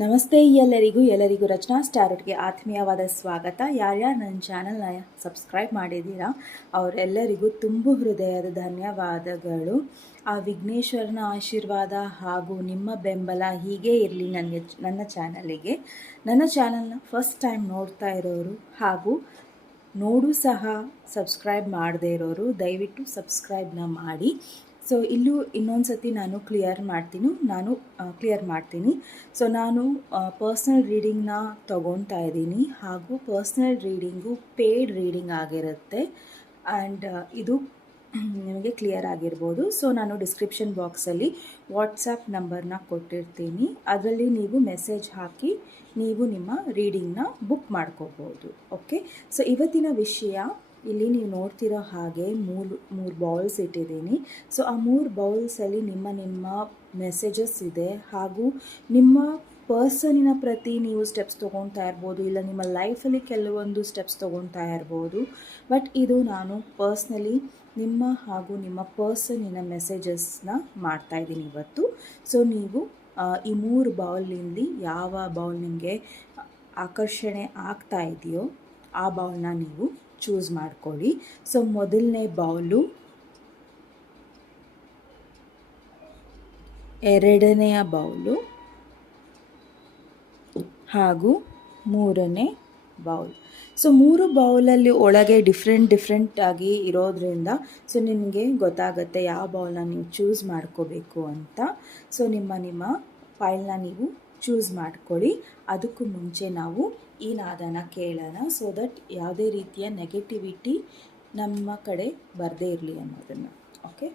ನಮಸ್ತೆ ಎಲ್ಲರಿಗೂ ರಚನಾ ಸ್ಟಾರ್ಟ್ಗೆ ಆತ್ಮೀಯವಾದ ಸ್ವಾಗತ. ಯಾರ್ಯಾರು ನನ್ನ ಚಾನಲ್ನ ಸಬ್ಸ್ಕ್ರೈಬ್ ಮಾಡಿದ್ದೀರಾ ಅವರೆಲ್ಲರಿಗೂ ತುಂಬು ಹೃದಯದ ಧನ್ಯವಾದಗಳು. ಆ ವಿಘ್ನೇಶ್ವರನ ಆಶೀರ್ವಾದ ಹಾಗೂ ನಿಮ್ಮ ಬೆಂಬಲ ಹೀಗೆ ಇರಲಿ ನನ್ನ ಚಾನಲಿಗೆ. ನನ್ನ ಚಾನಲ್ನ ಫಸ್ಟ್ ಟೈಮ್ ನೋಡ್ತಾ ಇರೋರು ಹಾಗೂ ನೋಡು ಸಹ ಸಬ್ಸ್ಕ್ರೈಬ್ ಮಾಡದೇ ಇರೋರು ದಯವಿಟ್ಟು ಸಬ್ಸ್ಕ್ರೈಬ್ನ ಮಾಡಿ. ಸೊ ಇಲ್ಲೂ ಇನ್ನೊಂದು ಸತಿ ನಾನು ಕ್ಲಿಯರ್ ಮಾಡ್ತೀನಿ. ಸೊ ನಾನು ಪರ್ಸ್ನಲ್ ರೀಡಿಂಗ್ನ ತೊಗೊತಾ ಇದ್ದೀನಿ ಹಾಗೂ ಪರ್ಸ್ನಲ್ ರೀಡಿಂಗು ಪೇಯ್ಡ್ ರೀಡಿಂಗ್ ಆಗಿರುತ್ತೆ. ಆ್ಯಂಡ್ ಇದು ನಿಮಗೆ ಕ್ಲಿಯರ್ ಆಗಿರ್ಬೋದು. ಸೊ ನಾನು ಡಿಸ್ಕ್ರಿಪ್ಷನ್ ಬಾಕ್ಸಲ್ಲಿ ವಾಟ್ಸಪ್ ನಂಬರ್ನ ಕೊಟ್ಟಿರ್ತೀನಿ. ಅದರಲ್ಲಿ ನೀವು ಮೆಸೇಜ್ ಹಾಕಿ ನೀವು ನಿಮ್ಮ ರೀಡಿಂಗ್ನ ಬುಕ್ ಮಾಡ್ಕೋಬೋದು. ಓಕೆ, ಸೊ ಇವತ್ತಿನ ವಿಷಯ ಇಲ್ಲಿ ನೀವು ನೋಡ್ತಿರೋ ಹಾಗೆ ಮೂರು ಬೌಲ್ಸ್ ಇಟ್ಟಿದ್ದೀನಿ. ಸೊ ಆ 3 ಬೌಲ್ಸಲ್ಲಿ ನಿಮ್ಮ ಮೆಸೇಜಸ್ ಇದೆ ಹಾಗೂ ನಿಮ್ಮ ಪರ್ಸನಿನ ಪ್ರತಿ ನೀವು ಸ್ಟೆಪ್ಸ್ ತೊಗೊತಾ ಇರ್ಬೋದು, ಇಲ್ಲ ನಿಮ್ಮ ಲೈಫಲ್ಲಿ ಕೆಲವೊಂದು ಸ್ಟೆಪ್ಸ್ ತೊಗೊತಾ ಇರ್ಬೋದು. ಬಟ್ ಇದು ನಾನು ಪರ್ಸ್ನಲಿ ನಿಮ್ಮ ಹಾಗೂ ನಿಮ್ಮ ಪರ್ಸನಿನ ಮೆಸೇಜಸ್ನ ಮಾಡ್ತಾಯಿದ್ದೀನಿ ಇವತ್ತು. ಸೊ ನೀವು ಈ 3 ಬೌಲಿಂದ ಯಾವ ಬೌಲ್ ನಿಮಗೆ ಆಕರ್ಷಣೆ ಆಗ್ತಾ ಇದೆಯೋ ಆ ಬೌಲ್ನ ನೀವು ಚೂಸ್ ಮಾಡ್ಕೊಳ್ಳಿ. ಸೊ ಮೊದಲನೇ ಬೌಲು, ಎರಡನೆಯ ಬೌಲು ಹಾಗೂ ಮೂರನೇ ಬೌಲ್. ಸೊ 3 ಬೌಲಲ್ಲಿ ಒಳಗೆ ಡಿಫ್ರೆಂಟ್ ಆಗಿ ಇರೋದ್ರಿಂದ ಸೊ ನಿಮಗೆ ಗೊತ್ತಾಗುತ್ತೆ ಯಾವ ಬೌಲ್ನ ನೀವು ಚೂಸ್ ಮಾಡ್ಕೋಬೇಕು ಅಂತ. ಸೊ ನಿಮ್ಮ ಫೈಲ್ನ ನೀವು ಚೂಸ್ ಮಾಡ್ಕೊಳ್ಳಿ. ಅದಕ್ಕೂ ಮುಂಚೆ ನಾವು ಈ ನಾದನ ಕೇಳೋಣ, ಸೊ ದಟ್ ಯಾವುದೇ ರೀತಿಯ ನೆಗೆಟಿವಿಟಿ ನಮ್ಮ ಕಡೆ ಬರದೇ ಇರಲಿ ಅನ್ನೋದನ್ನು. ಓಕೆ,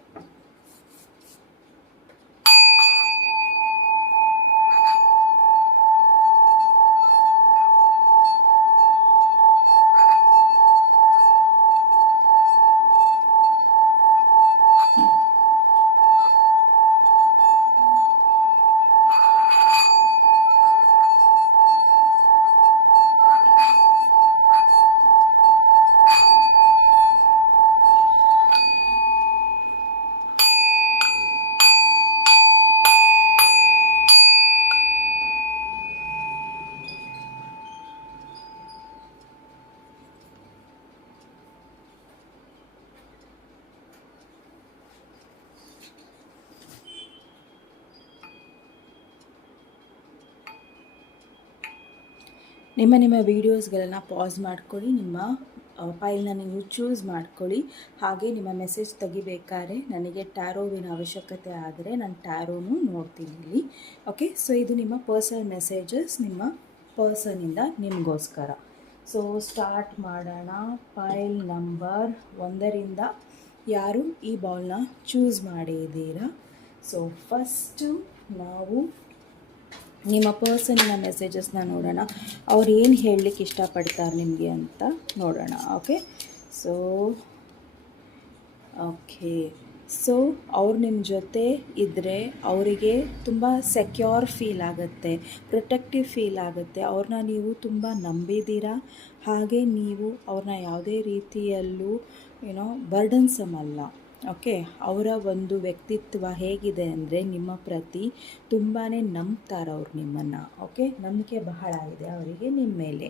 ನಿಮ್ಮ ವೀಡಿಯೋಸ್ಗಳನ್ನು ಪಾಸ್ ಮಾಡ್ಕೊಳ್ಳಿ, ನಿಮ್ಮ ಫೈಲ್ನ ನೀವು ಚೂಸ್ ಮಾಡ್ಕೊಳ್ಳಿ. ಹಾಗೆ ನಿಮ್ಮ ಮೆಸೇಜ್ ತೆಗಿಬೇಕಾದ್ರೆ ನನಗೆ ಟ್ಯಾರೋವಿನ ಅವಶ್ಯಕತೆ ಆದರೆ ನಾನು ಟ್ಯಾರೋನು ನೋಡ್ತೀನಿ ಇಲ್ಲಿ. ಓಕೆ, ಸೊ ಇದು ನಿಮ್ಮ ಪರ್ಸನಲ್ ಮೆಸೇಜಸ್ ನಿಮ್ಮ ಪರ್ಸನಿಂದ ನಿಮಗೋಸ್ಕರ. ಸೊ ಸ್ಟಾರ್ಟ್ ಮಾಡೋಣ. ಫೈಲ್ ನಂಬರ್ 1ರಿಂದ ಯಾರು ಈ ಬೌಲ್ನ ಚೂಸ್ ಮಾಡಿದ್ದೀರಾ. ಸೊ ಫಸ್ಟು ನಾವು ನಿಮ್ಮ ಪರ್ಸನಿನ ಮೆಸೇಜಸ್ನ ನೋಡೋಣ. ಅವ್ರು ಏನು ಹೇಳಲಿಕ್ಕೆ ಇಷ್ಟಪಡ್ತಾರೆ ನಿಮಗೆ ಅಂತ ನೋಡೋಣ. ಸೊ ಅವ್ರು ನಿಮ್ಮ ಜೊತೆ ಇದ್ದರೆ ಅವರಿಗೆ ತುಂಬ ಸೆಕ್ಯೂರ್ ಫೀಲ್ ಆಗುತ್ತೆ, ಪ್ರೊಟೆಕ್ಟಿವ್ ಫೀಲ್ ಆಗುತ್ತೆ. ಅವ್ರನ್ನ ನೀವು ತುಂಬ ನಂಬಿದ್ದೀರಾ. ಹಾಗೆ ನೀವು ಅವ್ರನ್ನ ಯಾವುದೇ ರೀತಿಯಲ್ಲೂ ಬರ್ಡನ್ಸಮ್ ಅಲ್ಲ. ಓಕೆ, ಅವರ ಒಂದು ವ್ಯಕ್ತಿತ್ವ ಹೇಗಿದೆ ಅಂದರೆ ನಿಮ್ಮ ಪ್ರತಿ ತುಂಬಾ ನಂಬ್ತಾರೆ ಅವ್ರು ನಿಮ್ಮನ್ನು. ಓಕೆ, ನಂಬಿಕೆ ಬಹಳ ಇದೆ ಅವರಿಗೆ ನಿಮ್ಮ ಮೇಲೆ.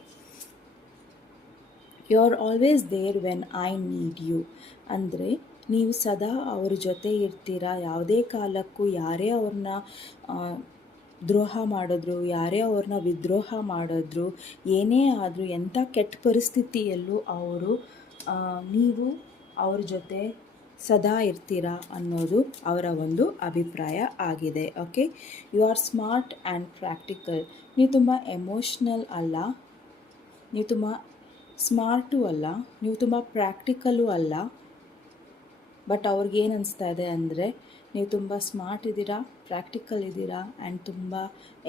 You are always there when I need you ಅಂದರೆ ನೀವು ಸದಾ ಅವ್ರ ಜೊತೆ ಇರ್ತೀರಾ. ಯಾವುದೇ ಕಾಲಕ್ಕೂ ಯಾರೇ ಅವ್ರನ್ನ ದ್ರೋಹ ಮಾಡಿದ್ರು, ಯಾರೇ ಅವ್ರನ್ನ ವಿದ್ರೋಹ ಮಾಡಿದ್ರು, ಏನೇ ಆದರೂ ಎಂಥ ಕೆಟ್ಟ ಪರಿಸ್ಥಿತಿಯಲ್ಲೂ ನೀವು ಅವ್ರ ಜೊತೆ ಸದಾ ಇರ್ತೀರಾ ಅನ್ನೋದು ಅವರ ಒಂದು ಅಭಿಪ್ರಾಯ ಆಗಿದೆ. Okay, you are smart and practical. ನೀವು ತುಂಬ ಎಮೋಷ್ನಲ್ ಅಲ್ಲ, ನೀವು ತುಂಬ ಸ್ಮಾರ್ಟು ಅಲ್ಲ, ನೀವು ತುಂಬ ಪ್ರಾಕ್ಟಿಕಲ್ಲೂ ಅಲ್ಲ. ಬಟ್ ಅವ್ರಿಗೇನು ಅನಿಸ್ತಾ ಇದೆ ಅಂದರೆ ನೀವು ತುಂಬ ಸ್ಮಾರ್ಟ್ ಇದ್ದೀರಾ, ಪ್ರಾಕ್ಟಿಕಲ್ ಇದ್ದೀರಾ ಆ್ಯಂಡ್ ತುಂಬ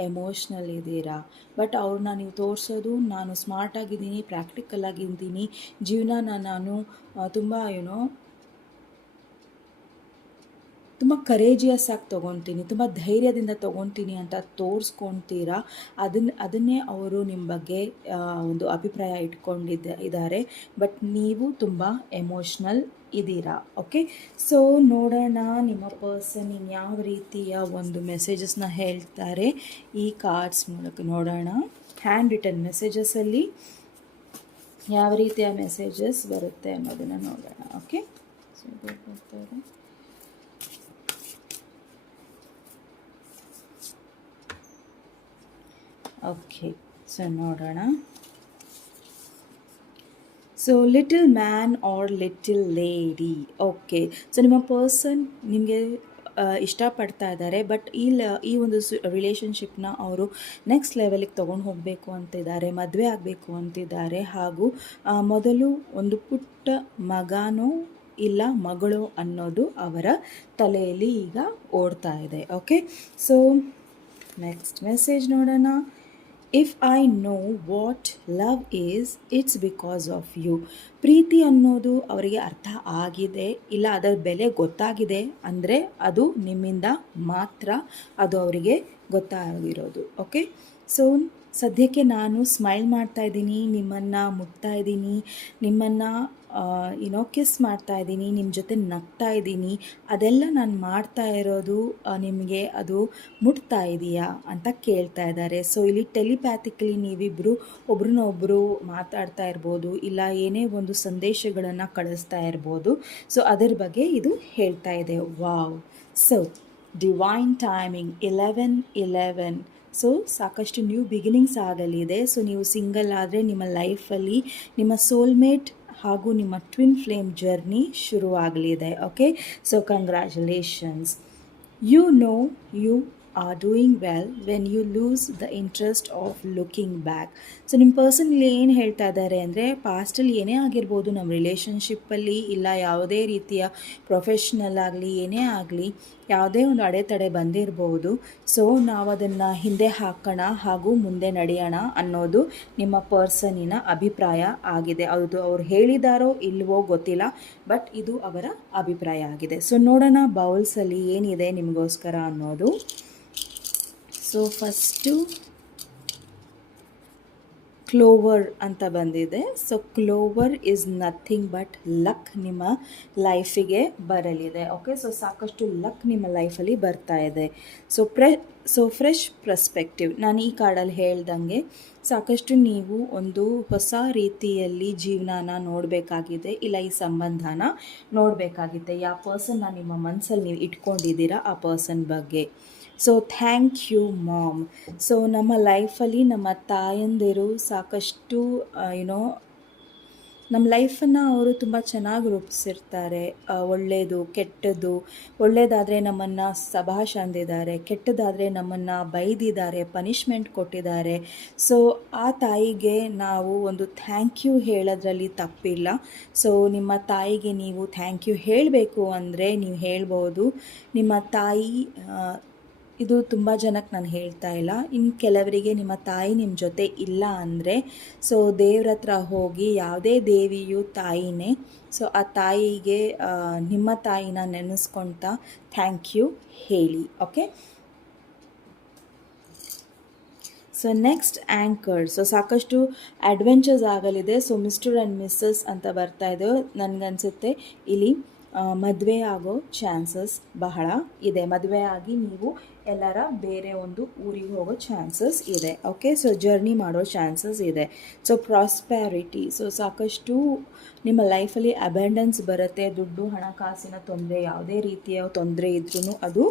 ಎಮೋಷ್ನಲ್ ಇದ್ದೀರಾ. ಬಟ್ ಅವ್ರನ್ನ ನೀವು ತೋರಿಸೋದು ನಾನು ಸ್ಮಾರ್ಟಾಗಿದ್ದೀನಿ, ಪ್ರಾಕ್ಟಿಕಲ್ ಆಗಿದ್ದೀನಿ, ಜೀವನನ ನಾನು ತುಂಬ ತುಂಬ ಕರೇಜಿಯಸ್ ಆಗಿ ತೊಗೊತೀನಿ, ತುಂಬ ಧೈರ್ಯದಿಂದ ತೊಗೊತೀನಿ ಅಂತ ತೋರಿಸ್ಕೊಳ್ತೀರಾ, ಅದನ್ನೇ ಅವರು ನಿಮ್ಮ ಬಗ್ಗೆ ಒಂದು ಅಭಿಪ್ರಾಯ ಇದ್ದಾರೆ. ಬಟ್ ನೀವು ತುಂಬ ಎಮೋಷ್ನಲ್ ಇದ್ದೀರಾ. ಓಕೆ, ಸೊ ನೋಡೋಣ ನಿಮ್ಮ ಪರ್ಸನ್ ಇನ್ಯಾವ ರೀತಿಯ ಒಂದು ಮೆಸೇಜಸ್ನ ಹೇಳ್ತಾರೆ ಈ ಕಾರ್ಡ್ಸ್ ಮೂಲಕ. ನೋಡೋಣ ಹ್ಯಾಂಡ್ ರಿಟನ್ ಮೆಸೇಜಸಲ್ಲಿ ಯಾವ ರೀತಿಯ ಮೆಸೇಜಸ್ ಬರುತ್ತೆ ಅನ್ನೋದನ್ನು ನೋಡೋಣ. ಓಕೆ, ಸೊ ಬರ್ತಾರೆ. ಓಕೆ, ಸೊ ನೋಡೋಣ. So little man are little lady. Okay, so ನಿಮ್ಮ ಪರ್ಸನ್ ನಿಮಗೆ ಇಷ್ಟಪಡ್ತಾ ಇದ್ದಾರೆ, ಬಟ್ ಈ ಒಂದು ರಿಲೇಷನ್ಶಿಪ್ನ ಅವರು ನೆಕ್ಸ್ಟ್ ಲೆವೆಲಿಗೆ ತೊಗೊಂಡು ಹೋಗಬೇಕು ಅಂತಿದ್ದಾರೆ, ಮದುವೆ ಆಗಬೇಕು ಅಂತಿದ್ದಾರೆ. ಹಾಗೂ ಮೊದಲು ಒಂದು ಪುಟ್ಟ ಮಗನೋ ಇಲ್ಲ ಮಗಳು ಅನ್ನೋದು ಅವರ ತಲೆಯಲ್ಲಿ ಈಗ ಓಡ್ತಾ ಇದೆ. ಓಕೆ, ಸೊ ನೆಕ್ಸ್ಟ್ ಮೆಸೇಜ್ ನೋಡೋಣ. If I know what love is, it's because of you. ಪ್ರೀತಿ ಅನ್ನೋದು ಅವರಿಗೆ ಅರ್ಥ ಆಗಿದೆ, ಇಲ್ಲ ಅದರ ಬೆಲೆ ಗೊತ್ತಾಗಿದೆ ಅಂದರೆ ಅದು ನಿಮ್ಮಿಂದ ಮಾತ್ರ ಅದು ಅವರಿಗೆ ಗೊತ್ತಾಗಿರೋದು. ಓಕೆ, ಸೊ ಸದ್ಯಕ್ಕೆ ನಾನು ಸ್ಮೈಲ್ ಮಾಡ್ತಾ ಇದ್ದೀನಿ, ನಿಮ್ಮನ್ನು ಮುಟ್ತಾ ಇದ್ದೀನಿ, ನಿಮ್ಮನ್ನು ಕಿಸ್ ಮಾಡ್ತಾ ಇದ್ದೀನಿ, ನಿಮ್ಮ ಜೊತೆ ನಗ್ತಾ ಇದ್ದೀನಿ. ಅದೆಲ್ಲ ನಾನು ಮಾಡ್ತಾ ಇರೋದು ನಿಮಗೆ ಅದು ಮುಟ್ತಾ ಇದೆಯಾ ಅಂತ ಕೇಳ್ತಾ ಇದ್ದಾರೆ. ಸೊ ಇಲ್ಲಿ ಟೆಲಿಪ್ಯಾಥಿಕಲಿ ನೀವಿಬ್ಬರು ಒಬ್ರನ್ನೊಬ್ಬರು ಮಾತಾಡ್ತಾ ಇರ್ಬೋದು, ಇಲ್ಲ ಏನೇ ಒಂದು ಸಂದೇಶಗಳನ್ನು ಕಳಿಸ್ತಾ ಇರ್ಬೋದು. ಸೊ ಅದರ ಬಗ್ಗೆ ಇದು ಹೇಳ್ತಾ ಇದೆ. Wow, so divine timing 11:11. So ಸಾಕಷ್ಟು ನ್ಯೂ ಬಿಗಿನಿಂಗ್ಸ್ ಆಗಲಿದೆ. ಸೊ ನೀವು ಸಿಂಗಲ್ ಆದರೆ ನಿಮ್ಮ ಲೈಫಲ್ಲಿ ನಿಮ್ಮ ಸೋಲ್ಮೇಟ್ ಹಾಗೂ ನಿಮ್ಮ ಟ್ವಿನ್ ಫ್ಲೇಮ್ ಜರ್ನಿ ಶುರುವಾಗಲಿದೆ. Okay, so congratulations. You know you are doing well when you lose the interest of looking back. So ನಿಮ್ಮ ಪರ್ಸನ್ಲಿ ಏನು ಹೇಳ್ತಾ ಇದ್ದಾರೆ ಅಂದರೆ, ಪಾಸ್ಟಲ್ಲಿ ಏನೇ ಆಗಿರ್ಬೋದು, ನಮ್ಮ ರಿಲೇಷನ್ಶಿಪ್ಪಲ್ಲಿ ಇಲ್ಲ ಯಾವುದೇ ರೀತಿಯ ಪ್ರೊಫೆಷ್ನಲ್ ಆಗಲಿ ಏನೇ ಆಗಲಿ ಯಾವುದೇ ಒಂದು ಅಡೆತಡೆ ಬಂದಿರ್ಬೋದು. ಸೊ ನಾವು ಅದನ್ನು ಹಿಂದೆ ಹಾಕೋಣ ಹಾಗೂ ಮುಂದೆ ನಡೆಯೋಣ ಅನ್ನೋದು ನಿಮ್ಮ ಪರ್ಸನ್ನಿನ ಅಭಿಪ್ರಾಯ ಆಗಿದೆ. ಅದು ಅವ್ರು ಹೇಳಿದಾರೋ ಇಲ್ವೋ ಗೊತ್ತಿಲ್ಲ, ಬಟ್ ಇದು ಅವರ ಅಭಿಪ್ರಾಯ ಆಗಿದೆ. ಸೊ ನೋಡೋಣ ಬೌಲ್ಸಲ್ಲಿ ಏನಿದೆ ನಿಮಗೋಸ್ಕರ ಅನ್ನೋದು. ಸೊ ಫಸ್ಟು ಕ್ಲೋವರ್ ಅಂತ ಬಂದಿದೆ. So clover is nothing but luck ನಿಮ್ಮ ಲೈಫಿಗೆ ಬರಲಿದೆ. ಓಕೆ, ಸೊ ಸಾಕಷ್ಟು ಲಕ್ ನಿಮ್ಮ ಲೈಫಲ್ಲಿ ಬರ್ತಾ ಇದೆ. ಸೊ ಫ್ರೆಶ್ ಪರ್ಸ್ಪೆಕ್ಟಿವ್, ನಾನು ಈ ಕಾರ್ಡಲ್ಲಿ ಹೇಳ್ದಂಗೆ ಸಾಕಷ್ಟು ನೀವು ಒಂದು ಹೊಸ ರೀತಿಯಲ್ಲಿ ಜೀವನನ ನೋಡಬೇಕಾಗಿದೆ, ಇಲ್ಲ ಈ ಸಂಬಂಧನ ನೋಡಬೇಕಾಗಿದೆ. ಯಾವ ಪರ್ಸನ್ನ ನಿಮ್ಮ ಮನಸ್ಸಲ್ಲಿ ನೀವು ಇಟ್ಕೊಂಡಿದ್ದೀರಾ ಆ ಪರ್ಸನ್ ಬಗ್ಗೆ. So thank you mom. So ನಮ್ಮ ಲೈಫಲ್ಲಿ ನಮ್ಮ ತಾಯಂದಿರು ಸಾಕಷ್ಟು ನಮ್ಮ ಲೈಫನ್ನು ಅವರು ತುಂಬ ಚೆನ್ನಾಗಿ ರೂಪಿಸಿರ್ತಾರೆ. ಒಳ್ಳೆಯದು ಕೆಟ್ಟದ್ದು, ಒಳ್ಳೆಯದಾದರೆ ನಮ್ಮನ್ನು ಸಭಾಷ್ ಅಂದಿದ್ದಾರೆ, ಕೆಟ್ಟದಾದರೆ ನಮ್ಮನ್ನು ಬೈದಿದ್ದಾರೆ, ಪನಿಷ್ಮೆಂಟ್ ಕೊಟ್ಟಿದ್ದಾರೆ. ಸೊ ಆ ತಾಯಿಗೆ ನಾವು ಒಂದು ಥ್ಯಾಂಕ್ ಯು ಹೇಳೋದ್ರಲ್ಲಿ ತಪ್ಪಿಲ್ಲ. ಸೊ ನಿಮ್ಮ ತಾಯಿಗೆ ನೀವು ಥ್ಯಾಂಕ್ ಯು ಹೇಳಬೇಕು ಅಂದರೆ ನೀವು ಹೇಳ್ಬೋದು. ನಿಮ್ಮ ತಾಯಿ ಇದು ತುಂಬ ಜನಕ್ಕೆ ನಾನು ಹೇಳ್ತಾ ಇಲ್ಲ, ಇನ್ನು ಕೆಲವರಿಗೆ ನಿಮ್ಮ ತಾಯಿ ನಿಮ್ಮ ಜೊತೆ ಇಲ್ಲ ಅಂದರೆ ಸೊ ದೇವ್ರ ಹತ್ರ ಹೋಗಿ, ಯಾವುದೇ ದೇವಿಯು ತಾಯಿನೇ, ಸೊ ಆ ತಾಯಿಗೆ ನಿಮ್ಮ ತಾಯಿನ ನೆನೆಸ್ಕೊಳ್ತಾ ಥ್ಯಾಂಕ್ ಯು ಹೇಳಿ. Okay, so next anchor. So ಸಾಕಷ್ಟು ಅಡ್ವೆಂಚರ್ಸ್ ಆಗಲಿದೆ. ಸೊ ಮಿಸ್ಟರ್ ಆ್ಯಂಡ್ ಮಿಸ್ಸಸ್ ಅಂತ ಬರ್ತಾ ಇದೆ. ನನಗನ್ಸುತ್ತೆ ಇಲ್ಲಿ ಮದುವೆ ಆಗೋ ಚಾನ್ಸಸ್ ಬಹಳ ಇದೆ. ಮದುವೆ ಆಗಿ ನೀವು ಎಲ್ಲರ ಬೇರೆ ಒಂದು ಊರಿಗೆ ಹೋಗೋ ಚಾನ್ಸಸ್ ಇದೆ. ಓಕೆ, ಸೊ ಜರ್ನಿ ಮಾಡೋ ಚಾನ್ಸಸ್ ಇದೆ. ಸೊ ಪ್ರಾಸ್ಪ್ಯಾರಿಟಿ, ಸೊ ಸಾಕಷ್ಟು ನಿಮ್ಮ ಲೈಫಲ್ಲಿ ಅಬೆಂಡೆನ್ಸ್ ಬರುತ್ತೆ. ದುಡ್ಡು ಹಣಕಾಸಿನ ತೊಂದರೆ, ಯಾವುದೇ ರೀತಿಯ ತೊಂದರೆ ಇದ್ರೂ ಅದು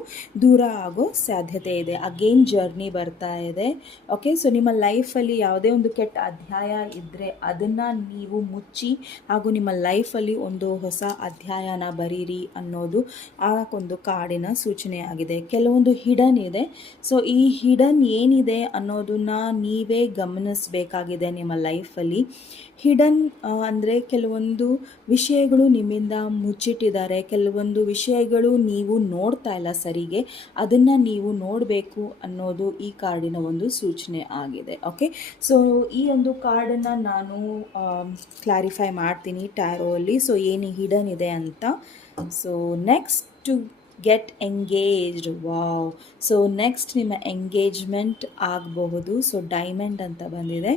ದೂರ ಆಗೋ ಸಾಧ್ಯತೆ ಇದೆ. ಅಗೇನ್ ಜರ್ನಿ ಬರ್ತಾ ಇದೆ. ಓಕೆ, ಸೊ ನಿಮ್ಮ ಲೈಫಲ್ಲಿ ಯಾವುದೇ ಒಂದು ಕೆಟ್ಟ ಅಧ್ಯಾಯ ಇದ್ದರೆ ಅದನ್ನು ನೀವು ಮುಚ್ಚಿ ಹಾಗೂ ನಿಮ್ಮ ಲೈಫಲ್ಲಿ ಒಂದು ಹೊಸ ಅಧ್ಯಾಯನ ಬರೀರಿ ಅನ್ನೋದು ಆ ಒಂದು ಕಾರ್ಡಿನ ಸೂಚನೆ ಆಗಿದೆ. ಕೆಲವೊಂದು ಹಿಡನ್ ಇದೆ. ಸೊ ಈ ಹಿಡನ್ ಏನಿದೆ ಅನ್ನೋದನ್ನು ನೀವೇ ಗಮನಿಸಬೇಕಾಗಿದೆ ನಿಮ್ಮ ಲೈಫಲ್ಲಿ. ಹಿಡನ್ ಅಂದರೆ ಕೆಲವೊಂದು ವಿಷಯಗಳು ನಿಮ್ಮಿಂದ ಮುಚ್ಚಿಟ್ಟಿದ್ದಾರೆ, ಕೆಲವೊಂದು ವಿಷಯಗಳು ನೀವು ನೋಡ್ತಾ ಇಲ್ಲ ಸರಿಗೆ, ಅದನ್ನು ನೀವು ನೋಡಬೇಕು ಅನ್ನೋದು ಈ ಕಾರ್ಡಿನ ಒಂದು ಸೂಚನೆ ಆಗಿದೆ. ಓಕೆ, ಸೊ ಈ ಒಂದು ಕಾರ್ಡನ್ನು ನಾನು ಕ್ಲಾರಿಫೈ ಮಾಡ್ತೀನಿ ಟ್ಯಾರೋ ಅಲ್ಲಿ, ಸೊ ಏನು ಹಿಡನ್ ಇದೆ ಅಂತ. So next get engaged. Wow. So next ನಿಮ್ಮ ಎಂಗೇಜ್ಮೆಂಟ್ ಆಗಬಹುದು. ಸೊ ಡೈಮಂಡ್ ಅಂತ ಬಂದಿದೆ.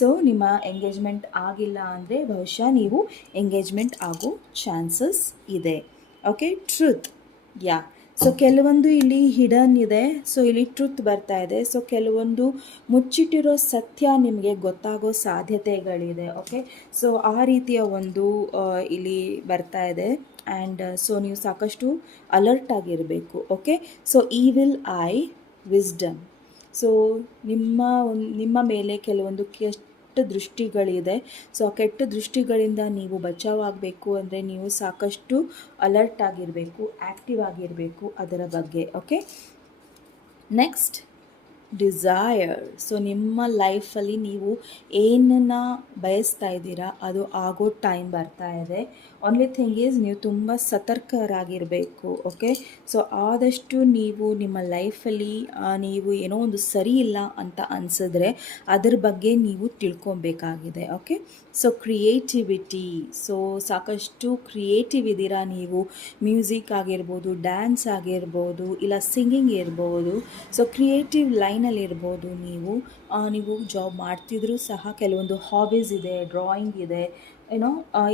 ಸೊ ನಿಮ್ಮ ಎಂಗೇಜ್ಮೆಂಟ್ ಆಗಿಲ್ಲ ಅಂದರೆ ಬಹುಶಃ ನೀವು ಎಂಗೇಜ್ಮೆಂಟ್ ಆಗೋ ಚಾನ್ಸಸ್ ಇದೆ. Okay, truth. ಯಾ. ಸೊ ಕೆಲವೊಂದು ಇಲ್ಲಿ ಹಿಡನ್ ಇದೆ. ಸೊ ಇಲ್ಲಿ ಟ್ರುತ್ ಬರ್ತಾ ಇದೆ. ಸೊ ಕೆಲವೊಂದು ಮುಚ್ಚಿಟ್ಟಿರೋ ಸತ್ಯ ನಿಮಗೆ ಗೊತ್ತಾಗೋ ಸಾಧ್ಯತೆಗಳಿದೆ. ಓಕೆ, ಸೊ ಆ ರೀತಿಯ ಒಂದು ಇಲ್ಲಿ ಬರ್ತಾ ಇದೆ. ಆ್ಯಂಡ್ ಸೊ ನೀವು ಸಾಕಷ್ಟು ಅಲರ್ಟ್ ಆಗಿರಬೇಕು. Okay, so evil I, wisdom. So ನಿಮ್ಮ ಮೇಲೆ ಕೆಲವೊಂದು ಕೆಟ್ಟ ದೃಷ್ಟಿಗಳಿದೆ. ಸೊ ಆ ಕೆಟ್ಟ ದೃಷ್ಟಿಗಳಿಂದ ನೀವು ಬಚಾವಾಗಬೇಕು ಅಂದರೆ ನೀವು ಸಾಕಷ್ಟು ಅಲರ್ಟ್ ಆಗಿರಬೇಕು, ಆ್ಯಕ್ಟಿವ್ ಆಗಿರಬೇಕು ಅದರ ಬಗ್ಗೆ. Okay, next desire. ಸೊ ನಿಮ್ಮ ಲೈಫಲ್ಲಿ ನೀವು ಏನನ್ನು ಬಯಸ್ತಾ ಇದ್ದೀರಾ ಅದು ಆಗೋ ಟೈಮ್ ಬರ್ತಾ ಇದೆ. ಓನ್ಲಿ ಥಿಂಗ್ ಈಸ್ ನೀವು ತುಂಬ ಸತರ್ಕರಾಗಿರಬೇಕು. ಓಕೆ, ಸೊ ಆದಷ್ಟು ನೀವು ನಿಮ್ಮ ಲೈಫಲ್ಲಿ ನೀವು ಏನೋ ಒಂದು ಸರಿ ಇಲ್ಲ ಅಂತ ಅನಿಸಿದ್ರೆ ಅದ್ರ ಬಗ್ಗೆ ನೀವು ತಿಳ್ಕೊಬೇಕಾಗಿದೆ. Okay, so creativity. ಸೊ ಸಾಕಷ್ಟು ಕ್ರಿಯೇಟಿವ್ ಇದ್ದೀರಾ ನೀವು. ಮ್ಯೂಸಿಕ್ ಆಗಿರ್ಬೋದು, ಡ್ಯಾನ್ಸ್ ಆಗಿರ್ಬೋದು, ಇಲ್ಲ ಸಿಂಗಿಂಗ್ ಇರ್ಬೋದು. ಸೊ ಕ್ರಿಯೇಟಿವ್ ಲೈನಲ್ಲಿ ಇರ್ಬೋದು. ನೀವು ಜಾಬ್ ಮಾಡ್ತಿದ್ರೂ ಸಹ ಕೆಲವೊಂದು ಹಾಬೀಸ್ ಇದೆ, ಡ್ರಾಯಿಂಗ್ ಇದೆ,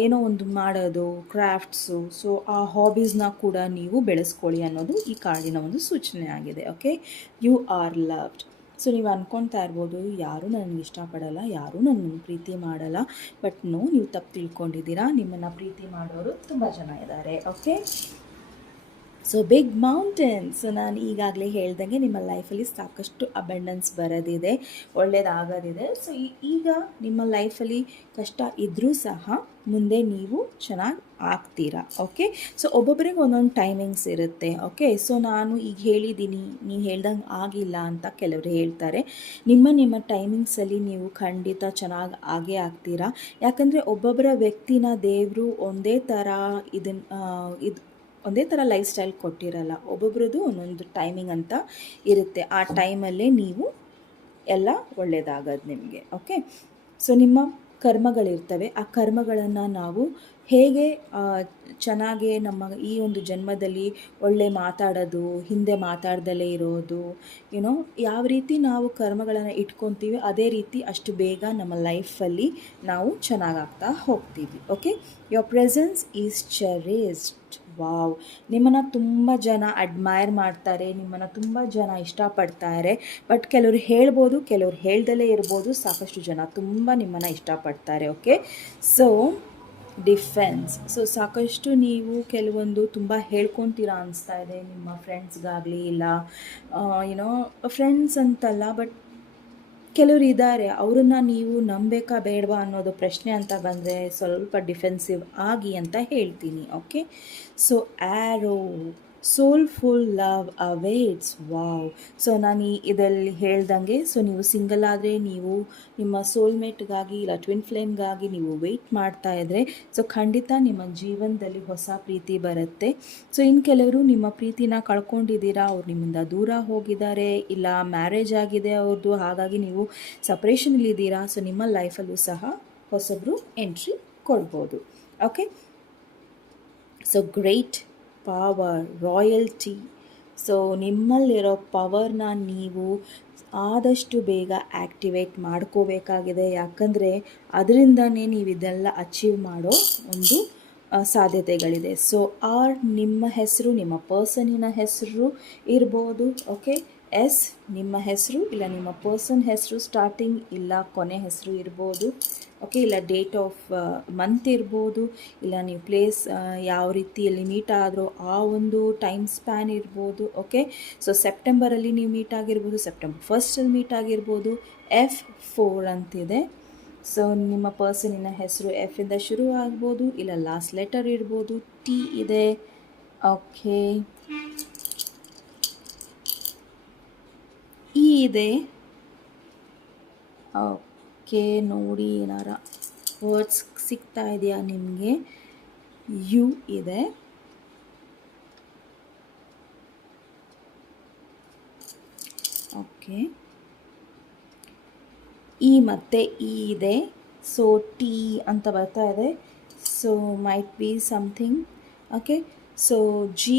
ಏನೋ ಒಂದು ಮಾಡೋದು, ಕ್ರಾಫ್ಟ್ಸು. ಸೊ ಆ ಹಾಬೀಸ್ನ ಕೂಡ ನೀವು ಬೆಳೆಸ್ಕೊಳ್ಳಿ ಅನ್ನೋದು ಈ ಕಾರ್ಡಿನ ಒಂದು ಸೂಚನೆ ಆಗಿದೆ. Okay, you are loved. So ನೀವು ಅಂದ್ಕೊಳ್ತಾ ಇರ್ಬೋದು, ಯಾರೂ ನನಗೆ ಇಷ್ಟಪಡಲ್ಲ, ಯಾರೂ ನನ್ನನ್ನು ಪ್ರೀತಿ ಮಾಡಲ್ಲ. ಬಟ್ ನೀವು ತಪ್ಪು ತಿಳ್ಕೊಂಡಿದ್ದೀರಾ. ನಿಮ್ಮನ್ನು ಪ್ರೀತಿ ಮಾಡೋರು ತುಂಬ ಜನ ಇದ್ದಾರೆ. Okay, so big mountains. So ನಾನು ಈಗಾಗಲೇ ಹೇಳ್ದಂಗೆ ನಿಮ್ಮ ಲೈಫಲ್ಲಿ ಸಾಕಷ್ಟು ಅಬಂಡೆನ್ಸ್ ಬರೋದಿದೆ, ಒಳ್ಳೆಯದಾಗೋದಿದೆ. ಸೊ ಈಗ ನಿಮ್ಮ ಲೈಫಲ್ಲಿ ಕಷ್ಟ ಇದ್ದರೂ ಸಹ ಮುಂದೆ ನೀವು ಚೆನ್ನಾಗಿ ಆಗ್ತೀರಾ. ಓಕೆ, ಸೊ ಒಬ್ಬೊಬ್ಬರಿಗೆ ಒಂದೊಂದು ಟೈಮಿಂಗ್ಸ್ ಇರುತ್ತೆ. ಓಕೆ, ಸೊ ನಾನು ಈಗ ಹೇಳಿದ್ದೀನಿ, ನೀವು ಹೇಳ್ದಂಗೆ ಆಗಿಲ್ಲ ಅಂತ ಕೆಲವರು ಹೇಳ್ತಾರೆ. ನಿಮ್ಮ ಟೈಮಿಂಗ್ಸಲ್ಲಿ ನೀವು ಖಂಡಿತ ಚೆನ್ನಾಗಿ ಆಗೇ ಆಗ್ತೀರಾ. ಯಾಕಂದರೆ ಒಬ್ಬೊಬ್ಬರ ವ್ಯಕ್ತಿನ ದೇವರು ಒಂದೇ ಥರ ಲೈಫ್ ಸ್ಟೈಲ್ ಕೊಟ್ಟಿರಲ್ಲ. ಒಬ್ಬೊಬ್ರದ್ದು ಒಂದೊಂದು ಟೈಮಿಂಗ್ ಅಂತ ಇರುತ್ತೆ. ಆ ಟೈಮಲ್ಲೇ ನೀವು ಎಲ್ಲ ಒಳ್ಳೆಯದಾಗೋದು ನಿಮಗೆ. ಓಕೆ, ಸೊ ನಿಮ್ಮ ಕರ್ಮಗಳಿರ್ತವೆ. ಆ ಕರ್ಮಗಳನ್ನು ನಾವು ಹೇಗೆ ಚೆನ್ನಾಗಿ ನಮ್ಮ ಈ ಒಂದು ಜನ್ಮದಲ್ಲಿ ಒಳ್ಳೆ ಮಾತಾಡೋದು, ಹಿಂದೆ ಮಾತಾಡ್ದಲೇ ಇರೋದು, ಯಾವ ರೀತಿ ನಾವು ಕರ್ಮಗಳನ್ನು ಇಟ್ಕೊತೀವಿ ಅದೇ ರೀತಿ ಅಷ್ಟು ಬೇಗ ನಮ್ಮ ಲೈಫಲ್ಲಿ ನಾವು ಚೆನ್ನಾಗಾಗ್ತಾ ಹೋಗ್ತೀವಿ. Okay, your presence is cherished. Wow. ನಿಮ್ಮನ್ನು ತುಂಬ ಜನ ಅಡ್ಮೈರ್ ಮಾಡ್ತಾರೆ, ನಿಮ್ಮನ್ನು ತುಂಬ ಜನ ಇಷ್ಟಪಡ್ತಾರೆ. ಬಟ್ ಕೆಲವರು ಹೇಳ್ಬೋದು, ಕೆಲವರು ಹೇಳ್ದಲೇ ಇರ್ಬೋದು. ಸಾಕಷ್ಟು ಜನ ತುಂಬ ನಿಮ್ಮನ್ನು ಇಷ್ಟಪಡ್ತಾರೆ. Okay, so defence. ಸೊ ಸಾಕಷ್ಟು ನೀವು ಕೆಲವೊಂದು ತುಂಬ ಹೇಳ್ಕೊತೀರಾ ಅನಿಸ್ತಾ ಇದೆ ನಿಮ್ಮ ಫ್ರೆಂಡ್ಸ್ಗಾಗಲಿ, ಇಲ್ಲ ಫ್ರೆಂಡ್ಸ್ ಅಂತಲ್ಲ, ಬಟ್ ಕೆಲವರು ಇದ್ದಾರೆ, ಅವರನ್ನು ನೀವು ನಂಬೇಕಾ ಬೇಡವಾ ಅನ್ನೋದು ಪ್ರಶ್ನೆ ಅಂತ ಬಂದರೆ ಸ್ವಲ್ಪ ಡಿಫೆನ್ಸಿವ್ ಆಗಿ ಅಂತ ಹೇಳ್ತೀನಿ. Okay, so arrow, soulful love awaits. Wow. So ನಾನು ಇದರಲ್ಲಿ ಹೇಳ್ದಂಗೆ, ಸೊ ನೀವು ಸಿಂಗಲ್ ಆದರೆ ನೀವು ನಿಮ್ಮ ಸೋಲ್ಮೇಟ್ಗಾಗಿ ಇಲ್ಲ ಟ್ವಿನ್ ಫ್ಲೇಮ್ಗಾಗಿ ನೀವು ವೆಯ್ಟ್ ಮಾಡ್ತಾ ಇದ್ದರೆ ಸೊ ಖಂಡಿತ ನಿಮ್ಮ ಜೀವನದಲ್ಲಿ ಹೊಸ ಪ್ರೀತಿ ಬರುತ್ತೆ. ಸೊ ಇನ್ನು ಕೆಲವರು ನಿಮ್ಮ ಪ್ರೀತಿನ ಕಳ್ಕೊಂಡಿದ್ದೀರಾ, ಅವ್ರು ನಿಮ್ಮಿಂದ ದೂರ ಹೋಗಿದ್ದಾರೆ, ಇಲ್ಲ ಮ್ಯಾರೇಜ್ ಆಗಿದೆ ಅವ್ರದ್ದು, ಹಾಗಾಗಿ ನೀವು ಸಪ್ರೇಷನಲ್ಲಿದ್ದೀರಾ. ಸೊ ನಿಮ್ಮ ಲೈಫಲ್ಲೂ ಸಹ ಹೊಸಬ್ರು ಎಂಟ್ರಿ ಕೊಡ್ಬೋದು. Okay, so great power, royalty. So ನಿಮ್ಮಲ್ಲಿರೋ ಪವರ್ನ ನೀವು ಆದಷ್ಟು ಬೇಗ ಆ್ಯಕ್ಟಿವೇಟ್ ಮಾಡ್ಕೋಬೇಕಾಗಿದೆ. ಯಾಕಂದರೆ ಅದರಿಂದನೇ ನೀವು ಇದೆಲ್ಲ ಅಚೀವ್ ಮಾಡೋ ಒಂದು ಸಾಧ್ಯತೆಗಳಿದೆ. ಸೊ ನಿಮ್ಮ ಹೆಸರು, ನಿಮ್ಮ ಪರ್ಸನಿನ ಹೆಸರು ಇರ್ಬೋದು. ಓಕೆ, ಎಸ್ ನಿಮ್ಮ ಹೆಸರು ಇಲ್ಲ ನಿಮ್ಮ ಪರ್ಸನ್ ಹೆಸರು ಸ್ಟಾರ್ಟಿಂಗ್ ಇಲ್ಲ ಕೊನೆ ಹೆಸರು ಇರ್ಬೋದು. ಓಕೆ, ಇಲ್ಲ ಡೇಟ್ ಆಫ್ ಮಂತ್ ಇರ್ಬೋದು, ಇಲ್ಲ ನೀವು ಪ್ಲೇಸ್ ಯಾವ ರೀತಿಯಲ್ಲಿ ಮೀಟ್ ಆದರೂ ಆ ಒಂದು ಟೈಮ್ ಸ್ಪ್ಯಾನ್ ಇರ್ಬೋದು. ಓಕೆ, ಸೊ ಸೆಪ್ಟೆಂಬರಲ್ಲಿ ನೀವು ಮೀಟ್ ಆಗಿರ್ಬೋದು, ಸೆಪ್ಟೆಂಬರ್ 1 ಮೀಟ್ ಆಗಿರ್ಬೋದು. F4 ಅಂತಿದೆ. ಸೊ ನಿಮ್ಮ ಪರ್ಸನಿನ ಹೆಸರು ಎಫಿಂದ ಶುರು ಆಗ್ಬೋದು, ಇಲ್ಲ ಲಾಸ್ಟ್ ಲೆಟರ್ ಇರ್ಬೋದು. T ಇದೆ. ಓಕೆ, E ಇದೆ. ಓಕೆ, ನೋಡಿ ಏನಾರ ವರ್ಡ್ಸ್ ಸಿಗ್ತಾ ಇದೆಯಾ ನಿಮಗೆ? U ಇದೆ. ಓಕೆ, E ಮತ್ತು E ಇದೆ. ಸೊ T ಅಂತ ಬರ್ತಾ ಇದೆ. So might be something. Okay, so G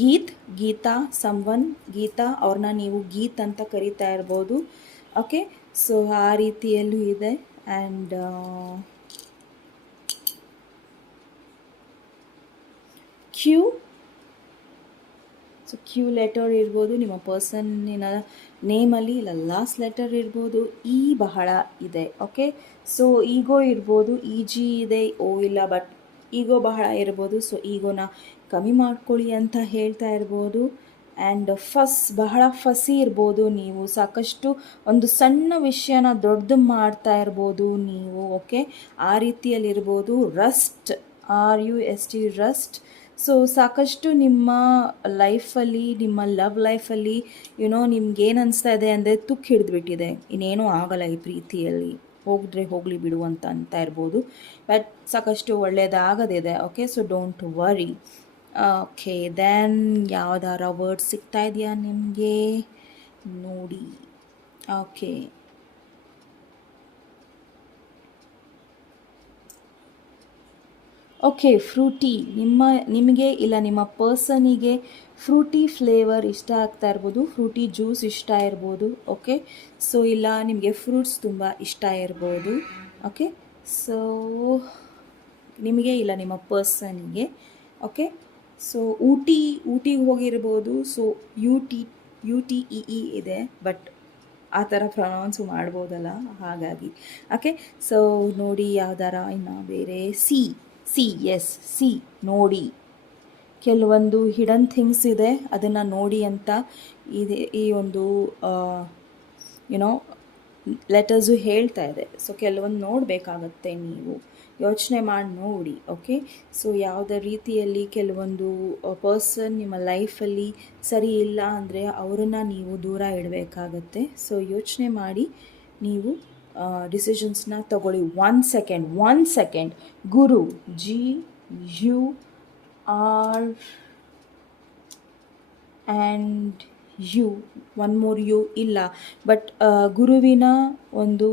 Geeth, Geeta, ಸಂವನ್, ಗೀತಾ, ಅವ್ರನ್ನ ನೀವು ಗೀತ್ ಅಂತ ಕರಿತಾ ಇರ್ಬೋದು. ಓಕೆ, ಸೊ ಆ ರೀತಿಯಲ್ಲೂ ಇದೆ. And Q, so Q letter ಇರ್ಬೋದು, ನಿಮ್ಮ ಪರ್ಸನ್ನಿನ ನೇಮಲ್ಲಿ ಇಲ್ಲ ಲಾಸ್ಟ್ ಲೆಟರ್ ಇರ್ಬೋದು. ಈ ಬಹಳ ಇದೆ. ಓಕೆ, ಸೊ ಈಗೋ ಇರ್ಬೋದು, ಇ ಜಿ ಇದೆ, ಓ ಇಲ್ಲ, ಬಟ್ ಈಗೋ ಬಹಳ ಇರ್ಬೋದು. ಸೊ ಈಗೋನ ಕಮ್ಮಿ ಮಾಡ್ಕೊಳ್ಳಿ ಅಂತ ಹೇಳ್ತಾ ಇರ್ಬೋದು. ಆ್ಯಂಡ್ ಬಹಳ ಫಸಿ ಇರ್ಬೋದು ನೀವು, ಸಾಕಷ್ಟು ಒಂದು ಸಣ್ಣ ವಿಷಯನ ದೊಡ್ಡದು ಮಾಡ್ತಾ ಇರ್ಬೋದು ನೀವು. ಓಕೆ, ಆ ರೀತಿಯಲ್ಲಿರ್ಬೋದು. Rust, RUST, rust. ಸೊ ಸಾಕಷ್ಟು ನಿಮ್ಮ ಲೈಫಲ್ಲಿ, ನಿಮ್ಮ ಲವ್ ಲೈಫಲ್ಲಿ ನಿಮ್ಗೇನು ಅನಿಸ್ತಾ ಇದೆ ಅಂದರೆ ತುಕ್ಕು ಹಿಡಿದ್ಬಿಟ್ಟಿದೆ, ಇನ್ನೇನೂ ಆಗಲ್ಲ ಈ ಪ್ರೀತಿಯಲ್ಲಿ, ಹೋಗಿದ್ರೆ ಹೋಗಲಿ ಬಿಡು ಅಂತ ಇರ್ಬೋದು. ಬಟ್ ಸಾಕಷ್ಟು ಒಳ್ಳೆಯದಾಗದಿದೆ. Okay, so don't worry. Okay, then ಯಾವ್ದಾರ ವರ್ಡ್ ಸಿಗ್ತಾ ಇದೆಯಾ ನಿಮಗೆ ನೋಡಿ. Okay, okay, fruity. ನಿಮಗೆ ಇಲ್ಲ ನಿಮ್ಮ ಪರ್ಸನಿಗೆ ಫ್ರೂಟಿ ಫ್ಲೇವರ್ ಇಷ್ಟ ಆಗ್ತಾ ಇರ್ಬೋದು, ಫ್ರೂಟಿ ಜ್ಯೂಸ್ ಇಷ್ಟ ಇರ್ಬೋದು. ಓಕೆ, ಸೊ ಇಲ್ಲ ನಿಮಗೆ ಫ್ರೂಟ್ಸ್ ತುಂಬ ಇಷ್ಟ ಇರ್ಬೋದು. ಓಕೆ, ಸೊ ನಿಮಗೆ ಇಲ್ಲ ನಿಮ್ಮ ಪರ್ಸನಿಗೆ. ಓಕೆ, ಸೊ ಊಟಿಗೆ ಹೋಗಿರ್ಬೋದು. ಸೊ UTEE ಇದೆ, ಬಟ್ ಆ ಥರ ಪ್ರೊನೌನ್ಸು ಮಾಡ್ಬೋದಲ್ಲ, ಹಾಗಾಗಿ. ಓಕೆ, ಸೊ ನೋಡಿ ಯಾವ್ದಾರ ಇನ್ನು ಬೇರೆ. ಸಿ ನೋಡಿ. ಕೆಲವೊಂದು ಹಿಡನ್ ಥಿಂಗ್ಸ್ ಇದೆ, ಅದನ್ನು ನೋಡಿ ಅಂತ ಇದೆ ಈ ಒಂದು ಲೆಟರ್ಸು ಹೇಳ್ತಾ ಇದೆ. ಸೊ ಕೆಲವೊಂದು ನೋಡಬೇಕಾಗತ್ತೆ, ನೀವು ಯೋಚನೆ ಮಾಡಿ ನೋಡಿ. ಓಕೆ, ಸೊ ಯಾವುದೇ ರೀತಿಯಲ್ಲಿ ಕೆಲವೊಂದು ಪರ್ಸನ್ ನಿಮ್ಮ ಲೈಫಲ್ಲಿ ಸರಿ ಇಲ್ಲ ಅಂದರೆ ಅವರನ್ನು ನೀವು ದೂರ ಇಡಬೇಕಾಗತ್ತೆ. ಸೊ ಯೋಚನೆ ಮಾಡಿ ನೀವು ಡಿಸಿಷನ್ಸ್ನ ತಗೊಳ್ಳಿ. 1 second. Guru, GUR and U, one more U ಇಲ್ಲ, ಬಟ್ ಗುರುವಿನ ಒಂದು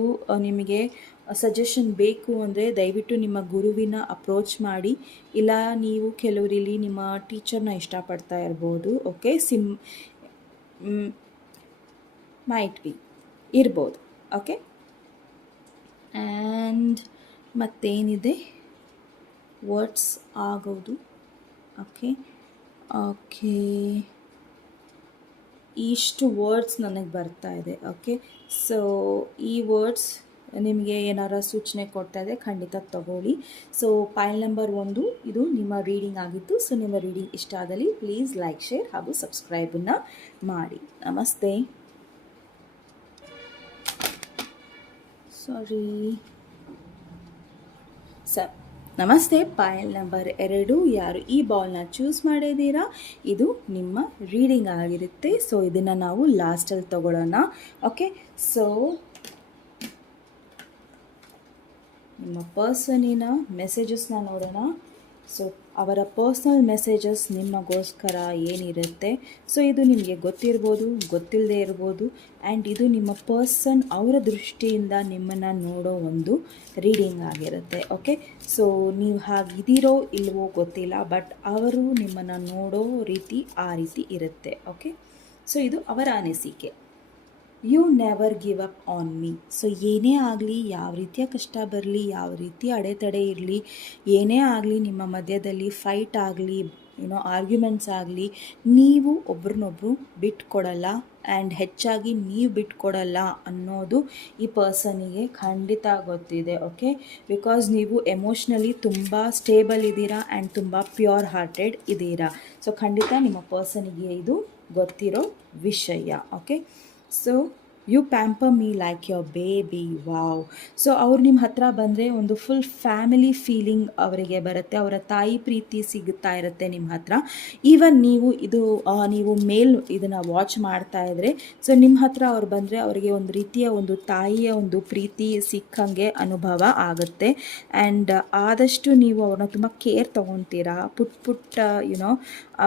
ನಿಮಗೆ ಸಜೆಷನ್ ಬೇಕು ಅಂದರೆ ದಯವಿಟ್ಟು ನಿಮ್ಮ ಗುರುವಿನ ಅಪ್ರೋಚ್ ಮಾಡಿ. ಇಲ್ಲ ನೀವು ಕೆಲವರಲ್ಲಿ ನಿಮ್ಮ ಟೀಚರ್ನ ಇಷ್ಟಪಡ್ತಾ ಇರ್ಬೋದು. ಓಕೆ, ಮೈಟ್ ಬಿ ಇರ್ಬೋದು. ಓಕೆ, ಆ್ಯಂಡ್ ಮತ್ತೇನಿದೆ, ವರ್ಡ್ಸ್ ಆಗೋದು. ಓಕೆ, ಇಷ್ಟು ವರ್ಡ್ಸ್ ನನಗೆ ಬರ್ತಾ ಇದೆ. ಓಕೆ, ಸೊ ಈ ವರ್ಡ್ಸ್ ನಿಮಗೆ ಏನಾರ ಸೂಚನೆ ಕೊಡ್ತಾ ಇದೆ, ಖಂಡಿತ ತಗೊಳ್ಳಿ. ಸೊ ಪೈಲ್ ನಂಬರ್ 1 ಇದು ನಿಮ್ಮ ರೀಡಿಂಗ್ ಆಗಿತ್ತು. ಸೊ ನಿಮ್ಮ ರೀಡಿಂಗ್ ಇಷ್ಟ ಆದಲ್ಲಿ ಪ್ಲೀಸ್ ಲೈಕ್, ಶೇರ್ ಹಾಗೂ ಸಬ್ಸ್ಕ್ರೈಬನ್ನು ಮಾಡಿ. ನಮಸ್ತೆ. ನಮಸ್ತೆ. ಪೈಲ್ ನಂಬರ್ 2, ಯಾರು ಈ ಬಾಲ್ನ ಚೂಸ್ ಮಾಡಿದ್ದೀರಾ ಇದು ನಿಮ್ಮ ರೀಡಿಂಗ್ ಆಗಿರುತ್ತೆ. ಸೊ ಇದನ್ನು ನಾವು ಲಾಸ್ಟಲ್ಲಿ ತಗೊಳ್ಳೋಣ. ಓಕೆ, ಸೊ ನಿಮ್ಮ ಪರ್ಸನಿನ ಮೆಸೇಜಸ್ನ ನೋಡೋಣ. ಸೊ ಅವರ ಪರ್ಸ್ನಲ್ ಮೆಸೇಜಸ್ ನಿಮಗೋಸ್ಕರ ಏನಿರುತ್ತೆ, ಸೊ ಇದು ನಿಮಗೆ ಗೊತ್ತಿರ್ಬೋದು, ಗೊತ್ತಿಲ್ಲದೆ ಇರ್ಬೋದು. ಆ್ಯಂಡ್ ಇದು ನಿಮ್ಮ ಪರ್ಸನ್ ಅವರ ದೃಷ್ಟಿಯಿಂದ ನಿಮ್ಮನ್ನು ನೋಡೋ ಒಂದು ರೀಡಿಂಗ್ ಆಗಿರುತ್ತೆ. ಓಕೆ, ಸೊ ನೀವು ಹಾಗಿದ್ದೀರೋ ಇಲ್ವೋ ಗೊತ್ತಿಲ್ಲ, ಬಟ್ ಅವರು ನಿಮ್ಮನ್ನು ನೋಡೋ ರೀತಿ ಆ ರೀತಿ ಇರುತ್ತೆ. ಓಕೆ, ಸೊ ಇದು ಅವರ ಅನಿಸಿಕೆ. You never give up on me. So ಏನೇ ಆಗಲಿ, ಯಾವ ರೀತಿಯ ಕಷ್ಟ ಬರಲಿ, ಯಾವ ರೀತಿ ಅಡೆತಡೆ ಇರಲಿ, ಏನೇ ಆಗಲಿ, ನಿಮ್ಮ ಮಧ್ಯದಲ್ಲಿ ಫೈಟ್ ಆಗಲಿ, ಆರ್ಗ್ಯುಮೆಂಟ್ಸ್ ಆಗಲಿ, ನೀವು ಒಬ್ರನ್ನೊಬ್ರು ಬಿಟ್ಕೊಡಲ್ಲ. ಆ್ಯಂಡ್ ಹೆಚ್ಚಾಗಿ ನೀವು ಬಿಟ್ಕೊಡಲ್ಲ ಅನ್ನೋದು ಈ ಪರ್ಸನಿಗೆ ಖಂಡಿತ ಗೊತ್ತಿದೆ. ಓಕೆ, ಬಿಕಾಸ್ ನೀವು ಎಮೋಷ್ನಲಿ ತುಂಬ ಸ್ಟೇಬಲ್ ಇದ್ದೀರಾ ಆ್ಯಂಡ್ ತುಂಬ ಪ್ಯೂರ್ ಹಾರ್ಟೆಡ್ ಇದ್ದೀರಾ. ಸೊ ಖಂಡಿತ ನಿಮ್ಮ ಪರ್ಸನಿಗೆ ಇದು ಗೊತ್ತಿರೋ ವಿಷಯ. Okay, so you pamper me like your baby. Wow. So ಅವ್ರು ನಿಮ್ಮ ಹತ್ರ ಬಂದರೆ ಒಂದು ಫುಲ್ ಫ್ಯಾಮಿಲಿ ಫೀಲಿಂಗ್ ಅವರಿಗೆ ಬರುತ್ತೆ. ಅವರ ತಾಯಿ ಪ್ರೀತಿ ಸಿಗುತ್ತಾ ಇರುತ್ತೆ ನಿಮ್ಮ ಹತ್ರ. ಈವನ್ ನೀವು ಇದನ್ನು ವಾಚ್ ಮಾಡ್ತಾ ಇದ್ದರೆ, ಸೊ ನಿಮ್ಮ ಹತ್ರ ಅವ್ರು ಬಂದರೆ ಅವರಿಗೆ ಒಂದು ರೀತಿಯ ಒಂದು ತಾಯಿಯ ಒಂದು ಪ್ರೀತಿ ಸಿಕ್ಕಂಗೆ ಅನುಭವ ಆಗುತ್ತೆ. ಆ್ಯಂಡ್ ಆದಷ್ಟು ನೀವು ಅವ್ರನ್ನ ತುಂಬ ಕೇರ್ ತೊಗೊತೀರಾ. ಪುಟ್ಟ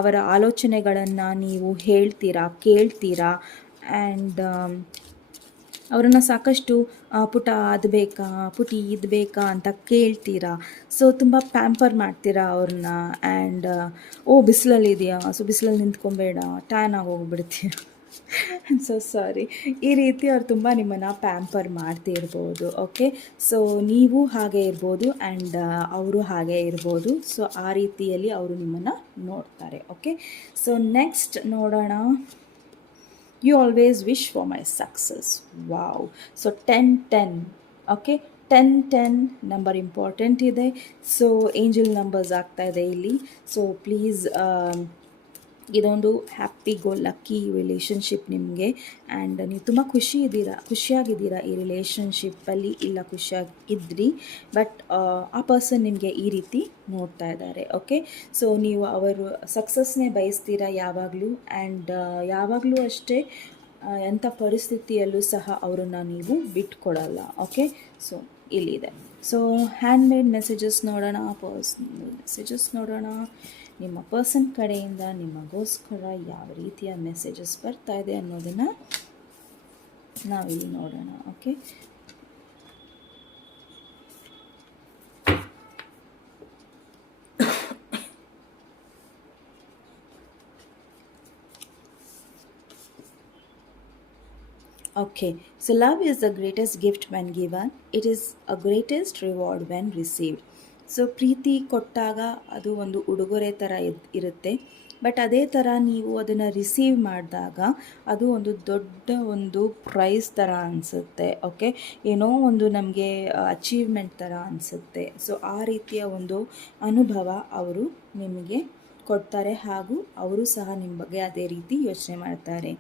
ಅವರ ಆಲೋಚನೆಗಳನ್ನು ನೀವು ಹೇಳ್ತೀರಾ, ಕೇಳ್ತೀರಾ. ಆ್ಯಂಡ್ ಅವರನ್ನು ಸಾಕಷ್ಟು ಪುಟ ಅದು ಬೇಕಾ, ಪುಟಿ ಇದು ಬೇಕಾ ಅಂತ ಕೇಳ್ತೀರಾ. ಸೊ ತುಂಬ ಪ್ಯಾಂಪರ್ ಮಾಡ್ತೀರಾ ಅವ್ರನ್ನ. ಆ್ಯಂಡ್ ಬಿಸಿಲಲ್ಲಿದೆಯಾ, ಸೊ ಬಿಸಿಲಲ್ಲಿ ನಿಂತ್ಕೊಬೇಡ, ಟ್ಯಾನ್ ಆಗೋಗ್ಬಿಡ್ತೀಯ. ಸೊ ಸಾರಿ, ಈ ರೀತಿ ಅವ್ರು ತುಂಬ ನಿಮ್ಮನ್ನು ಪ್ಯಾಂಪರ್ ಮಾಡ್ತಿರ್ಬೋದು. ಓಕೆ, ಸೊ ನೀವು ಹಾಗೆ ಇರ್ಬೋದು ಆ್ಯಂಡ್ ಅವರು ಹಾಗೆ ಇರ್ಬೋದು. ಸೊ ಆ ರೀತಿಯಲ್ಲಿ ಅವರು ನಿಮ್ಮನ್ನು ನೋಡ್ತಾರೆ. ಓಕೆ, ಸೊ ನೆಕ್ಸ್ಟ್ ನೋಡೋಣ. You always wish for my success. Wow. So 10-10. Okay, 10-10 number important ಇದೆ. ಸೊ ಏಂಜಲ್ ನಂಬರ್ಸ್ ಆಗ್ತಾ ಇದೆ ಇಲ್ಲಿ. ಸೊ ಪ್ಲೀಸ್ ಇದೊಂದು ಹ್ಯಾಪಿ ಗೋ ಲಕ್ಕಿ ರಿಲೇಷನ್ಶಿಪ್ ನಿಮಗೆ. ಆ್ಯಂಡ್ ನೀವು ತುಂಬ ಖುಷಿಯಾಗಿದ್ದೀರಾ ಈ ರಿಲೇಷನ್ಶಿಪ್ಪಲ್ಲಿ. ಇಲ್ಲ, ಖುಷಿಯಾಗಿ ಇದ್ರಿ, ಬಟ್ ಆ ಪರ್ಸನ್ ನಿಮಗೆ ಈ ರೀತಿ ನೋಡ್ತಾ ಇದ್ದಾರೆ. ಓಕೆ, ಸೊ ನೀವು ಅವರು ಸಕ್ಸಸ್ನೇ ಬಯಸ್ತೀರಾ ಯಾವಾಗಲೂ. ಆ್ಯಂಡ್ ಯಾವಾಗಲೂ ಅಷ್ಟೇ ಎಂಥ ಪರಿಸ್ಥಿತಿಯಲ್ಲೂ ಸಹ ಅವರನ್ನು ನೀವು ಬಿಟ್ಕೊಡಲ್ಲ. ಓಕೆ, ಸೊ ಇಲ್ಲಿದೆ. ಸೊ ಹ್ಯಾಂಡ್ ಮೇಡ್ ಮೆಸೇಜಸ್ ನೋಡೋಣ, ಪರ್ಸನಲ್ ಮೆಸೇಜಸ್ ನೋಡೋಣ. ನಿಮ್ಮ ಪರ್ಸನ್ ಕಡೆಯಿಂದ ನಿಮಗೋಸ್ಕರ ಯಾವ ರೀತಿಯ ಮೆಸೇಜಸ್ ಬರ್ತಾ ಇದೆ ಅನ್ನೋದನ್ನು ನಾವಿಲ್ಲಿ ನೋಡೋಣ. Okay, Okay, so love is the greatest gift when given. It is a greatest reward when received. So ಪ್ರೀತಿ ಕೊಟ್ಟಾಗ ಅದು ಒಂದು ಉಡುಗೊರೆ ಥರ ಇರುತ್ತೆ. ಬಟ್ ಅದೇ ಥರ ನೀವು ಅದನ್ನು ರಿಸೀವ್ ಮಾಡಿದಾಗ ಅದು ಒಂದು ದೊಡ್ಡ ಒಂದು ಪ್ರೈಸ್ ಥರ ಅನಿಸುತ್ತೆ. ಓಕೆ, ಏನೋ ಒಂದು ನಮಗೆ ಅಚೀವ್ಮೆಂಟ್ ಥರ ಅನಿಸುತ್ತೆ. ಸೊ ಆ ರೀತಿಯ ಒಂದು ಅನುಭವ ಅವರು ನಿಮಗೆ ಕೊಡ್ತಾರೆ, ಹಾಗೂ ಅವರು ಸಹ ನಿಮ್ಮ ಬಗ್ಗೆ ಅದೇ ರೀತಿ ಯೋಚನೆ ಮಾಡ್ತಾರೆ.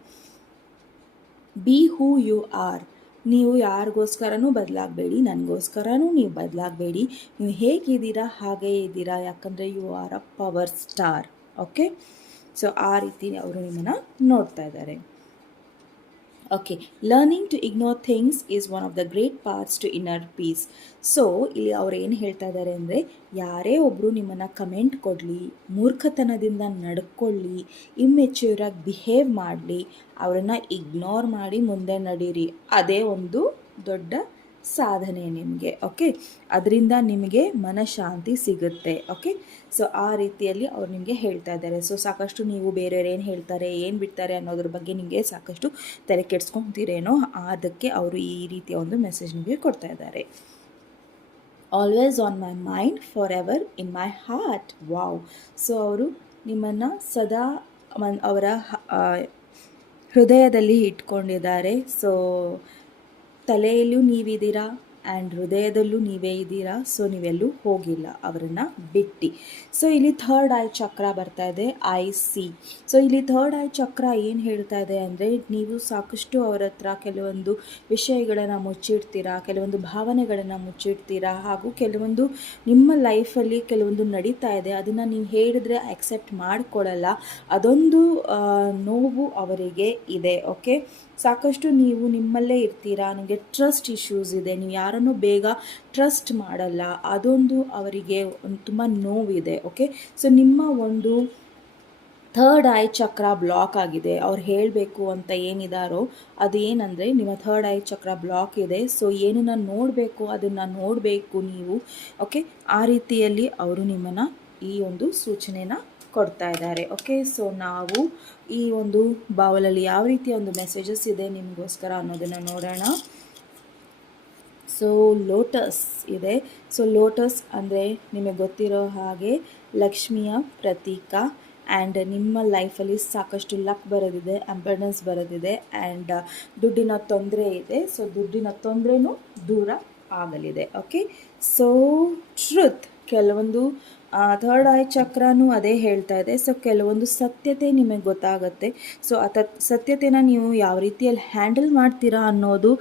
Be who you are. ನೀವು ಯಾರಿಗೋಸ್ಕರನೂ ಬದಲಾಗಬೇಡಿ, ನನಗೋಸ್ಕರನೂ ನೀವು ಬದಲಾಗಬೇಡಿ. ನೀವು ಹೇಗಿದ್ದೀರಾ ಹಾಗೇ ಇದ್ದೀರಾ, ಯಾಕಂದರೆ you are a power star. Okay, so ಆ ರೀತಿ ಅವರು ನಿಮ್ಮನ್ನು ನೋಡ್ತಾ ಇದ್ದಾರೆ. Okay, learning to ignore things is one of the great parts to inner peace. So ಇಲ್ಲಿ ಅವ್ರು ಏನು ಹೇಳ್ತಾ ಇದ್ದಾರೆ ಅಂದರೆ, ಯಾರೇ ಒಬ್ಬರು ನಿಮ್ಮನ್ನು ಕಮೆಂಟ್ ಕೊಡಲಿ, ಮೂರ್ಖತನದಿಂದ ನಡ್ಕೊಳ್ಳಿ, ಇಮ್ಮೆಚ್ಯೂರಾಗಿ ಬಿಹೇವ್ ಮಾಡಲಿ, ಅವರನ್ನು ಇಗ್ನೋರ್ ಮಾಡಿ ಮುಂದೆ ನಡೀರಿ. ಅದೇ ಒಂದು ದೊಡ್ಡ ಸಾಧನೆ ನಿಮಗೆ. ಓಕೆ, ಅದರಿಂದ ನಿಮಗೆ ಮನಃಶಾಂತಿ ಸಿಗುತ್ತೆ. ಓಕೆ, ಸೊ ಆ ರೀತಿಯಲ್ಲಿ ಅವ್ರು ನಿಮಗೆ ಹೇಳ್ತಾ ಇದ್ದಾರೆ. ಸೊ ಸಾಕಷ್ಟು ನೀವು ಬೇರೆಯವ್ರು ಏನು ಹೇಳ್ತಾರೆ, ಏನು ಬಿಡ್ತಾರೆ ಅನ್ನೋದ್ರ ಬಗ್ಗೆ ನಿಮಗೆ ಸಾಕಷ್ಟು ತಲೆ ಕೆಡ್ಸ್ಕೊತೀರೇನೋ, ಅದಕ್ಕೆ ಅವರು ಈ ರೀತಿಯ ಒಂದು ಮೆಸೇಜ್ ನಿಮಗೆ ಕೊಡ್ತಾ ಇದ್ದಾರೆ. Always on my mind, for ever in my heart. Wow. So ಅವರು ನಿಮ್ಮನ್ನು ಸದಾ ಅವರ ಹೃದಯದಲ್ಲಿ ಇಟ್ಕೊಂಡಿದ್ದಾರೆ. ಸೊ ತಲೆಯಲ್ಲೂ ನೀವಿದ್ದೀರಾ ಆ್ಯಂಡ್ ಹೃದಯದಲ್ಲೂ ನೀವೇ ಇದ್ದೀರಾ. ಸೊ ನೀವೆಲ್ಲೂ ಹೋಗಿಲ್ಲ ಅವರನ್ನು ಬಿಟ್ಟು. ಸೊ ಇಲ್ಲಿ ಥರ್ಡ್ ಐ ಚಕ್ರ ಬರ್ತಾ ಇದೆ, ಐ ಸಿ. ಸೊ ಇಲ್ಲಿ ಥರ್ಡ್ ಐ ಚಕ್ರ ಏನು ಹೇಳ್ತಾ ಇದೆ ಅಂದರೆ, ನೀವು ಸಾಕಷ್ಟು ಅವರ ಹತ್ರ ಕೆಲವೊಂದು ವಿಷಯಗಳನ್ನು ಮುಚ್ಚಿಡ್ತೀರಾ, ಕೆಲವೊಂದು ಭಾವನೆಗಳನ್ನು ಮುಚ್ಚಿಡ್ತೀರಾ, ಹಾಗೂ ಕೆಲವೊಂದು ನಿಮ್ಮ ಲೈಫಲ್ಲಿ ಕೆಲವೊಂದು ನಡೀತಾ ಇದೆ, ಅದನ್ನು ನೀವು ಹೇಳಿದ್ರೆ ಆಕ್ಸೆಪ್ಟ್ ಮಾಡಿಕೊಡಲ್ಲ. ಅದೊಂದು ನೋವು ಅವರಿಗೆ ಇದೆ. ಓಕೆ, ಸಾಕಷ್ಟು ನೀವು ನಿಮ್ಮಲ್ಲೇ ಇರ್ತೀರಾ, ನಿಮಗೆ ಟ್ರಸ್ಟ್ ಇಶ್ಯೂಸ್ ಇದೆ, ನೀವು ಯಾರನ್ನು ಬೇಗ ಟ್ರಸ್ಟ್ ಮಾಡಲ್ಲ, ಅದೊಂದು ಅವರಿಗೆ ತುಂಬ ನೋವಿದೆ. ಓಕೆ, ಸೊ ನಿಮ್ಮ ಒಂದು ಥರ್ಡ್ ಐ ಚಕ್ರ ಬ್ಲಾಕ್ ಆಗಿದೆ. ಅವ್ರು ಹೇಳಬೇಕು ಅಂತ ಏನಿದಾರೋ ಅದು ಏನಂದರೆ, ನಿಮ್ಮ ಥರ್ಡ್ ಐ ಚಕ್ರ ಬ್ಲಾಕ್ ಇದೆ. ಸೊ ಏನನ್ನು ನೋಡಬೇಕು ಅದನ್ನು ನೋಡಬೇಕು ನೀವು. ಓಕೆ, ಆ ರೀತಿಯಲ್ಲಿ ಅವರು ನಿಮ್ಮನ್ನು ಈ ಒಂದು ಸೂಚನೆನ ಕೊಡ್ತಾ ಇದ್ದಾರೆ. ಓಕೆ, ಸೊ ನಾವು ಈ ಒಂದು ಬೌಲಲ್ಲಿ ಯಾವ ರೀತಿಯ ಒಂದು ಮೆಸೇಜಸ್ ಇದೆ ನಿಮಗೋಸ್ಕರ ಅನ್ನೋದನ್ನು ನೋಡೋಣ. ಸೊ ಲೋಟಸ್ ಇದೆ. ಸೊ ಲೋಟಸ್ ಅಂದರೆ ನಿಮಗೆ ಗೊತ್ತಿರೋ ಹಾಗೆ ಲಕ್ಷ್ಮಿಯ ಪ್ರತೀಕ. ಆ್ಯಂಡ್ ನಿಮ್ಮ ಲೈಫಲ್ಲಿ ಸಾಕಷ್ಟು ಲಕ್ ಬರೋದಿದೆ, ಅಂಬಂಡೆನ್ಸ್ ಬರೋದಿದೆ, ಆ್ಯಂಡ್ ದುಡ್ಡಿನ ತೊಂದರೆ ಇದೆ. ಸೊ ದುಡ್ಡಿನ ತೊಂದರೆನೂ ದೂರ ಆಗಲಿದೆ. ಓಕೆ, ಸೊ ಟ್ರುತ್, ಕೆಲವೊಂದು ಥರ್ಡ್ ಐ ಚಕ್ರನೂ ಅದೇ ಹೇಳ್ತಾ ಇದೆ. ಸೊ ಕೆಲವೊಂದು ಸತ್ಯತೆ ನಿಮಗೆ ಗೊತ್ತಾಗುತ್ತೆ. ಸೊ ಸತ್ಯತೆನ ನೀವು ಯಾವ ರೀತಿಯಲ್ಲಿ ಹ್ಯಾಂಡಲ್ ಮಾಡ್ತೀರಾ ಅನ್ನೋದು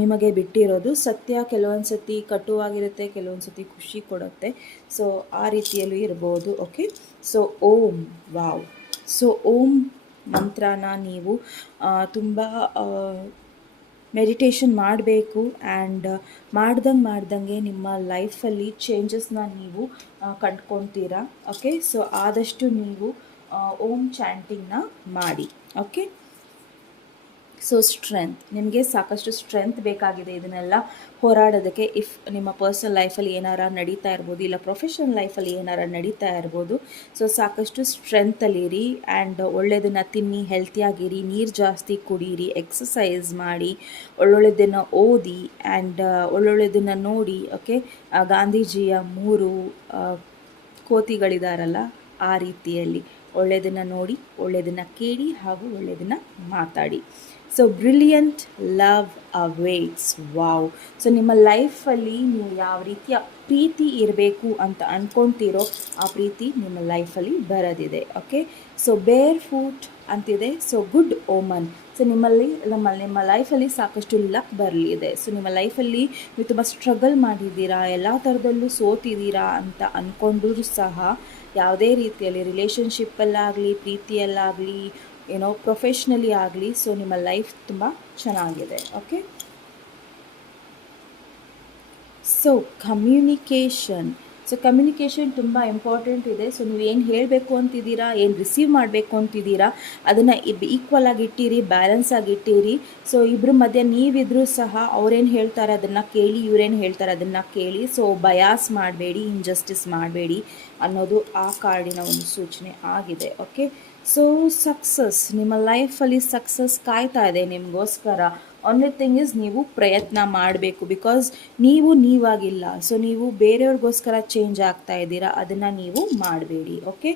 ನಿಮಗೆ ಬಿಟ್ಟಿರೋದು. ಸತ್ಯ ಕೆಲವೊಂದು ಸತಿ ಕಟುವಾಗಿರುತ್ತೆ, ಕೆಲವೊಂದು ಸತಿ ಖುಷಿ ಕೊಡುತ್ತೆ. ಸೊ ಆ ರೀತಿಯಲ್ಲೂ ಇರ್ಬೋದು. ಓಕೆ, ಸೊ ಓಂ. ವಾವ್. ಸೊ ಓಂ ಮಂತ್ರನ ನೀವು ತುಂಬ ಮೆಡಿಟೇಷನ್ ಮಾಡಬೇಕು. ಆ್ಯಂಡ್ ಮಾಡ್ದಂಗೆ ನಿಮ್ಮ ಲೈಫಲ್ಲಿ ಚೇಂಜಸ್ನ ನೀವು ಕಂಡ್ಕೊತೀರಾ. ಓಕೆ, ಸೊ ಆದಷ್ಟು ನೀವು ಓಂ ಚಾಂಟಿಂಗ್ನ ಮಾಡಿ. ಓಕೆ, ಸೊ ಸ್ಟ್ರೆಂತ್, ನಿಮಗೆ ಸಾಕಷ್ಟು ಸ್ಟ್ರೆಂತ್ ಬೇಕಾಗಿದೆ ಇದನ್ನೆಲ್ಲ ಹೋರಾಡೋದಕ್ಕೆ. ಇಫ್ ನಿಮ್ಮ ಪರ್ಸನಲ್ ಲೈಫಲ್ಲಿ ಏನಾರ ನಡೀತಾ ಇರ್ಬೋದು, ಇಲ್ಲ ಪ್ರೊಫೆಷನಲ್ ಲೈಫಲ್ಲಿ ಏನಾರ ನಡೀತಾ ಇರ್ಬೋದು. ಸೊ ಸಾಕಷ್ಟು ಸ್ಟ್ರೆಂತಲ್ಲಿರಿ ಆ್ಯಂಡ್ ಒಳ್ಳೆಯದನ್ನು ತಿನ್ನಿ, ಹೆಲ್ತಿಯಾಗಿರಿ, ನೀರು ಜಾಸ್ತಿ ಕುಡೀರಿ, ಎಕ್ಸಸೈಸ್ ಮಾಡಿ, ಒಳ್ಳೊಳ್ಳೆದನ್ನು ಓದಿ ಆ್ಯಂಡ್ ಒಳ್ಳೊಳ್ಳೆದನ್ನು ನೋಡಿ. ಓಕೆ, ಗಾಂಧೀಜಿಯ 3 ಕೋತಿಗಳಿದಾರಲ್ಲ, ಆ ರೀತಿಯಲ್ಲಿ ಒಳ್ಳೆಯದನ್ನು ನೋಡಿ, ಒಳ್ಳೆಯದನ್ನು ಕೇಳಿ ಹಾಗೂ ಒಳ್ಳೆಯದನ್ನು ಮಾತಾಡಿ. So brilliant love awaits. Wow. So ನಿಮ್ಮ ಲೈಫಲ್ಲಿ ನೀವು ಯಾವ ರೀತಿಯ ಪ್ರೀತಿ ಇರಬೇಕು ಅಂತ ಅಂದ್ಕೊಳ್ತೀರೋ ಆ ಪ್ರೀತಿ ನಿಮ್ಮ ಲೈಫಲ್ಲಿ ಬರೋದಿದೆ. ಓಕೆ, ಸೊ ಬೇರ್ ಫೂಟ್ ಅಂತಿದೆ. So good omen. ಸೊ ನಿಮ್ಮ ಲೈಫಲ್ಲಿ ಸಾಕಷ್ಟು ಲಕ್ ಬರಲಿದೆ. ಸೊ ನಿಮ್ಮ ಲೈಫಲ್ಲಿ ನೀವು ತುಂಬ ಸ್ಟ್ರಗಲ್ ಮಾಡಿದ್ದೀರಾ, ಎಲ್ಲ ಥರದಲ್ಲೂ ಸೋತಿದ್ದೀರಾ ಅಂತ ಅಂದ್ಕೊಂಡ್ರೂ ಸಹ, ಯಾವುದೇ ರೀತಿಯಲ್ಲಿ ರಿಲೇಷನ್ಶಿಪ್ಪಲ್ಲಾಗಲಿ, ಪ್ರೀತಿಯಲ್ಲಾಗಲಿ, ಪ್ರೊಫೆಷ್ನಲಿ ಆಗಲಿ, ಸೊ ನಿಮ್ಮ ಲೈಫ್ ತುಂಬ ಚೆನ್ನಾಗಿದೆ. Okay, so communication. So communication ತುಂಬ ಇಂಪಾರ್ಟೆಂಟ್ ಇದೆ. ಸೊ ನೀವು ಏನು ಹೇಳಬೇಕು ಅಂತಿದ್ದೀರಾ, ಏನು ರಿಸೀವ್ ಮಾಡಬೇಕು ಅಂತಿದ್ದೀರಾ, ಅದನ್ನು ಈಕ್ವಲ್ ಆಗಿ ಇಟ್ಟಿರಿ, ಬ್ಯಾಲೆನ್ಸ್ ಆಗಿ ಇಟ್ಟಿರಿ. ಸೊ ಇಬ್ಬರ ಮಧ್ಯೆ ನೀವಿದ್ರೂ ಸಹ ಅವ್ರೇನು ಹೇಳ್ತಾರೆ ಅದನ್ನು ಕೇಳಿ, ಇವ್ರೇನು ಹೇಳ್ತಾರೆ ಅದನ್ನು ಕೇಳಿ. ಸೊ ಬಯಾಸ್ ಮಾಡಬೇಡಿ, ಇನ್ಜಸ್ಟಿಸ್ ಮಾಡಬೇಡಿ ಅನ್ನೋದು ಆ ಕಾರ್ಡಿನ ಒಂದು ಸೂಚನೆ ಆಗಿದೆ. ಓಕೆ, ಸೊ ಸಕ್ಸಸ್, ನಿಮ್ಮ ಲೈಫಲ್ಲಿ ಸಕ್ಸಸ್ ಕಾಯ್ತಾ ಇದೆ ನಿಮಗೋಸ್ಕರ. ಓನ್ಲಿ ಥಿಂಗ್ ಇಸ್ ನೀವು ಪ್ರಯತ್ನ ಮಾಡಬೇಕು. ಬಿಕಾಸ್ ನೀವು ನೀವಾಗಿಲ್ಲ. ಸೊ ನೀವು ಬೇರೆಯವ್ರಿಗೋಸ್ಕರ ಚೇಂಜ್ ಆಗ್ತಾ ಇದ್ದೀರಾ, ಅದನ್ನು ನೀವು ಮಾಡಬೇಡಿ. Okay,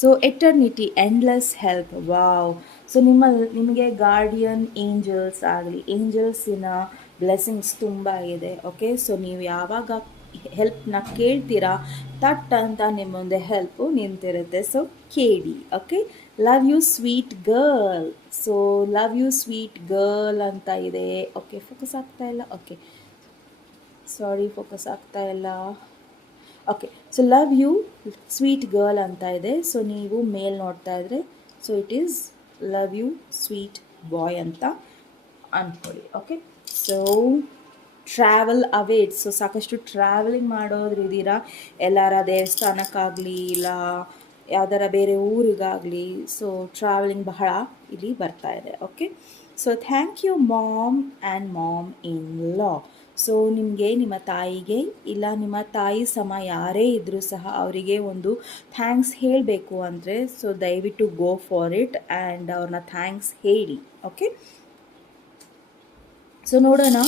so eternity, endless help. Wow. So ನಿಮಗೆ ಗಾರ್ಡಿಯನ್ ಏಂಜಲ್ಸ್ ಆಗಲಿ, ಏಂಜಲ್ಸಿನ ಬ್ಲೆಸ್ಸಿಂಗ್ಸ್ ತುಂಬ ಇದೆ. ಓಕೆ, ಸೊ ನೀವು ಯಾವಾಗ ಹೆಲ್ಪ್ನ ಕೇಳ್ತೀರಾ, ತಟ್ ಅಂತ ನಿಮ್ಮ ಮುಂದೆ ಹೆಲ್ಪು ನಿಂತಿರುತ್ತೆ. ಸೊ ಕೇಳಿ. Okay, love you sweet girl. So love you sweet girl ಅಂತ ಇದೆ. ಓಕೆ, ಫೋಕಸ್ ಆಗ್ತಾ ಇಲ್ಲ. ಓಕೆ, ಸಾರಿ, ಫೋಕಸ್ ಆಗ್ತಾ ಇಲ್ಲ. Okay, so love you sweet girl ಅಂತ ಇದೆ. ಸೊ ನೀವು ಮೇಲ್ ನೋಡ್ತಾ ಇದ್ರೆ, so it is love you sweet boy ಅಂತ ಅಂದ್ಕೊಳ್ಳಿ. Okay, so travel awaits. So ಸಾಕಷ್ಟು ಟ್ರಾವೆಲಿಂಗ್ ಮಾಡೋದ್ರಿದ್ದೀರಾ, ಎಲ್ಲರ ದೇವಸ್ಥಾನಕ್ಕಾಗಲಿ, ಇಲ್ಲ ಯಾವ್ದಾರ ಬೇರೆ ಊರಿಗಾಗಲಿ. ಸೊ ಟ್ರಾವೆಲಿಂಗ್ ಬಹಳ ಇಲ್ಲಿ ಬರ್ತಾ ಇದೆ. Okay, so thank you mom and mom in law. So ನಿಮಗೆ, ನಿಮ್ಮ ತಾಯಿಗೆ ಇಲ್ಲ ನಿಮ್ಮ ತಾಯಿ ಸಮ ಯಾರೇ ಇದ್ದರೂ ಸಹ ಅವರಿಗೆ ಒಂದು ಥ್ಯಾಂಕ್ಸ್ ಹೇಳಬೇಕು ಅಂದರೆ, ಸೊ ದಯವಿಟ್ಟು ಗೋ ಫಾರ್ ಇಟ್ ಆ್ಯಂಡ್ ಅವ್ರನ್ನ ಥ್ಯಾಂಕ್ಸ್ ಹೇಳಿ. ಓಕೆ, ಸೊ ನೋಡೋಣ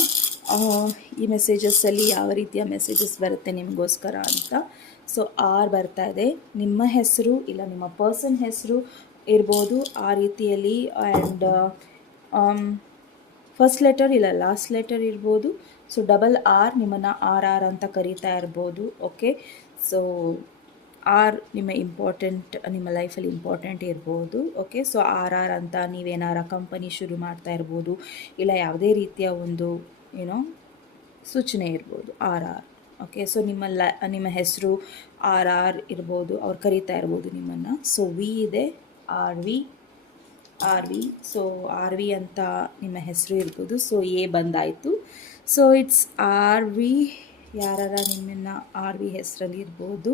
ಈ ಮೆಸೇಜಸ್ಸಲ್ಲಿ ಯಾವ ರೀತಿಯ ಮೆಸೇಜಸ್ ಬರುತ್ತೆ ನಿಮಗೋಸ್ಕರ ಅಂತ. ಸೊ ಆರ್ ಬರ್ತಾ ಇದೆ. ನಿಮ್ಮ ಹೆಸರು ಇಲ್ಲ ನಿಮ್ಮ ಪರ್ಸನ್ ಹೆಸರು ಇರ್ಬೋದು ಆ ರೀತಿಯಲ್ಲಿ. ಆ್ಯಂಡ್ ಫಸ್ಟ್ ಲೆಟರ್ ಇಲ್ಲ ಲಾಸ್ಟ್ ಲೆಟರ್ ಇರ್ಬೋದು. ಸೊ RR ನಿಮ್ಮನ್ನು RR ಅಂತ ಕರೀತಾ ಇರ್ಬೋದು. ಓಕೆ, ಸೊ ಆರ್ ನಿಮ್ಮ ಲೈಫಲ್ಲಿ ಇಂಪಾರ್ಟೆಂಟ್ ಇರ್ಬೋದು. ಓಕೆ, ಸೊ RR ಅಂತ ನೀವೇನಾರ ಕಂಪನಿ ಶುರು ಮಾಡ್ತಾ ಇರ್ಬೋದು, ಇಲ್ಲ ಯಾವುದೇ ರೀತಿಯ ಒಂದು ಸೂಚನೆ ಇರ್ಬೋದು RR. ಓಕೆ, ಸೊ ನಿಮ್ಮ ಹೆಸರು RR ಇರ್ಬೋದು, ಅವ್ರು ಕರೀತಾ ಇರ್ಬೋದು ನಿಮ್ಮನ್ನು. ಸೊ ವಿ ಇದೆ, ಆರ್ ವಿ. ಸೊ RV ಅಂತ ನಿಮ್ಮ ಹೆಸರು ಇರ್ಬೋದು. ಸೊ ಎ ಬಂದಾಯಿತು. So it's RV. ಯಾರ ನಿಮ್ಮನ್ನು RV ಹೆಸರಲ್ಲಿ ಇರ್ಬೋದು.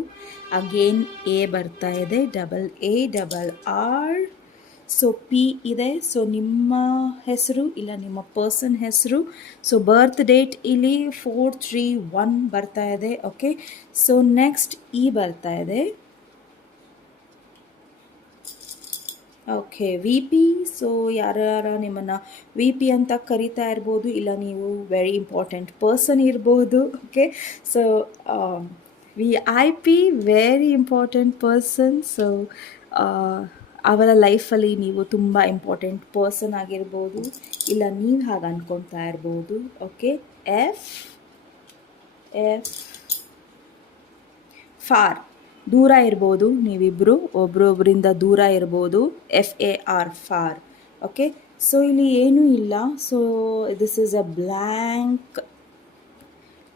ಅಗೇನ್ ಎ ಬರ್ತಾ ಇದೆ, AA RR. ಸೊ P ಇದೆ. ಸೊ ನಿಮ್ಮ ಹೆಸರು ಇಲ್ಲ ನಿಮ್ಮ ಪರ್ಸನ್ ಹೆಸರು. ಸೊ ಬರ್ತ್ ಡೇಟ್ ಇಲ್ಲಿ 431 ಬರ್ತಾ ಇದೆ. ಓಕೆ, ಸೊ ನೆಕ್ಸ್ಟ್ ಇ ಬರ್ತಾ ಇದೆ. Okay, VP. ಸೊ ಯಾರ್ಯಾರ ನಿಮ್ಮನ್ನು VP ಅಂತ ಕರೀತಾ ಇರ್ಬೋದು, ಇಲ್ಲ ನೀವು ವೆರಿ ಇಂಪಾರ್ಟೆಂಟ್ ಪರ್ಸನ್ ಇರ್ಬೋದು. Okay, so VIP, very important person. So ಅವರ ಲೈಫಲ್ಲಿ ನೀವು ತುಂಬ ಇಂಪಾರ್ಟೆಂಟ್ ಪರ್ಸನ್ ಆಗಿರ್ಬೋದು, ಇಲ್ಲ ನೀವು ಹಾಗೆ ಅಂದ್ಕೊಳ್ತಾ ಇರ್ಬೋದು. ಓಕೆ, F ಫಾರ್, ದೂರ ಇರ್ಬೋದು, ನೀವಿಬ್ಬರು ಒಬ್ರೊಬ್ಬರಿಂದ ದೂರ ಇರ್ಬೋದು. FAR for. ಓಕೆ, ಸೊ ಇಲ್ಲಿ ಏನೂ ಇಲ್ಲ. So this is a blank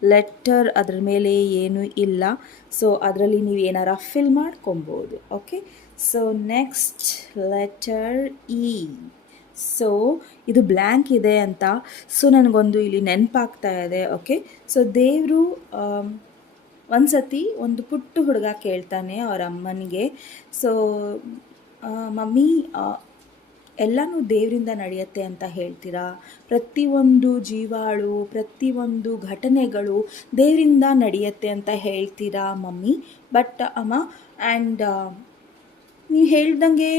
letter, ಅದ್ರ ಮೇಲೆ ಏನೂ ಇಲ್ಲ. ಸೊ ಅದರಲ್ಲಿ ನೀವು ಏನಾರ ಫಿಲ್ ಮಾಡ್ಕೊಬೋದು. Okay, so next letter E. So ಇದು ಬ್ಲ್ಯಾಂಕ್ ಇದೆ ಅಂತ ಸೊ ನನಗೊಂದು ಇಲ್ಲಿ ನೆನಪಾಗ್ತಾ ಇದೆ. ಓಕೆ, ಸೊ ದೇವರು ಒಂದು ಸತಿ ಒಂದು ಪುಟ್ಟ ಹುಡುಗ ಕೇಳ್ತಾನೆ ಅವ್ರ ಅಮ್ಮನಿಗೆ, ಸೊ ಮಮ್ಮಿ ಎಲ್ಲನೂ ದೇವರಿಂದ ನಡೆಯುತ್ತೆ ಅಂತ ಹೇಳ್ತೀರಾ. ಪ್ರತಿಯೊಂದು ಜೀವಾಳು, ಪ್ರತಿಯೊಂದು ಘಟನೆಗಳು ದೇವರಿಂದ ನಡೆಯುತ್ತೆ ಅಂತ ಹೇಳ್ತೀರಾ ಮಮ್ಮಿ. ಬಟ್ ಅಮ್ಮ, ಆ್ಯಂಡ್ ನೀವು ಹೇಳ್ದಂಗೆ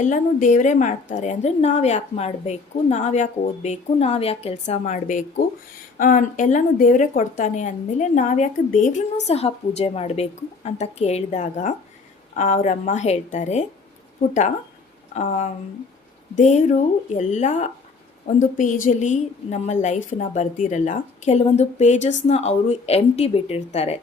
ಎಲ್ಲನೂ ದೇವರೇ ಮಾಡ್ತಾರೆ ಅಂದರೆ ನಾವು ಯಾಕೆ ಮಾಡಬೇಕು, ನಾವು ಯಾಕೆ ಓದಬೇಕು, ನಾವು ಯಾಕೆ ಕೆಲಸ ಮಾಡಬೇಕು, ಎಲ್ಲನೂ ದೇವರೇ ಕೊಡ್ತಾನೆ ಅಂದಮೇಲೆ ನಾವು ಯಾಕೆ ದೇವ್ರನ್ನೂ ಸಹ ಪೂಜೆ ಮಾಡಬೇಕು ಅಂತ ಕೇಳಿದಾಗ ಅವರಮ್ಮ ಹೇಳ್ತಾರೆ, ಪುಟ, ದೇವರು ಎಲ್ಲ ಒಂದು ಪೇಜಲ್ಲಿ ನಮ್ಮ ಲೈಫನ್ನ ಬರ್ದಿರಲ್ಲ, ಕೆಲವೊಂದು ಪೇಜಸ್ನ ಅವರು ಎಂಟಿ ಬಿಟ್ಟಿರ್ತಾರೆ,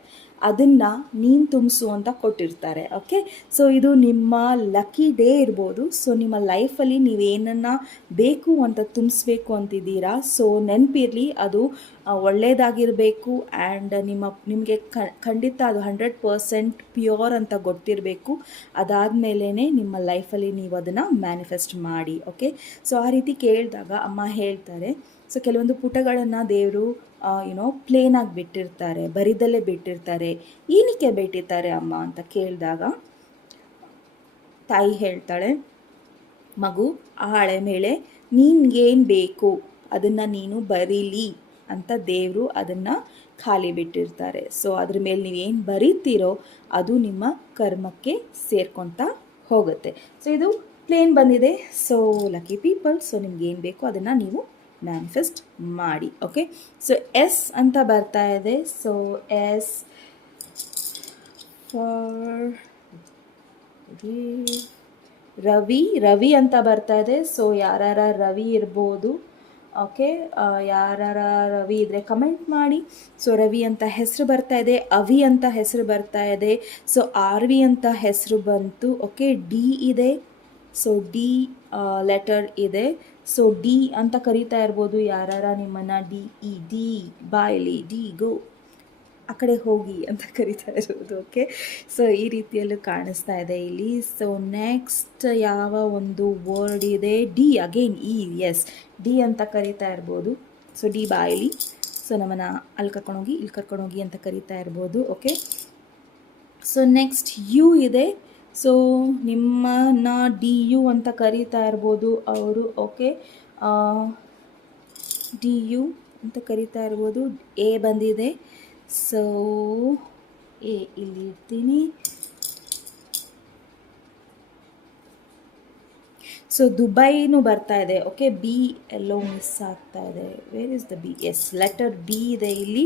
ಅದನ್ನು ನೀನು ತುಂಬಿಸು ಅಂತ ಕೊಟ್ಟಿರ್ತಾರೆ. ಓಕೆ, ಸೊ ಇದು ನಿಮ್ಮ ಲಕ್ಕಿ ಡೇ ಇರ್ಬೋದು. ಸೊ ನಿಮ್ಮ ಲೈಫಲ್ಲಿ ನೀವೇನನ್ನು ಬೇಕು ಅಂತ ತುಂಬಿಸ್ಬೇಕು ಅಂತಿದ್ದೀರಾ. ಸೊ ನೆನಪಿರಲಿ, ಅದು ಒಳ್ಳೆಯದಾಗಿರಬೇಕು ಆ್ಯಂಡ್ ನಿಮಗೆ ಖಂಡಿತ ಅದು 100% ಪ್ಯೂರ್ ಅಂತ ಗೊತ್ತಿರಬೇಕು. ಅದಾದಮೇಲೇ ನಿಮ್ಮ ಲೈಫಲ್ಲಿ ನೀವು ಅದನ್ನು ಮ್ಯಾನಿಫೆಸ್ಟ್ ಮಾಡಿ. ಓಕೆ, ಸೊ ಆ ರೀತಿ ಕೇಳಿದಾಗ ಅಮ್ಮ ಹೇಳ್ತಾರೆ, ಸೊ ಕೆಲವೊಂದು ಪುಟಗಳನ್ನು ದೇವರು ಪ್ಲೇನಾಗಿ ಬಿಟ್ಟಿರ್ತಾರೆ, ಬರಿದಲ್ಲೇ ಬಿಟ್ಟಿರ್ತಾರೆ. ಏನಕ್ಕೆ ಬಿಟ್ಟಿರ್ತಾರೆ ಅಮ್ಮ ಅಂತ ಕೇಳಿದಾಗ ತಾಯಿ ಹೇಳ್ತಾಳೆ, ಮಗು, ಆ ಹಳೆ ಮೇಲೆ ನಿನ್ಗೇನು ಬೇಕು ಅದನ್ನು ನೀನು ಬರೀಲಿ ಅಂತ ದೇವರು ಅದನ್ನು ಖಾಲಿ ಬಿಟ್ಟಿರ್ತಾರೆ. ಸೊ ಅದ್ರ ಮೇಲೆ ನೀವೇನು ಬರೀತೀರೋ ಅದು ನಿಮ್ಮ ಕರ್ಮಕ್ಕೆ ಸೇರ್ಕೊತಾ ಹೋಗುತ್ತೆ. ಸೊ ಇದು ಪ್ಲೇನ್ ಬಂದಿದೆ. ಸೊ ಲಕ್ಕಿ ಪೀಪಲ್, ಸೊ ನಿಮ್ಗೇನು ಬೇಕು ಅದನ್ನು ನೀವು ಮ್ಯಾನಿಫೆಸ್ಟ್ ಮಾಡಿ. ಓಕೆ, ಸೊ ಎಸ್ ಅಂತ ಬರ್ತಾ ಇದೆ. ಸೊ ಎಸ್ ಫಾರ್ ರವಿ ಅಂತ ಬರ್ತಾ ಇದೆ. ಸೊ ಯಾರ ರವಿ ಇರ್ಬೋದು. ಓಕೆ, ಯಾರ ರವಿ ಇದ್ದರೆ ಕಮೆಂಟ್ ಮಾಡಿ. ಸೊ ರವಿ ಅಂತ ಹೆಸರು ಬರ್ತಾ ಇದೆ, ಅವಿ ಅಂತ ಹೆಸರು ಬರ್ತಾ ಇದೆ, ಸೊ RV ಅಂತ ಹೆಸರು ಬಂತು. ಓಕೆ, ಡಿ ಇದೆ, ಸೊ ಡಿ ಲೆಟರ್ ಇದೆ. ಸೊ ಡಿ ಅಂತ ಕರೀತಾ ಇರ್ಬೋದು ಯಾರ ನಿಮ್ಮನ್ನು. ಡಿ ಬಾಯ್ಲಿ, ಡಿ ಗೋ, ಆ ಕಡೆ ಹೋಗಿ ಅಂತ ಕರಿತಾ ಇರೋದು. ಓಕೆ, ಸೊ ಈ ರೀತಿಯಲ್ಲೂ ಕಾಣಿಸ್ತಾ ಇದೆ ಇಲ್ಲಿ. ಸೊ ನೆಕ್ಸ್ಟ್ ಯಾವ ಒಂದು ವರ್ಡ್ ಇದೆ, ಡಿ ಅಗೇನ್, ಎಸ್, ಡಿ ಅಂತ ಕರಿತಾ ಇರ್ಬೋದು. ಸೊ ಡಿ ಬಾಯ್ಲಿ, ಸೊ ನಮ್ಮನ್ನು ಅಲ್ಲಿ ಕರ್ಕೊಂಡೋಗಿ ಇಲ್ಲಿ ಕರ್ಕೊಂಡೋಗಿ ಅಂತ ಕರಿತಾ ಇರ್ಬೋದು. ಓಕೆ, ಸೊ ನೆಕ್ಸ್ಟ್ ಯು ಇದೆ. ಸೊ ನಿಮ್ಮನ್ನ DU ಅಂತ ಕರೀತಾ ಇರ್ಬೋದು ಅವರು. ಓಕೆ, DU ಅಂತ ಕರೀತಾ ಇರ್ಬೋದು. ಎ ಬಂದಿದೆ. ಸೊ ಎ ಇಲ್ಲಿ ಇರ್ತೀನಿ. ಸೊ ದುಬೈನೂ ಬರ್ತಾ ಇದೆ. ಓಕೆ, ಬಿ ಎಲ್ಲೋ ಮಿಸ್ ಆಗ್ತಾ ಇದೆ. Where is the B? Yes, letter B ಇದೆ ಇಲ್ಲಿ.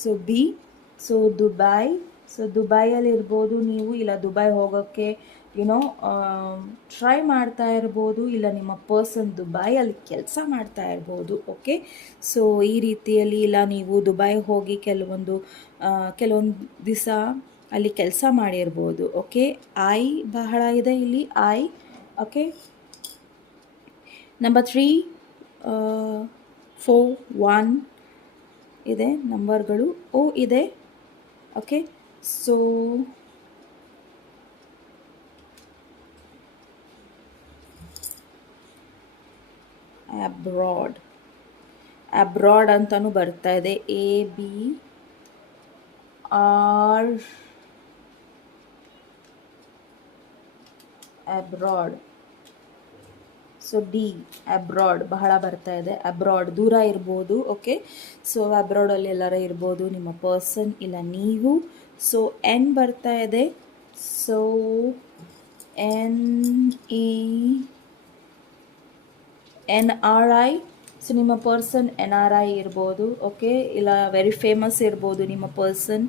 So B, so Dubai. So ದುಬೈಯಲ್ಲಿ ಇರ್ಬೋದು ನೀವು, ಇಲ್ಲ ದುಬೈ ಹೋಗೋಕ್ಕೆ ಟ್ರೈ ಮಾಡ್ತಾ ಇರ್ಬೋದು, ಇಲ್ಲ ನಿಮ್ಮ ಪರ್ಸನ್ ದುಬೈಯಲ್ಲಿ ಕೆಲಸ ಮಾಡ್ತಾ ಇರ್ಬೋದು. ಓಕೆ, ಸೊ ಈ ರೀತಿಯಲ್ಲಿ, ಇಲ್ಲ ನೀವು ದುಬೈ ಹೋಗಿ ಕೆಲವೊಂದು ದಿವಸ ಅಲ್ಲಿ ಕೆಲಸ ಮಾಡಿರ್ಬೋದು. ಓಕೆ, ಐ ಬಹಳ ಇದೆ ಇಲ್ಲಿ, ಐ. ಓಕೆ, ನಂಬರ್ 3, 4, 1 ಇದೆ ನಂಬರ್ಗಳು. ಓ ಇದೆ. ಓಕೆ, ಸೊ ಅಬ್ರಾಡ್ ಅಂತಲೂ ಬರ್ತಾ ಇದೆ. ABR, abroad. So D, abroad ಬಹಳ ಬರ್ತಾ ಇದೆ. ಅಬ್ರಾಡ್ ದೂರ ಇರ್ಬೋದು. ಓಕೆ, ಸೊ ಅಬ್ರಾಡಲ್ಲಿ ಎಲ್ಲರೂ ಇರ್ಬೋದು, ನಿಮ್ಮ ಪರ್ಸನ್ ಇಲ್ಲ ನೀವು. ಸೊ ಎನ್ ಬರ್ತಾ ಇದೆ. So NRI. ಸೊ ನಿಮ್ಮ ಪರ್ಸನ್ NRI ಇರ್ಬೋದು. ಓಕೆ, ಇಲ್ಲ ವೆರಿ ಫೇಮಸ್ ಇರ್ಬೋದು ನಿಮ್ಮ ಪರ್ಸನ್,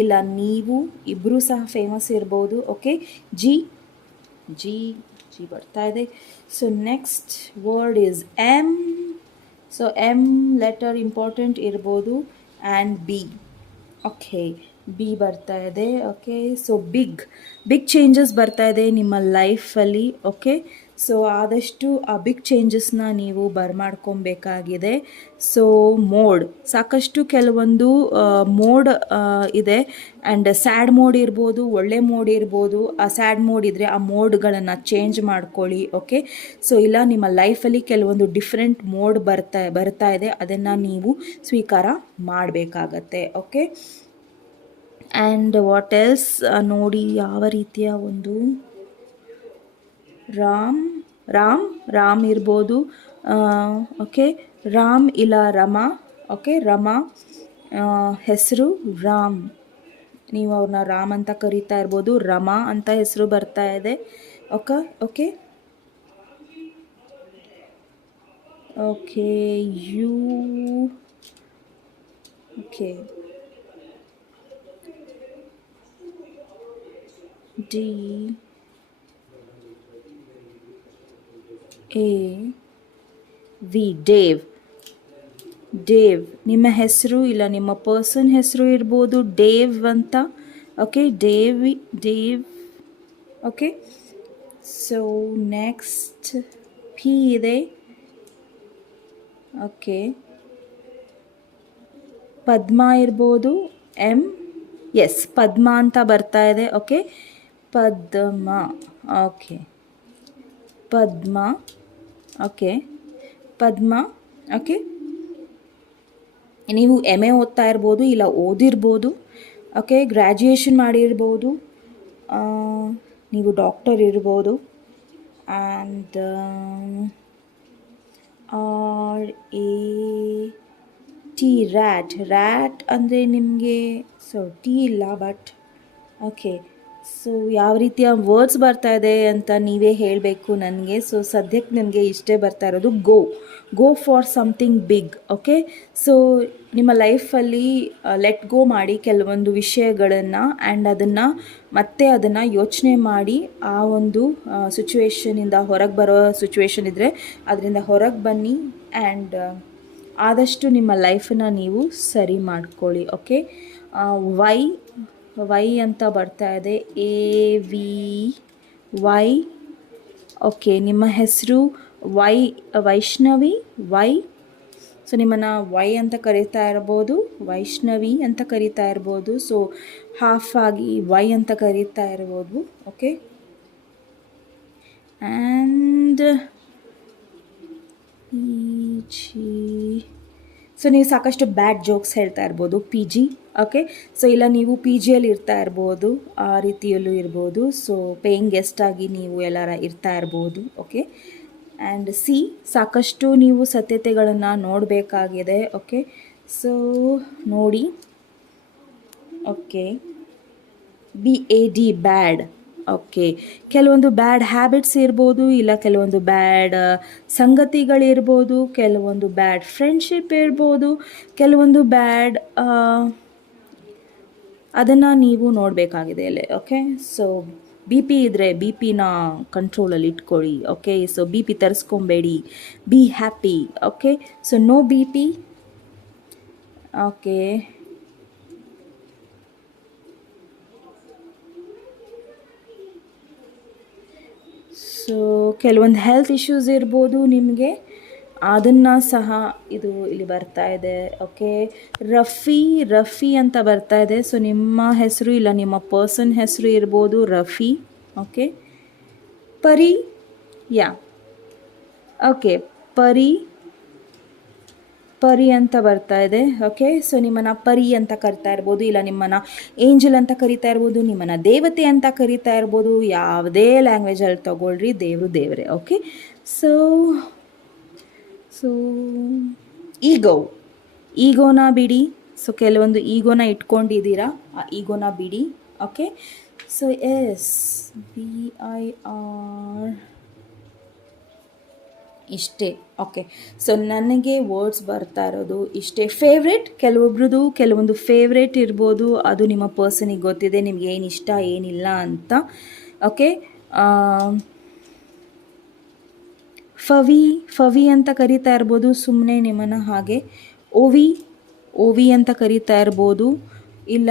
ಇಲ್ಲ ನೀವು ಇಬ್ಬರೂ ಸಹ ಫೇಮಸ್ ಇರ್ಬೋದು. ಓಕೆ, ಜಿ ಬರ್ತಾ ಇದೆ. So next word is M. So M letter important ಇರ್ಬೋದು. And B. ಓಕೆ, ಬಿ ಬರ್ತಾ ಇದೆ. ಓಕೆ, ಸೊ ಬಿಗ್ ಚೇಂಜಸ್ ಬರ್ತಾ ಇದೆ ನಿಮ್ಮ ಲೈಫಲ್ಲಿ. ಓಕೆ, ಸೊ ಆದಷ್ಟು ಆ ಬಿಗ್ ಚೇಂಜಸ್ನ ನೀವು ಬರಮಾಡ್ಕೊಬೇಕಾಗಿದೆ. ಸೊ ಮೋಡ್, ಸಾಕಷ್ಟು ಕೆಲವೊಂದು ಮೋಡ್ ಇದೆ. ಆ್ಯಂಡ್ ಸ್ಯಾಡ್ ಮೋಡ್ ಇರ್ಬೋದು, ಒಳ್ಳೆ ಮೋಡ್ ಇರ್ಬೋದು. ಆ ಸ್ಯಾಡ್ ಮೋಡ್ ಇದ್ದರೆ ಆ ಮೋಡ್ಗಳನ್ನು ಚೇಂಜ್ ಮಾಡ್ಕೊಳ್ಳಿ. ಓಕೆ, ಸೊ ಇಲ್ಲ ನಿಮ್ಮ ಲೈಫಲ್ಲಿ ಕೆಲವೊಂದು ಡಿಫ್ರೆಂಟ್ ಮೋಡ್ ಬರ್ತಾ ಇದೆ, ಅದನ್ನು ನೀವು ಸ್ವೀಕಾರ ಮಾಡಬೇಕಾಗತ್ತೆ. ಓಕೆ, ಆ್ಯಂಡ್ ವಾಟ್ ಎಲ್ಸ್ ನೋಡಿ, ಯಾವ ರೀತಿಯ ಒಂದು ರಾಮ್ ಇರ್ಬೋದು. ಓಕೆ, ರಾಮ್ ಇಲ್ಲ ರಮಾ. ಓಕೆ, ರಮಾ ಹೆಸರು ರಾಮ್, ನೀವು ಅವ್ರನ್ನ ರಾಮ್ ಅಂತ ಕರಿತಾ ಇರ್ಬೋದು. ರಮಾ ಅಂತ ಹೆಸರು ಬರ್ತಾ ಇದೆ. Okay okay okay U okay D A V Dave. ನಿಮ್ಮ ಹೆಸರು ಇಲ್ಲ ನಿಮ್ಮ ಪರ್ಸನ್ ಹೆಸರು ಇರ್ಬೋದು ಡೇವ್ ಅಂತ. Okay, Dave. Okay, so next P ಇದೆ. ಓಕೆ, ಪದ್ಮ ಇರ್ಬೋದು. ಎಸ್, ಪದ್ಮ ಅಂತ ಬರ್ತಾ ಇದೆ. Okay, Padma. Okay, Padma. Okay, Padma. Okay, ನೀವು ಎಮ್ ಎ ಓದ್ತಾ ಇರ್ಬೋದು ಇಲ್ಲ ಓದಿರ್ಬೋದು. ಓಕೆ, ಗ್ರ್ಯಾಜುಯೇಷನ್ ಮಾಡಿರ್ಬೋದು, ನೀವು ಡಾಕ್ಟರ್ ಇರ್ಬೋದು. ಆ್ಯಂಡ್ ರ್ಯಾಟ್ ಅಂದರೆ ನಿಮಗೆ ಟಿ ಇಲ್ಲ, ಬಟ್ ಓಕೆ. ಸೊ ಯಾವ ರೀತಿಯ ವರ್ಡ್ಸ್ ಬರ್ತಾ ಇದೆ ಅಂತ ನೀವೇ ಹೇಳಬೇಕು ನನಗೆ. ಸೊ ಸದ್ಯಕ್ಕೆ ನನಗೆ ಇಷ್ಟೇ ಬರ್ತಾ ಇರೋದು. Go for something big. Okay, so ನಿಮ್ಮ ಲೈಫಲ್ಲಿ ಲೆಟ್ ಗೋ ಮಾಡಿ ಕೆಲವೊಂದು ವಿಷಯಗಳನ್ನು, ಆ್ಯಂಡ್ ಅದನ್ನು ಯೋಚನೆ ಮಾಡಿ ಆ ಒಂದು ಸಿಚುವೇಶನಿಂದ ಹೊರಗೆ ಬರೋ ಸಿಚುವೇಶನ್ ಇದ್ದರೆ ಅದರಿಂದ ಹೊರಗೆ ಬನ್ನಿ, ಆ್ಯಂಡ್ ಆದಷ್ಟು ನಿಮ್ಮ ಲೈಫನ್ನು ನೀವು ಸರಿ ಮಾಡ್ಕೊಳ್ಳಿ. ಓಕೆ, ವೈ ಅಂತ ಬರ್ತಾ ಇದೆ. ವೈ. ಓಕೆ, ನಿಮ್ಮ ಹೆಸರು ವೈಷ್ಣವಿ. ಸೊ ನಿಮ್ಮನ್ನು ವೈ ಅಂತ ಕರೀತಾ ಇರ್ಬೋದು, ವೈಷ್ಣವಿ ಅಂತ ಕರೀತಾ ಇರ್ಬೋದು. ಸೊ ಹಾಫ್ ಆಗಿ ವೈ ಅಂತ ಕರೀತಾ ಇರ್ಬೋದು. ಓಕೆ, ಆ್ಯಂಡ್ ಸೊ ನೀವು ಸಾಕಷ್ಟು ಬ್ಯಾಡ್ ಜೋಕ್ಸ್ ಹೇಳ್ತಾ ಇರ್ಬೋದು. PG. ಓಕೆ, ಸೊ ಇಲ್ಲ ನೀವು PGಯಲ್ಲಿ ಇರ್ತಾ ಇರ್ಬೋದು, ಆ ರೀತಿಯಲ್ಲೂ ಇರ್ಬೋದು. ಸೊ ಪೇಯಿಂಗ್ ಗೆಸ್ಟ್ ಆಗಿ ನೀವು ಎಲ್ಲರ ಇರ್ತಾ ಇರ್ಬೋದು. ಓಕೆ, ಆ್ಯಂಡ್ ಸಾಕಷ್ಟು ನೀವು ಸತ್ಯತೆಗಳನ್ನು ನೋಡಬೇಕಾಗಿದೆ. ಓಕೆ, ಸೊ ನೋಡಿ. ಓಕೆ, BAD ಬ್ಯಾಡ್. ಓಕೆ, ಕೆಲವೊಂದು ಬ್ಯಾಡ್ ಹ್ಯಾಬಿಟ್ಸ್ ಇರ್ಬೋದು, ಇಲ್ಲ ಕೆಲವೊಂದು ಬ್ಯಾಡ್ ಸಂಗತಿಗಳಿರ್ಬೋದು, ಕೆಲವೊಂದು ಬ್ಯಾಡ್ ಫ್ರೆಂಡ್ಶಿಪ್ ಇರ್ಬೋದು, ಕೆಲವೊಂದು ಬ್ಯಾಡ್ ಅದನ್ನು ನೀವು ನೋಡಬೇಕಾಗಿದೆ ಅಲ್ಲೇ. ಓಕೆ, ಸೊ BP ಇದ್ದರೆ BPನ ಕಂಟ್ರೋಲಲ್ಲಿ ಇಟ್ಕೊಳ್ಳಿ. ಓಕೆ, ಸೊ BP ತರಿಸ್ಕೊಬೇಡಿ, be happy. Okay, so no BP. Okay, so ಕೆಲವೊಂದು ಹೆಲ್ತ್ ಇಶ್ಯೂಸ್ ಇರ್ಬೋದು ನಿಮಗೆ, ಅದನ್ನು ಸಹ ಇದು ಇಲ್ಲಿ ಬರ್ತಾ ಇದೆ. ಓಕೆ, ರಫಿ ಅಂತ ಬರ್ತಾ ಇದೆ. ಸೊ ನಿಮ್ಮ ಹೆಸರು ಇಲ್ಲ ನಿಮ್ಮ ಪರ್ಸನ್ ಹೆಸರು ಇರ್ಬೋದು ರಫಿ. ಓಕೆ, ಪರಿ. ಓಕೆ, ಪರಿ ಅಂತ ಬರ್ತಾ ಇದೆ. ಓಕೆ, ಸೊ ನಿಮ್ಮನ್ನು ಪರಿ ಅಂತ ಕರಿತಾ ಇರ್ಬೋದು, ಇಲ್ಲ ನಿಮ್ಮನ್ನು ಏಂಜಲ್ ಅಂತ ಕರಿತಾ ಇರ್ಬೋದು, ನಿಮ್ಮನ್ನು ದೇವತೆ ಅಂತ ಕರಿತಾ ಇರ್ಬೋದು. ಯಾವುದೇ ಲ್ಯಾಂಗ್ವೇಜಲ್ಲಿ ತಗೊಳ್ರಿ, ದೇವರೇ. ಓಕೆ, ಸೊ ಈಗೋನ ಬಿಡಿ. ಸೊ ಕೆಲವೊಂದು ಈಗೋನ ಇಟ್ಕೊಂಡಿದ್ದೀರಾ, ಆ ಈಗೋನ ಬಿಡಿ. ಓಕೆ, ಸೊ SBIR ಇಷ್ಟೇ. ಓಕೆ, ಸೊ ನನಗೆ ವರ್ಡ್ಸ್ ಬರ್ತಾ ಇರೋದು ಇಷ್ಟೇ. ಫೇವ್ರೇಟ್, ಕೆಲವೊಂದು ಫೇವ್ರೇಟ್ ಇರ್ಬೋದು, ಅದು ನಿಮ್ಮ ಪರ್ಸನಿಗೆ ಗೊತ್ತಿದೆ ನಿಮ್ಗೆ ಏನು ಇಷ್ಟ ಏನಿಲ್ಲ ಅಂತ. ಓಕೆ, ಫವಿ ಅಂತ ಕರಿತಾ ಇರ್ಬೋದು ಸುಮ್ಮನೆ ನಿಮ್ಮನ್ನು ಹಾಗೆ. ಓವಿ ಅಂತ ಕರಿತಾ ಇರ್ಬೋದು, ಇಲ್ಲ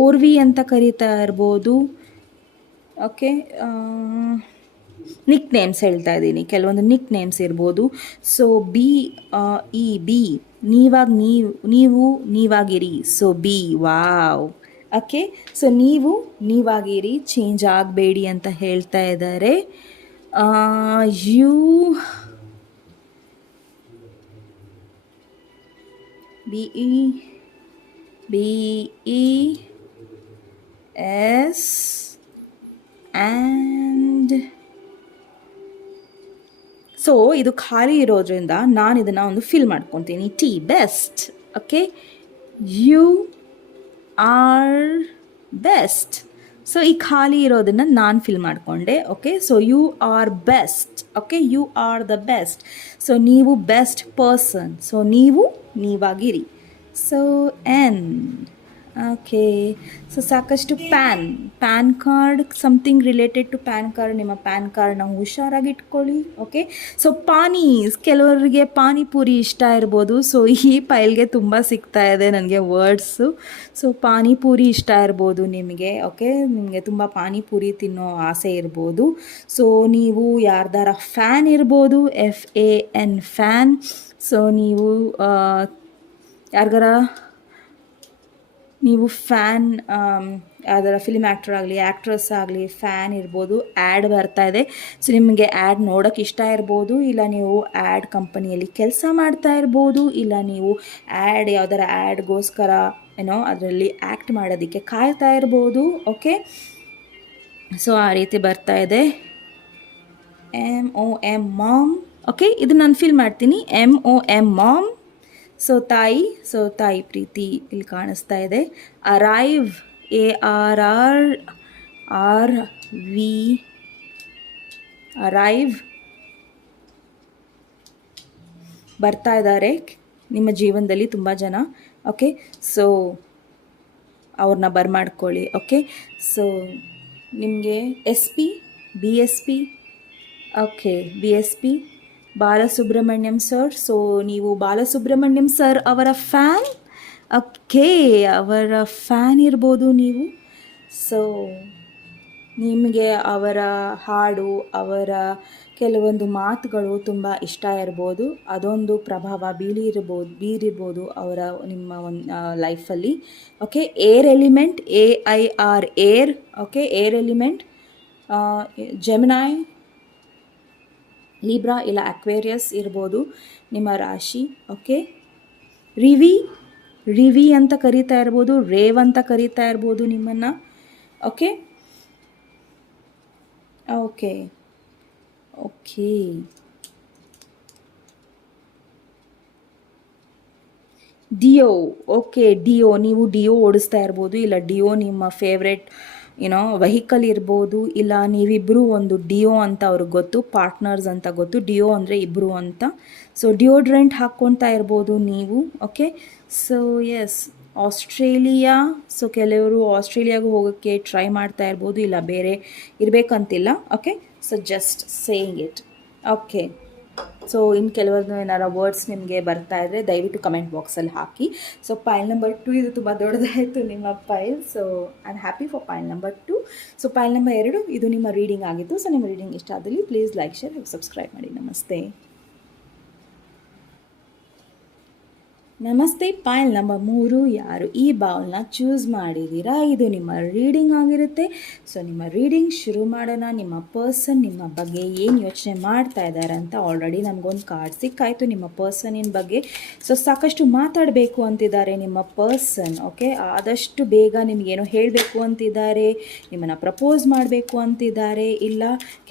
ಓರ್ವಿ ಅಂತ ಕರಿತಾ ಇರ್ಬೋದು. ಓಕೆ, ನಿಕ್ ನೇಮ್ಸ್ ಹೇಳ್ತಾ ಇದ್ದೀನಿ, ಕೆಲವೊಂದು ನಿಕ್ ನೇಮ್ಸ್ ಇರ್ಬೋದು. ಸೊ ಬಿ ನೀವಾಗಿರಿ. So B, wow. Okay, so ನೀವಾಗಿರಿ, ಚೇಂಜ್ ಆಗಬೇಡಿ ಅಂತ ಹೇಳ್ತಾ ಇದ್ದಾರೆ. BES and ಸೊ ಇದು ಖಾಲಿ ಇರೋದ್ರಿಂದ ನಾನು ಇದನ್ನು ಒಂದು ಫಿಲ್ ಮಾಡ್ಕೊತೀನಿ. T best. Okay, you are best. So ಈ ಖಾಲಿ ಇರೋದನ್ನು ನಾನು ಫಿಲ್ ಮಾಡಿಕೊಂಡೆ. Okay, so you are best. Okay, you are the best. So ನೀವು ಬೆಸ್ಟ್ ಪರ್ಸನ್. ಸೊ ನೀವಾಗಿರಿ. So N. ಓಕೆ, ಸೊ ಸಾಕಷ್ಟು PAN card, something related to PAN card. ನಿಮ್ಮ PAN ಕಾರ್ಡ್ನ ಹುಷಾರಾಗಿ ಇಟ್ಕೊಳ್ಳಿ. ಓಕೆ, ಸೊ ಕೆಲವರಿಗೆ ಪಾನಿಪುರಿ ಇಷ್ಟ ಇರ್ಬೋದು. ಸೊ ಈ ಫೈಲ್ಗೆ ತುಂಬ ಸಿಗ್ತಾ ಇದೆ ನನಗೆ ವರ್ಡ್ಸು. ಸೊ ಪಾನಿಪುರಿ ಇಷ್ಟ ಇರ್ಬೋದು ನಿಮಗೆ. ಓಕೆ, ನಿಮಗೆ ತುಂಬ ಪಾನಿಪುರಿ ತಿನ್ನೋ ಆಸೆ ಇರ್ಬೋದು. ಸೊ ನೀವು ಯಾರ್ದಾರ ಫ್ಯಾನ್ ಇರ್ಬೋದು, FAN ಫ್ಯಾನ್. ಸೊ ನೀವು ಫ್ಯಾನ್, ಯಾವ್ದಾರ ಫಿಲ್ಮ್ ಆ್ಯಕ್ಟರ್ ಆಗಲಿ, ಆ್ಯಕ್ಟ್ರೆಸ್ ಆಗಲಿ ಫ್ಯಾನ್ ಇರ್ಬೋದು. ಆ್ಯಡ್ ಬರ್ತಾ ಇದೆ. ಸೊ ನಿಮಗೆ ಆ್ಯಡ್ ನೋಡೋಕ್ಕೆ ಇಷ್ಟ ಇರ್ಬೋದು, ಇಲ್ಲ ನೀವು ಆ್ಯಡ್ ಕಂಪನಿಯಲ್ಲಿ ಕೆಲಸ ಮಾಡ್ತಾ ಇರ್ಬೋದು, ಇಲ್ಲ ನೀವು ಯಾವ್ದಾರ ಆ್ಯಡ್ಗೋಸ್ಕರ ಅದರಲ್ಲಿ ಆ್ಯಕ್ಟ್ ಮಾಡೋದಕ್ಕೆ ಕಾಯ್ತಾ ಇರ್ಬೋದು. ಓಕೆ, ಸೊ ಆ ರೀತಿ ಬರ್ತಾ ಇದೆ. MOM ma'am. ಓಕೆ, ಇದು ನಾನು ಫಿಲ್ ಮಾಡ್ತೀನಿ. MOM ma'am. ಸೊ ತಾಯಿ ಪ್ರೀತಿ ಇಲ್ಲಿ ಕಾಣಿಸ್ತಾ ಇದೆ. Arrive, ARRRV, arrive. ಬರ್ತಾ ಇದ್ದಾರೆ ನಿಮ್ಮ ಜೀವನದಲ್ಲಿ ತುಂಬ ಜನ. ಓಕೆ, ಸೊ ಅವ್ರನ್ನ ಬರ್ಮಾಡ್ಕೊಳ್ಳಿ. ಓಕೆ, ಸೊ ನಿಮಗೆ SP, BSP. Okay, BSP Balasubrahmanyam sir. So ನೀವು ಬಾಲಸುಬ್ರಹ್ಮಣ್ಯಂ ಸರ್ ಅವರ ಫ್ಯಾನ್. ಓಕೆ, ಅವರ ಫ್ಯಾನ್ ಇರ್ಬೋದು ನೀವು. ಸೊ ನಿಮಗೆ ಅವರ ಹಾಡು, ಅವರ ಕೆಲವೊಂದು ಮಾತುಗಳು ತುಂಬ ಇಷ್ಟ ಇರ್ಬೋದು. ಅದೊಂದು ಪ್ರಭಾವ ಬೀರಿರ್ಬೋದು ನಿಮ್ಮ ಲೈಫಲ್ಲಿ. Okay, air element, AIR air. Okay, air element. Gemini, Libra ಇಲ್ಲ ಅಕ್ವೇರಿಯಸ್ ಇರ್ಬೋದು ನಿಮ್ಮ ರಾಶಿ. ಓಕೆ, ರಿವಿ ಅಂತ ಕರೀತಾ ಇರ್ಬೋದು, ರೇವ್ ಅಂತ ಕರೀತಾ ಇರ್ಬೋದು ನಿಮ್ಮನ್ನು. Okay okay okay Dio. Okay, ನೀವು ಡಿಯೋ ಓಡಿಸ್ತಾ ಇರ್ಬೋದು, ಇಲ್ಲ ಡಿಯೋ ನಿಮ್ಮ ಫೇವ್ರೆಟ್ ವೆಹಿಕಲ್ ಇರ್ಬೋದು, ಇಲ್ಲ ನೀವಿಬ್ಬರು ಒಂದು ಡಿಯೋ ಅಂತ ಅವ್ರಿಗೆ ಗೊತ್ತು, ಪಾರ್ಟ್ನರ್ಸ್ ಅಂತ ಗೊತ್ತು. ಡಿಯೋ ಅಂದರೆ ಇಬ್ಬರು ಅಂತ. ಸೊ ಡಿಯೋಡ್ರೆಂಟ್ ಹಾಕ್ಕೊತಾ ಇರ್ಬೋದು ನೀವು. Okay, so S, Australia. So ಕೆಲವರು ಆಸ್ಟ್ರೇಲಿಯಾಗೂ ಹೋಗೋಕ್ಕೆ ಟ್ರೈ ಮಾಡ್ತಾ ಇರ್ಬೋದು, ಇಲ್ಲ ಬೇರೆ ಇರಬೇಕಂತಿಲ್ಲ. Okay, so just saying it. Okay, so ಇನ್ನು ಕೆಲವೊಂದು ಏನಾರ ವರ್ಡ್ಸ್ ನಿಮಗೆ ಬರ್ತಾ ಇದ್ದರೆ ದಯವಿಟ್ಟು ಕಮೆಂಟ್ ಬಾಕ್ಸಲ್ಲಿ ಹಾಕಿ. ಸೊ ಪೈಲ್ ನಂಬರ್ 2 ಇದು ತುಂಬ ದೊಡ್ಡದಾಯಿತು ನಿಮ್ಮ file. So I am happy for file number 2. ಸೊ ಪೈಲ್ ನಂಬರ್ 2 ಇದು ನಿಮ್ಮ ರೀಡಿಂಗ್ ಆಗಿತ್ತು. ಸೊ ನಿಮ್ಮ ರೀಡಿಂಗ್ ಇಷ್ಟ ಆದಲ್ಲಿ ಪ್ಲೀಸ್ ಲೈಕ್, ಶೇರ್ ಹಾಗೂ ಸಬ್ಸ್ಕ್ರೈಬ್ ಮಾಡಿ. ನಮಸ್ತೆ. ಪೈಲ್ ನಂಬರ್ 3 ಯಾರು ಈ ಬೌಲ್ನ ಚೂಸ್ ಮಾಡಿದ್ದೀರಾ, ಇದು ನಿಮ್ಮ ರೀಡಿಂಗ್ ಆಗಿರುತ್ತೆ. ಸೊ ನಿಮ್ಮ ರೀಡಿಂಗ್ ಶುರು ಮಾಡೋಣ. ನಿಮ್ಮ ಪರ್ಸನ್ ನಿಮ್ಮ ಬಗ್ಗೆ ಏನು ಯೋಚನೆ ಮಾಡ್ತಾ ಇದ್ದಾರೆ ಅಂತ ಆಲ್ರೆಡಿ ನಮಗೊಂದು ಕಾರ್ಡ್ ಸಿಕ್ಕಾಯಿತು ನಿಮ್ಮ ಪರ್ಸನಿನ ಬಗ್ಗೆ. ಸೊ ಸಾಕಷ್ಟು ಮಾತಾಡಬೇಕು ಅಂತಿದ್ದಾರೆ ನಿಮ್ಮ ಪರ್ಸನ್. ಓಕೆ, ಆದಷ್ಟು ಬೇಗ ನಿಮಗೇನೋ ಹೇಳಬೇಕು ಅಂತಿದ್ದಾರೆ, ನಿಮ್ಮನ್ನು ಪ್ರಪೋಸ್ ಮಾಡಬೇಕು ಅಂತಿದ್ದಾರೆ, ಇಲ್ಲ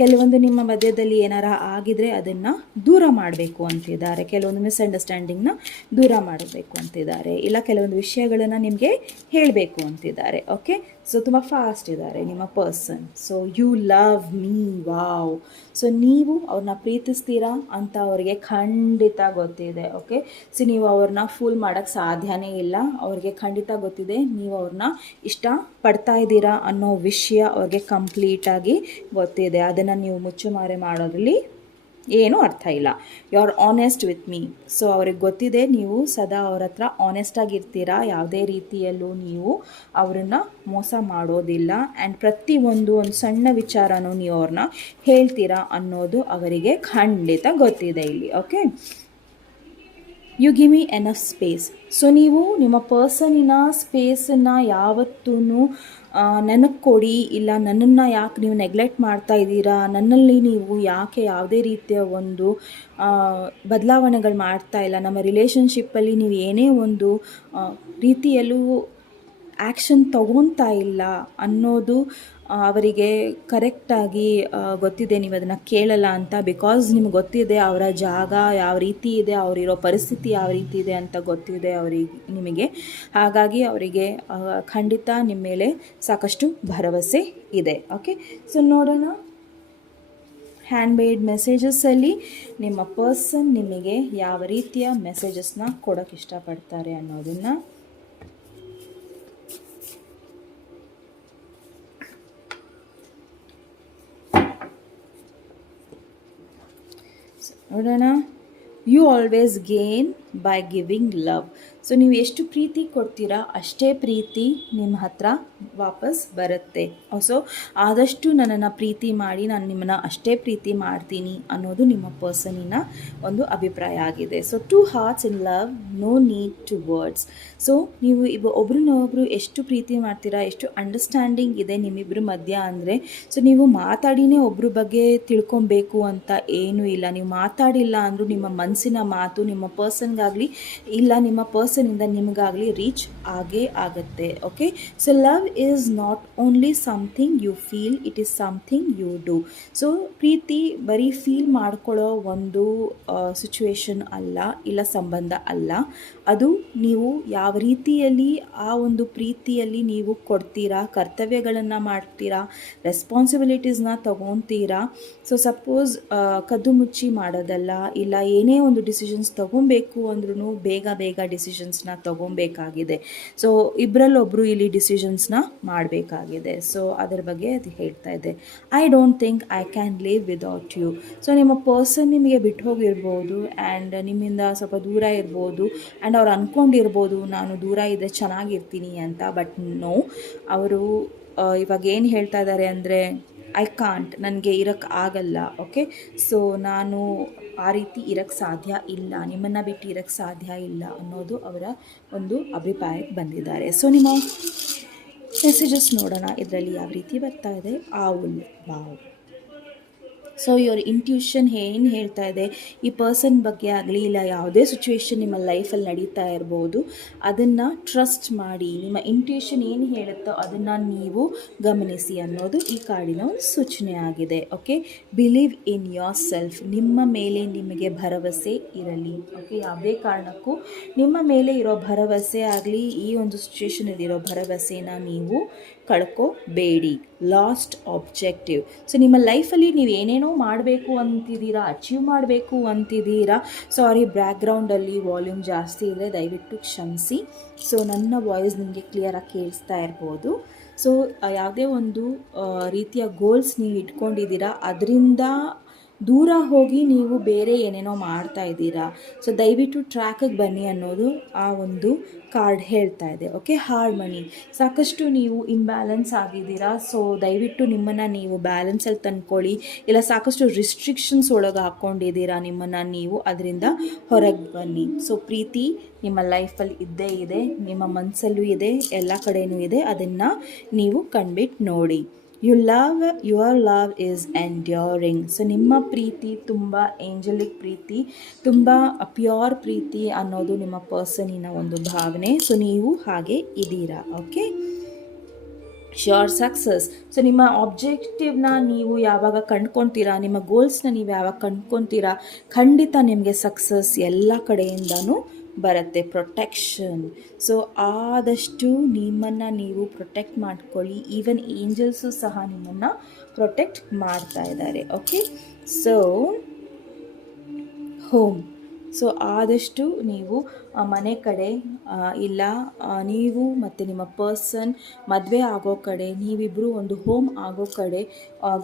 ಕೆಲವೊಂದು ನಿಮ್ಮ ಮಧ್ಯದಲ್ಲಿ ಏನಾರ ಆಗಿದ್ರೆ ಅದನ್ನು ದೂರ ಮಾಡಬೇಕು ಅಂತಿದ್ದಾರೆ, ಕೆಲವೊಂದು ಮಿಸ್ಅಂಡರ್ಸ್ಟ್ಯಾಂಡಿಂಗ್ನ ದೂರ ಮಾಡಬೇಕು ಅಂತಿದ್ದಾರೆ, ಇಲ್ಲ ಕೆಲವೊಂದು ವಿಷಯಗಳನ್ನು ನಿಮಗೆ ಹೇಳಬೇಕು ಅಂತಿದ್ದಾರೆ. ಓಕೆ, ಸೊ ತುಂಬ ಫಾಸ್ಟ್ ಇದ್ದಾರೆ ನಿಮ್ಮ person. So you love me, wow. So ನೀವು ಅವ್ರನ್ನ ಪ್ರೀತಿಸ್ತೀರಾ ಅಂತ ಅವರಿಗೆ ಖಂಡಿತ ಗೊತ್ತಿದೆ. ಓಕೆ, ಸೊ ನೀವು ಅವ್ರನ್ನ ಫೂಲ್ ಮಾಡೋಕ್ಕೆ ಸಾಧ್ಯನೇ ಇಲ್ಲ. ಅವ್ರಿಗೆ ಖಂಡಿತ ಗೊತ್ತಿದೆ ನೀವು ಅವ್ರನ್ನ ಇಷ್ಟಪಡ್ತಾ ಇದ್ದೀರಾ ಅನ್ನೋ ವಿಷಯ ಅವ್ರಿಗೆ ಕಂಪ್ಲೀಟಾಗಿ ಗೊತ್ತಿದೆ. ಅದನ್ನು ನೀವು ಮುಚ್ಚುಮರೆ ಮಾಡೋದ್ರಲ್ಲಿ ಏನೂ ಅರ್ಥ ಇಲ್ಲ. You are honest with me. So ಅವ್ರಿಗೆ ಗೊತ್ತಿದೆ ನೀವು ಸದಾ ಅವ್ರ ಹತ್ರ ಆನೆಸ್ಟಾಗಿರ್ತೀರಾ, ಯಾವುದೇ ರೀತಿಯಲ್ಲೂ ನೀವು ಅವ್ರನ್ನ ಮೋಸ ಮಾಡೋದಿಲ್ಲ. ಆ್ಯಂಡ್ ಪ್ರತಿಯೊಂದು ಸಣ್ಣ ವಿಚಾರನೂ ನೀವು ಅವ್ರನ್ನ ಹೇಳ್ತೀರಾ ಅನ್ನೋದು ಅವರಿಗೆ ಖಂಡಿತ ಗೊತ್ತಿದೆ ಇಲ್ಲಿ. Okay, you give me enough space. So ನೀವು ನಿಮ್ಮ ಪರ್ಸನಿನ ಸ್ಪೇಸನ್ನು ಯಾವತ್ತೂ ನನಗೆ ಕೊಡಿ, ಇಲ್ಲ ನನ್ನನ್ನು ಯಾಕೆ ನೀವು ನೆಗ್ಲೆಕ್ಟ್ ಮಾಡ್ತಾ ಇದ್ದೀರಾ, ನನ್ನಲ್ಲಿ ನೀವು ಯಾಕೆ ಯಾವುದೇ ರೀತಿಯ ಒಂದು ಬದಲಾವಣೆಗಳು ಮಾಡ್ತಾ ಇಲ್ಲ, ನಮ್ಮ ರಿಲೇಷನ್ಶಿಪ್ಪಲ್ಲಿ ನೀವು ಏನೇ ಒಂದು ರೀತಿಯಲ್ಲೂ ಆ್ಯಕ್ಷನ್ ತಗೊತಾ ಇಲ್ಲ ಅನ್ನೋದು ಅವರಿಗೆ ಕರೆಕ್ಟಾಗಿ ಗೊತ್ತಿದೆ ನೀವು ಅದನ್ನು ಕೇಳಲ್ಲ ಅಂತ. ಬಿಕಾಸ್ ನಿಮ್ಗೆ ಗೊತ್ತಿದೆ ಅವರ ಜಾಗ ಯಾವ ರೀತಿ ಇದೆ, ಅವರಿರೋ ಪರಿಸ್ಥಿತಿ ಯಾವ ರೀತಿ ಇದೆ ಅಂತ ಗೊತ್ತಿದೆ ಅವರಿಗೆ, ನಿಮಗೆ. ಹಾಗಾಗಿ ಅವರಿಗೆ ಖಂಡಿತ ನಿಮ್ಮ ಮೇಲೆ ಸಾಕಷ್ಟು ಭರವಸೆ ಇದೆ. ಓಕೆ, ಸೊ ನೋಡೋಣ ಹ್ಯಾಂಡ್ ಮೇಡ್ ಮೆಸೇಜಸ್ಸಲ್ಲಿ ನಿಮ್ಮ ಪರ್ಸನ್ ನಿಮಗೆ ಯಾವ ರೀತಿಯ ಮೆಸೇಜಸ್ನ ಕೊಡೋಕ್ಕೆ ಇಷ್ಟಪಡ್ತಾರೆ ಅನ್ನೋದನ್ನು. ನೋಡೋಣ. You always gain by giving love. So ನೀವು ಎಷ್ಟು ಪ್ರೀತಿ ಕೊಡ್ತೀರಾ ಅಷ್ಟೇ ಪ್ರೀತಿ ನಿಮ್ಮ ಹತ್ರ ವಾಪಸ್ ಬರುತ್ತೆ. ಸೊ ಆದಷ್ಟು ನನ್ನನ್ನು ಪ್ರೀತಿ ಮಾಡಿ, ನಾನು ನಿಮ್ಮನ್ನು ಅಷ್ಟೇ ಪ್ರೀತಿ ಮಾಡ್ತೀನಿ ಅನ್ನೋದು ನಿಮ್ಮ ಪರ್ಸನಿನ ಒಂದು ಅಭಿಪ್ರಾಯ ಆಗಿದೆ. So 2 hearts in love, no need to words. So ನೀವು ಒಬ್ರನ್ನೊಬ್ರು ಎಷ್ಟು ಪ್ರೀತಿ ಮಾಡ್ತೀರಾ, ಎಷ್ಟು ಅಂಡರ್ಸ್ಟ್ಯಾಂಡಿಂಗ್ ಇದೆ ನಿಮ್ಮಿಬ್ಬರ ಮಧ್ಯ ಅಂದರೆ, ಸೊ ನೀವು ಮಾತಾಡಿನೇ ಒಬ್ಬರ ಬಗ್ಗೆ ತಿಳ್ಕೊಬೇಕು ಅಂತ ಏನೂ ಇಲ್ಲ. ನೀವು ಮಾತಾಡಿಲ್ಲ ಅಂದರೂ ನಿಮ್ಮ ಮನಸ್ಸಿನ ಮಾತು ನಿಮ್ಮ ಪರ್ಸನ್ಗಾಗಲಿ ಇಲ್ಲ ನಿಮ್ಮ ಪರ್ಸನಿಂದ ನಿಮಗಾಗಲಿ ರೀಚ್ ಆಗೇ ಆಗುತ್ತೆ. Okay, so love is not only something you feel, it is something you do. So ಪ್ರೀತಿ ಬರೀ ಫೀಲ್ ಮಾಡ್ಕೊಳ್ಳೋ ಒಂದು ಸಿಚುವೇಶನ್ ಅಲ್ಲ, ಇಲ್ಲ ಸಂಬಂಧ ಅಲ್ಲ. ಅದು ನೀವು ಯಾವ ರೀತಿಯಲ್ಲಿ ಆ ಒಂದು ಪ್ರೀತಿಯಲ್ಲಿ ನೀವು ಕೊಡ್ತೀರಾ, ಕರ್ತವ್ಯಗಳನ್ನು ಮಾಡ್ತೀರಾ, ರೆಸ್ಪಾನ್ಸಿಬಿಲಿಟೀಸ್ನ ತಗೊತೀರಾ. ಸೊ ಸಪೋಸ್ ಕದ್ದು ಮುಚ್ಚಿ ಮಾಡೋದಲ್ಲ, ಇಲ್ಲ ಏನೇ ಒಂದು ಡಿಸಿಷನ್ಸ್ ತೊಗೊಬೇಕು ಅಂದ್ರೂ ಬೇಗ ಡಿಸಿಷನ್ಸ್ನ ತೊಗೊಬೇಕಾಗಿದೆ. ಸೊ ಇಬ್ಬರಲ್ಲೊಬ್ಬರು ಇಲ್ಲಿ ಡಿಸಿಷನ್ಸ್ನ ಮಾಡಬೇಕಾಗಿದೆ. ಸೊ ಅದರ ಬಗ್ಗೆ ಅದು ಹೇಳ್ತಾ ಇದೆ. I don't think I can live without you. So ನಿಮ್ಮ ಪರ್ಸನ್ ನಿಮಗೆ ಬಿಟ್ಟು ಹೋಗಿರ್ಬೋದು ಆ್ಯಂಡ್ ನಿಮ್ಮಿಂದ ಸ್ವಲ್ಪ ದೂರ ಇರ್ಬೋದು ಆ್ಯಂಡ್ ಅವ್ರು ಅಂದ್ಕೊಂಡಿರ್ಬೋದು ನಾನು ದೂರ ಇದ್ದರೆ ಚೆನ್ನಾಗಿರ್ತೀನಿ ಅಂತ. ಬಟ್ ನೋ, ಅವರು ಇವಾಗ ಏನು ಹೇಳ್ತಾ ಇದ್ದಾರೆ ಅಂದರೆ ಐ ಕಾಂಟ್, ನನಗೆ ಇರೋಕ್ಕೆ ಆಗಲ್ಲ. ಓಕೆ, ಸೊ ನಾನು ಆ ರೀತಿ ಇರೋಕ್ಕೆ ಸಾಧ್ಯ ಇಲ್ಲ, ನಿಮ್ಮನ್ನು ಬಿಟ್ಟು ಇರೋಕ್ಕೆ ಸಾಧ್ಯ ಇಲ್ಲ ಅನ್ನೋದು ಅವರ ಒಂದು ಅಭಿಪ್ರಾಯಕ್ಕೆ ಬಂದಿದ್ದಾರೆ. ಸೊ ನಿಮ್ಮ ಮೆಸೇಜಸ್ ನೋಡೋಣ ಇದರಲ್ಲಿ ಯಾವ ರೀತಿ ಬರ್ತಾ ಇದೆ. ಆವುಲ್ ವಾವ್. ಸೊ ಯುವರ್ ಇಂಟ್ಯೂಷನ್ ಏನು ಹೇಳ್ತಾ ಇದೆ, ಈ ಪರ್ಸನ್ ಬಗ್ಗೆ ಆಗಲಿ ಇಲ್ಲ ಯಾವುದೇ ಸಿಚುವೇಶನ್ ನಿಮ್ಮ ಲೈಫಲ್ಲಿ ನಡೀತಾ ಇರ್ಬೋದು, ಅದನ್ನು ಟ್ರಸ್ಟ್ ಮಾಡಿ. ನಿಮ್ಮ ಇಂಟ್ಯೂಷನ್ ಏನು ಹೇಳುತ್ತೋ ಅದನ್ನು ನೀವು ಗಮನಿಸಿ ಅನ್ನೋದು ಈ ಕಾರ್ಡಿನ ಒಂದು ಸೂಚನೆ ಆಗಿದೆ. Okay, believe in your self. ನಿಮ್ಮ ಮೇಲೆ ನಿಮಗೆ ಭರವಸೆ ಇರಲಿ. ಓಕೆ, ಯಾವುದೇ ಕಾರಣಕ್ಕೂ ನಿಮ್ಮ ಮೇಲೆ ಇರೋ ಭರವಸೆ ಆಗಲಿ, ಈ ಒಂದು ಸಿಚುವೇಶನಲ್ಲಿರೋ ಭರವಸೆನ ನೀವು ಕಳ್ಕೋಬೇಡಿ. Last objective. ಸೊ ನಿಮ್ಮ ಲೈಫಲ್ಲಿ ನೀವು ಏನೇನೋ ಮಾಡಬೇಕು ಅಂತಿದ್ದೀರಾ, ಅಚೀವ್ ಮಾಡಬೇಕು ಅಂತಿದ್ದೀರಾ. ಸಾರಿ, ಬ್ಯಾಕ್ಗ್ರೌಂಡಲ್ಲಿ ವಾಲ್ಯೂಮ್ ಜಾಸ್ತಿ ಇದೆ, ದಯವಿಟ್ಟು ಕ್ಷಮಿಸಿ. ಸೊ ನನ್ನ ವಾಯ್ಸ್ ನಿಮಗೆ ಕ್ಲಿಯರಾಗಿ ಕೇಳಿಸ್ತಾ ಇರ್ಬೋದು. ಸೊ ಯಾವುದೇ ಒಂದು ರೀತಿಯ ಗೋಲ್ಸ್ ನೀವು ಇಟ್ಕೊಂಡಿದ್ದೀರಾ, ಅದರಿಂದ ದೂರ ಹೋಗಿ ನೀವು ಬೇರೆ ಏನೇನೋ ಮಾಡ್ತಾ ಇದ್ದೀರಾ. ಸೊ ದಯವಿಟ್ಟು ಟ್ರ್ಯಾಕಿಗೆ ಬನ್ನಿ ಅನ್ನೋದು ಆ ಒಂದು ಕಾರ್ಡ್ ಹೇಳ್ತಾ ಇದೆ. Okay, harmony. ಸಾಕಷ್ಟು ನೀವು ಇಂಬ್ಯಾಲೆನ್ಸ್ ಆಗಿದ್ದೀರಾ. ಸೊ ದಯವಿಟ್ಟು ನಿಮ್ಮನ್ನು ನೀವು ಬ್ಯಾಲೆನ್ಸಲ್ಲಿ ತಂದ್ಕೊಳ್ಳಿ. ಇಲ್ಲ ಸಾಕಷ್ಟು ರಿಸ್ಟ್ರಿಕ್ಷನ್ಸ್ ಒಳಗೆ ಹಾಕ್ಕೊಂಡಿದ್ದೀರಾ ನಿಮ್ಮನ್ನು ನೀವು, ಅದರಿಂದ ಹೊರಗೆ ಬನ್ನಿ. ಸೊ ಪ್ರೀತಿ ನಿಮ್ಮ ಲೈಫಲ್ಲಿ ಇದ್ದೇ ಇದೆ, ನಿಮ್ಮ ಮನಸ್ಸಲ್ಲೂ ಇದೆ, ಎಲ್ಲ ಕಡೆಯೂ ಇದೆ. ಅದನ್ನು ನೀವು ಕಂಡ್ಬಿಟ್ಟು ನೋಡಿ. Your love is enduring. So ನಿಮ್ಮ ಪ್ರೀತಿ ತುಂಬ ಏಂಜಲಿಕ್ ಪ್ರೀತಿ, ತುಂಬ ಪ್ಯೂರ್ ಪ್ರೀತಿ ಅನ್ನೋದು ನಿಮ್ಮ ಪರ್ಸನಿನ ಒಂದು ಭಾವನೆ. ಸೊ ನೀವು ಹಾಗೆ ಇದ್ದೀರಾ. Okay, sure success. ಸೊ ನಿಮ್ಮ ಆಬ್ಜೆಕ್ಟಿವ್ನ ನೀವು ಯಾವಾಗ ಕಂಡ್ಕೊತೀರಾ, ನಿಮ್ಮ ಗೋಲ್ಸ್ನ ನೀವು ಯಾವಾಗ ಕಂಡ್ಕೊತೀರಾ, ಖಂಡಿತ ನಿಮಗೆ ಸಕ್ಸಸ್ ಎಲ್ಲ ಕಡೆಯಿಂದನೂ ಬರುತ್ತೆ. ಪ್ರೊಟೆಕ್ಷನ್. ಸೊ ಆದಷ್ಟು ನಿಮ್ಮನ್ನು ನೀವು ಪ್ರೊಟೆಕ್ಟ್ ಮಾಡ್ಕೊಳ್ಳಿ. ಈವನ್ ಏಂಜಲ್ಸು ಸಹ ನಿಮ್ಮನ್ನು ಪ್ರೊಟೆಕ್ಟ್ ಮಾಡ್ತಾ ಇದ್ದಾರೆ. Okay, so home. ಸೊ ಆದಷ್ಟು ನೀವು ಮನೆ ಕಡೆ ಇಲ್ಲ ನೀವು ಮತ್ತು ನಿಮ್ಮ ಪರ್ಸನ್ ಮದುವೆ ಆಗೋ ಕಡೆ, ನೀವಿಬ್ಬರು ಒಂದು ಹೋಮ್ ಆಗೋ ಕಡೆ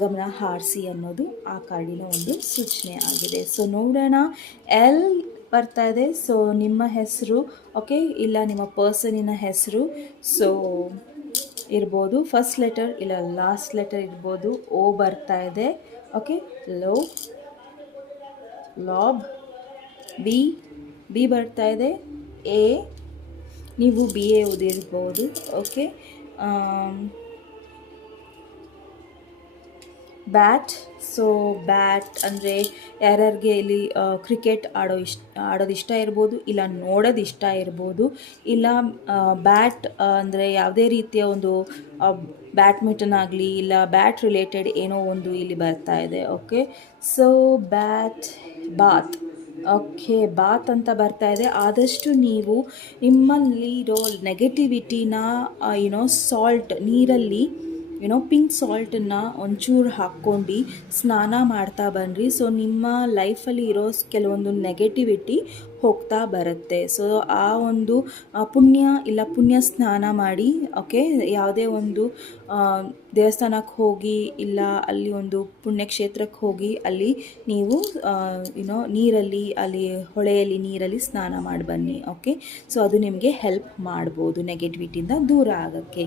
ಗಮನ ಹಾರಿಸಿ ಅನ್ನೋದು ಆ ಕಾರ್ಡಿನ ಒಂದು ಸೂಚನೆ ಆಗಿದೆ. ಸೊ ನೋಡೋಣ ಎಲ್ ಬರ್ತಾ ಇದೆ. ಸೊ ನಿಮ್ಮ ಹೆಸರು, ಓಕೆ, ಇಲ್ಲ ನಿಮ್ಮ ಪರ್ಸನಿನ ಹೆಸರು ಸೊ ಇರ್ಬೋದು. ಫಸ್ಟ್ ಲೆಟರ್ ಇಲ್ಲ ಲಾಸ್ಟ್ ಲೆಟರ್ ಇರ್ಬೋದು. ಓ ಬರ್ತಾ ಇದೆ. ಓಕೆ, ಲಾಬ್. ಬಿ ಬರ್ತಾ ಇದೆ. ಎ, ನೀವು ಬಿ ಎ ಓದಿರ್ಬೋದು. Okay, bat. ಸೊ ಬ್ಯಾಟ್ ಅಂದರೆ ಯಾರ್ಯಾರಿಗೆ ಇಲ್ಲಿ ಕ್ರಿಕೆಟ್ ಆಡೋದು ಇಷ್ಟ ಇರ್ಬೋದು, ಇಲ್ಲ ನೋಡೋದು ಇಷ್ಟ ಇರ್ಬೋದು, ಇಲ್ಲ ಬ್ಯಾಟ್ ಅಂದರೆ ಯಾವುದೇ ರೀತಿಯ ಒಂದು ಬ್ಯಾಡ್ಮಿಂಟನ್ ಆಗಲಿ ಇಲ್ಲ ಬ್ಯಾಟ್ ರಿಲೇಟೆಡ್ ಏನೋ ಒಂದು ಇಲ್ಲಿ ಬರ್ತಾ ಇದೆ. Okay, so bath. Okay, bath ಅಂತ ಬರ್ತಾ ಇದೆ. ಆದಷ್ಟು ನೀವು ನಿಮ್ಮಲ್ಲಿರೋ ನೆಗೆಟಿವಿಟಿನ ಸಾಲ್ಟ್ ನೀರಲ್ಲಿ ಪಿಂಕ್ ಸಾಲ್ಟನ್ನು ಒಂಚೂರು ಹಾಕ್ಕೊಂಡು ಸ್ನಾನ ಮಾಡ್ತಾ ಬನ್ನಿರಿ. ಸೊ ನಿಮ್ಮ ಲೈಫಲ್ಲಿ ಇರೋ ಕೆಲವೊಂದು ನೆಗೆಟಿವಿಟಿ ಹೋಗ್ತಾ ಬರುತ್ತೆ. ಸೊ ಆ ಒಂದು ಪುಣ್ಯ ಸ್ನಾನ ಮಾಡಿ. ಓಕೆ, ಯಾವುದೇ ಒಂದು ದೇವಸ್ಥಾನಕ್ಕೆ ಹೋಗಿ ಇಲ್ಲ ಅಲ್ಲಿ ಒಂದು ಪುಣ್ಯಕ್ಷೇತ್ರಕ್ಕೆ ಹೋಗಿ ಅಲ್ಲಿ ನೀವು ನೀರಲ್ಲಿ ಅಲ್ಲಿ ಹೊಳೆಯಲ್ಲಿ ನೀರಲ್ಲಿ ಸ್ನಾನ ಮಾಡಿ ಬನ್ನಿ. ಓಕೆ, ಸೊ ಅದು ನಿಮಗೆ ಹೆಲ್ಪ್ ಮಾಡ್ಬೋದು ನೆಗೆಟಿವಿಟಿಯಿಂದ ದೂರ ಆಗೋಕ್ಕೆ.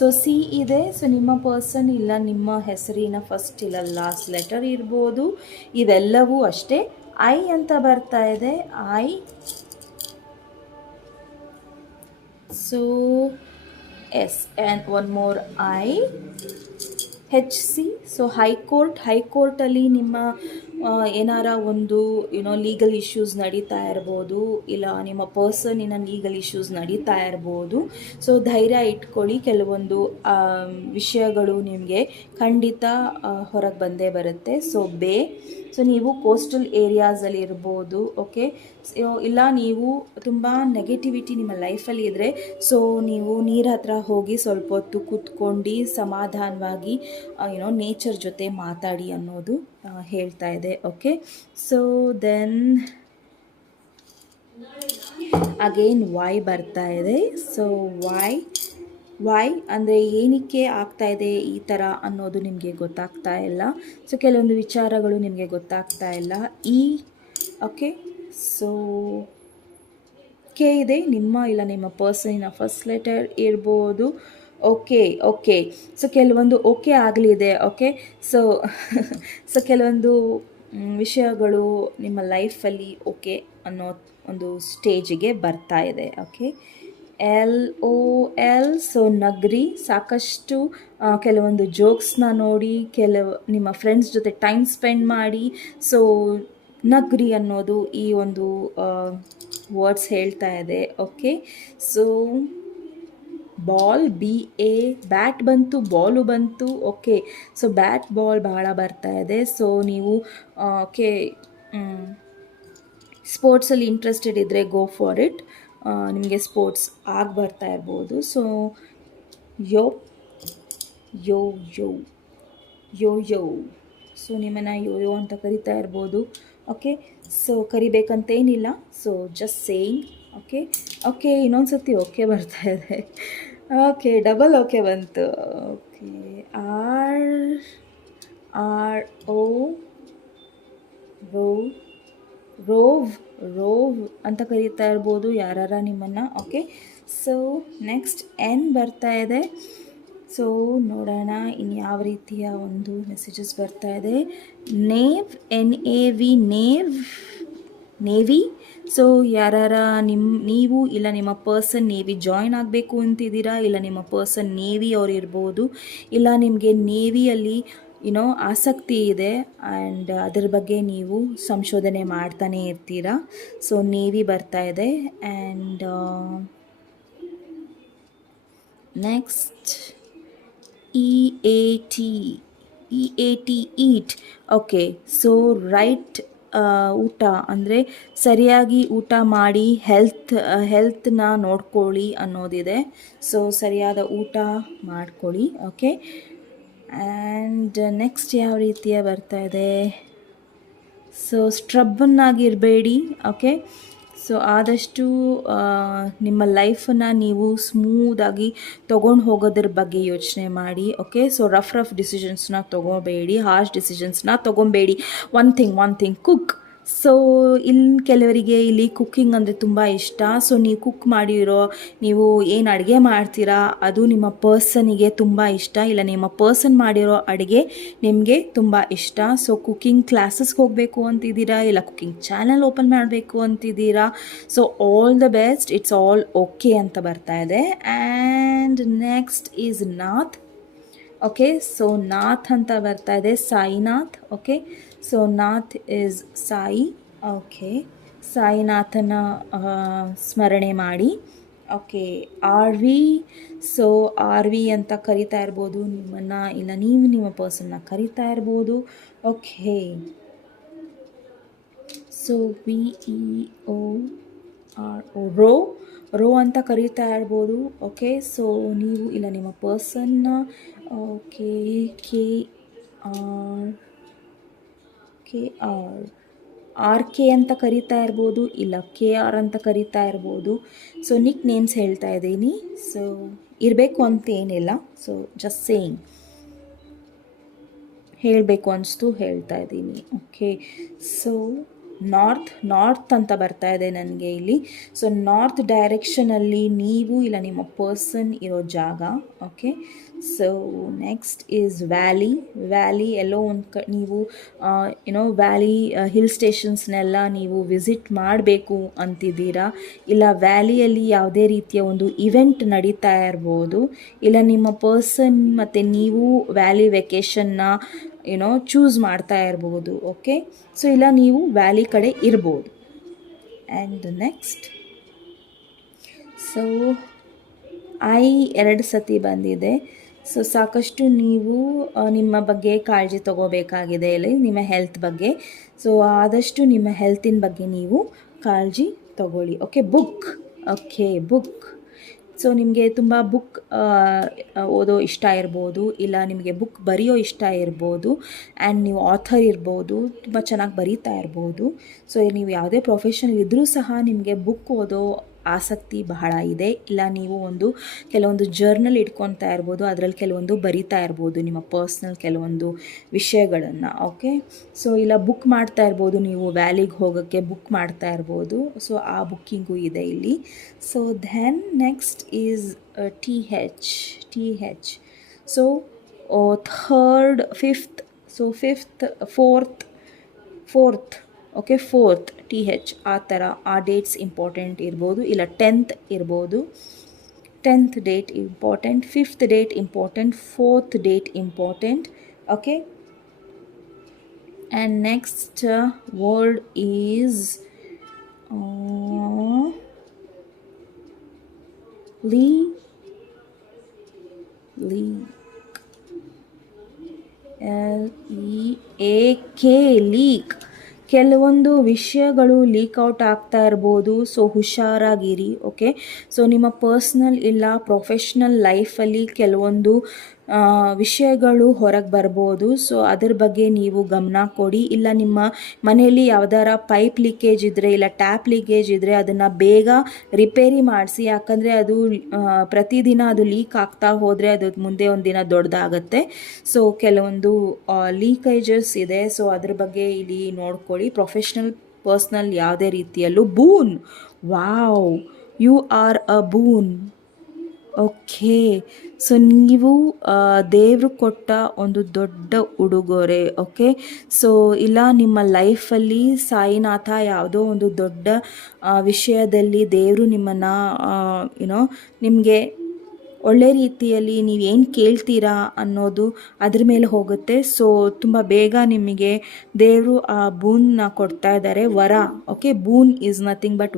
ಸೊ ಸಿ ಇದೆ. ಸೊ ನಿಮ್ಮ ಪರ್ಸನ್ ಇಲ್ಲ ನಿಮ್ಮ ಹೆಸರಿನ ಫಸ್ಟ್ ಇಲ್ಲ ಲಾಸ್ಟ್ ಲೆಟರ್ ಇರ್ಬೋದು. ಇವೆಲ್ಲವೂ ಅಷ್ಟೇ. ಐ ಅಂತ ಬರ್ತಾ ಇದೆ. I. So S and one more I. H C. So ಹೈಕೋರ್ಟಲ್ಲಿ ನಿಮ್ಮ ಏನಾರ ಒಂದು ಲೀಗಲ್ ಇಶ್ಯೂಸ್ ನಡೀತಾ ಇರ್ಬೋದು, ಇಲ್ಲ ನಿಮ್ಮ ಪರ್ಸನಿನ ಲೀಗಲ್ ಇಶ್ಯೂಸ್ ನಡೀತಾ ಇರ್ಬೋದು. ಸೊ ಧೈರ್ಯ ಇಟ್ಕೊಳ್ಳಿ, ಕೆಲವೊಂದು ವಿಷಯಗಳು ನಿಮಗೆ ಖಂಡಿತ ಹೊರಗೆ ಬಂದೇ ಬರುತ್ತೆ. ಸೊ ಸೊ ನೀವು ಕೋಸ್ಟಲ್ ಏರಿಯಾಸಲ್ಲಿ ಇರ್ಬೋದು. ಓಕೆ, ಇಲ್ಲ ನೀವು ತುಂಬ ನೆಗೆಟಿವಿಟಿ ನಿಮ್ಮ ಲೈಫಲ್ಲಿ ಇದ್ದರೆ ಸೊ ನೀವು ನೀರ ಹತ್ರ ಹೋಗಿ ಸ್ವಲ್ಪ ಹೊತ್ತು ಕೂತ್ಕೊಂಡು ಸಮಾಧಾನವಾಗಿ ನೇಚರ್ ಜೊತೆ ಮಾತಾಡಿ ಅನ್ನೋದು ಹೇಳ್ತಾ ಇದೆ. Okay, so then again Y ಬರ್ತಾ ಇದೆ. ಸೊ ವೈ ಅಂದರೆ ಏನಕ್ಕೆ ಆಗ್ತಾ ಇದೆ ಈ ಥರ ಅನ್ನೋದು ನಿಮಗೆ ಗೊತ್ತಾಗ್ತಾ ಇಲ್ಲ. ಸೊ ಕೆಲವೊಂದು ವಿಚಾರಗಳು ನಿಮಗೆ ಗೊತ್ತಾಗ್ತಾ ಇಲ್ಲ. ಓಕೆ, ಸೊ ಕೆ ಇದೆ. ಇಲ್ಲ ನಿಮ್ಮ ಪರ್ಸನಿನ ಫಸ್ಟ್ ಲೆಟರ್ ಇರ್ಬೋದು. ಓಕೆ, ಸೊ ಕೆಲವೊಂದು ಓಕೆ ಆಗಲಿದೆ. ಓಕೆ, ಸೊ ಕೆಲವೊಂದು ವಿಷಯಗಳು ನಿಮ್ಮ ಲೈಫಲ್ಲಿ ಓಕೆ ಅನ್ನೋ ಒಂದು ಸ್ಟೇಜಿಗೆ ಬರ್ತಾ ಇದೆ. Okay, LOL. ಸೊ ನಗ್ರಿ, ಸಾಕಷ್ಟು ಕೆಲವೊಂದು ಜೋಕ್ಸ್ನ ನೋಡಿ, ನಿಮ್ಮ ಫ್ರೆಂಡ್ಸ್ ಜೊತೆ ಟೈಮ್ ಸ್ಪೆಂಡ್ ಮಾಡಿ. ಸೊ ನಗ್ರಿ ಅನ್ನೋದು ಈ ಒಂದು ವರ್ಡ್ಸ್ ಹೇಳ್ತಾ ಇದೆ. ಓಕೆ, ಸೊ ಬಾಲ್, ಬ್ಯಾಟ್ ಬಂತು, ಬಾಲು ಬಂತು. ಓಕೆ, ಸೊ ಬಾಲ್ ಬಹಳ ಬರ್ತಾ ಇದೆ. ಸೊ ನೀವು ಓಕೆ ಸ್ಪೋರ್ಟ್ಸಲ್ಲಿ ಇಂಟ್ರೆಸ್ಟೆಡ್ ಇದ್ದರೆ ಗೋ ಫಾರ್ ಇಟ್. ನಿಮಗೆ ಸ್ಪೋರ್ಟ್ಸ್ ಆಗಿ ಬರ್ತಾ ಇರ್ಬೋದು. ಸೊ ಯೋ ಸೊ ನಿಮ್ಮನ್ನು ಯೋ ಅಂತ ಕರಿತಾ ಇರ್ಬೋದು. ಓಕೆ, ಸೊ ಕರಿಬೇಕಂತೇನಿಲ್ಲ. So just saying. ಓಕೆ, ಇನ್ನೊಂದು ಸರ್ತಿ ಓಕೆ ಬರ್ತಾ ಇದೆ. ಓಕೆ, ಡಬಲ್ ಓಕೆ ಬಂತು. ಓಕೆ, ರೋವ್ ಅಂತ ಕರೀತಾ ಇರ್ಬೋದು ಯಾರ ನಿಮ್ಮನ್ನು. ಓಕೆ, ಸೊ ನೆಕ್ಸ್ಟ್ ಎನ್ ಬರ್ತಾ ಇದೆ. ಸೊ ನೋಡೋಣ ಇನ್ಯಾವ ರೀತಿಯ ಒಂದು ಮೆಸೇಜಸ್ ಬರ್ತಾ ಇದೆ. ನೇವ್, NAV, ನೇವಿ. ಸೊ ನೀವು ಇಲ್ಲ ನಿಮ್ಮ ಪರ್ಸನ್ ನೇವಿ ಜಾಯ್ನ್ ಆಗಬೇಕು ಅಂತಿದ್ದೀರಾ, ಇಲ್ಲ ನಿಮ್ಮ ಪರ್ಸನ್ ನೇವಿ ಅವ್ರು ಇರ್ಬೋದು, ಇಲ್ಲ ನಿಮಗೆ ನೇವಿಯಲ್ಲಿ ಆಸಕ್ತಿ ಇದೆ ಆ್ಯಂಡ್ ಅದರ ಬಗ್ಗೆ ನೀವು ಸಂಶೋಧನೆ ಮಾಡ್ತಾನೆ ಇರ್ತೀರಾ. ಸೊ ನೇವಿ ಬರ್ತಾ ಇದೆ. And next EAT, eat. Okay, so right, ಊಟ ಅಂದರೆ ಸರಿಯಾಗಿ ಊಟ ಮಾಡಿ ಹೆಲ್ತ್ನ ನೋಡ್ಕೊಳ್ಳಿ ಅನ್ನೋದಿದೆ. ಸೊ ಸರಿಯಾದ ಊಟ ಮಾಡ್ಕೊಳ್ಳಿ. ಓಕೆ, ಆ್ಯಂಡ್ ನೆಕ್ಸ್ಟ್ ಯಾವ ರೀತಿಯ ಬರ್ತಾ ಇದೆ. ಸೊ ಸ್ಟ್ರಬ್ಬನ್ನಾಗಿರಬೇಡಿ. ಓಕೆ, ಸೊ ಆದಷ್ಟು ನಿಮ್ಮ ಲೈಫನ್ನು ನೀವು ಸ್ಮೂದಾಗಿ ತೊಗೊಂಡು ಹೋಗೋದ್ರ ಬಗ್ಗೆ ಯೋಚನೆ ಮಾಡಿ. ಓಕೆ, ಸೊ ರಫ್ ಡಿಸಿಷನ್ಸ್ನ ತೊಗೋಬೇಡಿ, ಹಾರ್ಶ್ ಡಿಸಿಷನ್ಸ್ನ ತೊಗೊಬೇಡಿ. One thing cook. ಸೊ ಕೆಲವರಿಗೆ ಇಲ್ಲಿ ಕುಕ್ಕಿಂಗ್ ಅಂದರೆ ತುಂಬ ಇಷ್ಟ. ಸೊ ನೀವು ಏನು ಅಡುಗೆ ಮಾಡ್ತೀರಾ ಅದು ನಿಮ್ಮ ಪರ್ಸನಿಗೆ ತುಂಬ ಇಷ್ಟ, ಇಲ್ಲ ನಿಮ್ಮ ಪರ್ಸನ್ ಮಾಡಿರೋ ಅಡುಗೆ ನಿಮಗೆ ತುಂಬ ಇಷ್ಟ. ಸೊ ಕುಕ್ಕಿಂಗ್ ಕ್ಲಾಸಸ್ಗೆ ಹೋಗಬೇಕು ಅಂತಿದ್ದೀರಾ, ಇಲ್ಲ ಕುಕ್ಕಿಂಗ್ ಚಾನಲ್ ಓಪನ್ ಮಾಡಬೇಕು ಅಂತಿದ್ದೀರಾ. So all the best, it's all okay ಅಂತ ಬರ್ತಾ ಇದೆ. And next is Nath. Okay. So Nath ಅಂತ ಬರ್ತಾ ಇದೆ, Sainath. Okay, so Nath is Sai. Okay, ಸಾಯಿನಾಥನ ಸ್ಮರಣೆ ಮಾಡಿ. Okay, R V. So R V ಅಂತ ಕರಿತಾ ಇರ್ಬೋದು ನಿಮ್ಮನ್ನು, ಇಲ್ಲ ನೀವು ನಿಮ್ಮ ಪರ್ಸನ್ನ ಕರಿತಾ ಇರ್ಬೋದು. Okay, so V E O R O, Ro Ro ಅಂತ ಕರೀತಾ ಇರ್ಬೋದು. ಓಕೆ, ಸೊ ನೀವು ಇಲ್ಲ ನಿಮ್ಮ ಪರ್ಸನ್ನ okay K R R K ಅಂತ ಕರೀತಾ ಇರ್ಬೋದು, ಇಲ್ಲ ಕೆ ಆರ್ ಅಂತ ಕರೀತಾ ಇರ್ಬೋದು. ಸೊ ನಿಕ್ ನೇಮ್ಸ್ ಹೇಳ್ತಾ ಇದ್ದೀನಿ. ಸೊ ಇರಬೇಕು ಅಂತ ಏನಿಲ್ಲ, ಸೊ ಜಸ್ಟ್ ಸೇಯಿಂಗ್, ಹೇಳಬೇಕು ಅನಿಸ್ತು ಹೇಳ್ತಾ ಇದ್ದೀನಿ. ಓಕೆ, ಸೊ ನಾರ್ತ್ ಅಂತ ಬರ್ತಾ ಇದೆ ನನಗೆ ಇಲ್ಲಿ. ಸೊ ನಾರ್ತ್ ಡೈರೆಕ್ಷನಲ್ಲಿ ನೀವು ಇಲ್ಲ ನಿಮ್ಮ ಪರ್ಸನ್ ಇರೋ ಜಾಗ. Okay, so next is valley ಎಲ್ಲೋ ಒಂದು ನೀವು ವ್ಯಾಲಿ ಹಿಲ್ ಸ್ಟೇಷನ್ಸ್ನೆಲ್ಲ ನೀವು ವಿಸಿಟ್ ಮಾಡಬೇಕು ಅಂತಿದ್ದೀರಾ, ಇಲ್ಲ ವ್ಯಾಲಿಯಲ್ಲಿ ಯಾವುದೇ ರೀತಿಯ ಒಂದು ಇವೆಂಟ್ ನಡೀತಾ ಇರ್ಬೋದು, ಇಲ್ಲ ನಿಮ್ಮ ಪರ್ಸನ್ ಮತ್ತು ನೀವು ವ್ಯಾಲಿ ವೆಕೇಷನ್ನ ಚೂಸ್ ಮಾಡ್ತಾ ಇರ್ಬೋದು. ಓಕೆ, ಸೊ ಇಲ್ಲ ನೀವು ವ್ಯಾಲಿ ಕಡೆ ಇರ್ಬೋದು. ಆ್ಯಂಡ್ ನೆಕ್ಸ್ಟ್, ಸೊ ಐ 2 ಸತಿ ಬಂದಿದೆ. ಸೊ ಸಾಕಷ್ಟು ನೀವು ನಿಮ್ಮ ಬಗ್ಗೆ ಕಾಳಜಿ ತಗೋಬೇಕಾಗಿದೆ ಇಲ್ಲಿ, ನಿಮ್ಮ ಹೆಲ್ತ್ ಬಗ್ಗೆ. ಸೊ ಆದಷ್ಟು ನಿಮ್ಮ ಹೆಲ್ತಿನ ಬಗ್ಗೆ ನೀವು ಕಾಳಜಿ ತಗೊಳ್ಳಿ. Okay, book. ಸೊ ನಿಮಗೆ ತುಂಬ ಬುಕ್ ಓದೋ ಇಷ್ಟ ಇರ್ಬೋದು, ಇಲ್ಲ ನಿಮಗೆ ಬುಕ್ ಬರೆಯೋ ಇಷ್ಟ ಇರ್ಬೋದು, ಆ್ಯಂಡ್ ನೀವು ಆಥರ್ ಇರ್ಬೋದು, ತುಂಬ ಚೆನ್ನಾಗಿ ಬರೀತಾ ಇರ್ಬೋದು. ಸೊ ನೀವು ಯಾವುದೇ ಪ್ರೊಫೆಷನ್ ಇದ್ದರೂ ಸಹ ನಿಮಗೆ ಬುಕ್ ಓದೋ ಆಸಕ್ತಿ ಬಹಳ ಇದೆ, ಇಲ್ಲ ನೀವು ಕೆಲವೊಂದು ಜರ್ನಲ್ ಇಟ್ಕೊತಾ ಇರ್ಬೋದು, ಅದರಲ್ಲಿ ಕೆಲವೊಂದು ಬರಿತಾ ಇರ್ಬೋದು ನಿಮ್ಮ ಪರ್ಸ್ನಲ್ ಕೆಲವೊಂದು ವಿಷಯಗಳನ್ನು. ಓಕೆ, ಸೊ ಇಲ್ಲ ಬುಕ್ ಮಾಡ್ತಾ ಇರ್ಬೋದು, ನೀವು ವ್ಯಾಲಿಗೆ ಹೋಗೋಕ್ಕೆ ಬುಕ್ ಮಾಡ್ತಾ ಇರ್ಬೋದು. ಸೊ ಆ ಬುಕ್ಕಿಂಗು ಇದೆ ಇಲ್ಲಿ. So then next is T H. So third, fifth, so fifth, fourth. Okay, fourth T H, ಆ ಥರ ಆ ಡೇಟ್ಸ್ ಇಂಪಾರ್ಟೆಂಟ್ ಇರ್ಬೋದು, ಇಲ್ಲ 10th ಇರ್ಬೋದು. 10th date important, 5th date important, 4th date important. Okay, and next word is leak. Leak. ಕೆಲವೊಂದು ವಿಷಯಗಳು leak out ಆಗ್ತಾ ಇರ್ಬೋದು, ಸೊ ಹುಷಾರಾಗಿರಿ. ಓಕೆ, ಸೊ ನಿಮ್ಮ ಪರ್ಸ್ನಲ್ ಇಲ್ಲ ಪ್ರೊಫೆಷ್ನಲ್ ಲೈಫಲ್ಲಿ ಕೆಲವೊಂದು ವಿಷಯಗಳು ಹೊರಗೆ ಬರ್ಬೋದು. ಸೊ ಅದ್ರ ಬಗ್ಗೆ ನೀವು ಗಮನ ಕೊಡಿ. ಇಲ್ಲ ನಿಮ್ಮ ಮನೆಯಲ್ಲಿ ಯಾವ್ದಾರ ಪೈಪ್ ಲೀಕೇಜ್ ಇದ್ದರೆ, ಇಲ್ಲ ಟ್ಯಾಪ್ ಲೀಕೇಜ್ ಇದ್ದರೆ ಅದನ್ನು ಬೇಗ ರಿಪೇರಿ ಮಾಡಿಸಿ. ಯಾಕಂದರೆ ಅದು ಪ್ರತಿದಿನ ಅದು ಲೀಕ್ ಆಗ್ತಾ ಹೋದರೆ ಅದು ಮುಂದೆ ಒಂದು ದಿನ ದೊಡ್ಡದಾಗತ್ತೆ. ಸೊ ಕೆಲವೊಂದು ಲೀಕೇಜಸ್ ಇದೆ, ಸೊ ಅದ್ರ ಬಗ್ಗೆ ಇಲ್ಲಿ ನೋಡ್ಕೊಳ್ಳಿ. ಪ್ರೊಫೆಷ್ನಲ್ ಪರ್ಸ್ನಲ್ ಯಾವುದೇ ರೀತಿಯಲ್ಲೂ. Boon, wow, you are a boon. Okay, so ನೀವು ದೇವರು ಕೊಟ್ಟ ಒಂದು ದೊಡ್ಡ ಉಡುಗೊರೆ. ಓಕೆ, ಸೊ ಇಲ್ಲ ನಿಮ್ಮ ಲೈಫಲ್ಲಿ ಸಾಯಿನಾಥ ಯಾವುದೋ ಒಂದು ದೊಡ್ಡ ವಿಷಯದಲ್ಲಿ ದೇವರು ನಿಮ್ಮನ್ನು ನಿಮಗೆ ಒಳ್ಳೆ ರೀತಿಯಲ್ಲಿ ನೀವೇನು ಕೇಳ್ತೀರಾ ಅನ್ನೋದು ಅದ್ರ ಮೇಲೆ ಹೋಗುತ್ತೆ. ಸೊ ತುಂಬ ಬೇಗ ನಿಮಗೆ ದೇವರು ಆ ಬೂನ್ನ ಕೊಡ್ತಾ ಇದ್ದಾರೆ, ವರ. Okay, boon is nothing but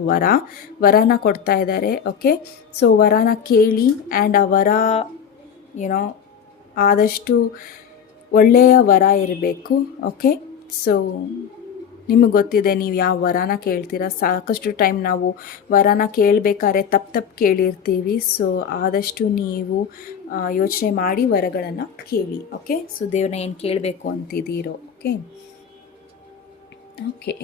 ವರನ ಕೊಡ್ತಾ ಇದ್ದಾರೆ. ಓಕೆ, ಸೊ ವರನ ಕೇಳಿ, ಆ್ಯಂಡ್ ಆ ವರ ಆದಷ್ಟು ಒಳ್ಳೆಯ ವರ ಇರಬೇಕು. ಓಕೆ, ಸೊ ನಿಮಗೆ ಗೊತ್ತಿದೆ ನೀವು ಯಾವ ವರನ ಕೇಳ್ತೀರಾ. ಸಾಕಷ್ಟು ಟೈಮ್ ನಾವು ವರನ ಕೇಳಬೇಕಾದ್ರೆ ತಪ್ಪು ಕೇಳಿರ್ತೀವಿ. ಸೊ ಆದಷ್ಟು ನೀವು ಯೋಚನೆ ಮಾಡಿ ವರಗಳನ್ನು ಕೇಳಿ. ಓಕೆ, ಸೊ ದೇವ್ರನ್ನ ಏನು ಕೇಳಬೇಕು ಅಂತಿದ್ದೀರೋ. ಓಕೆ,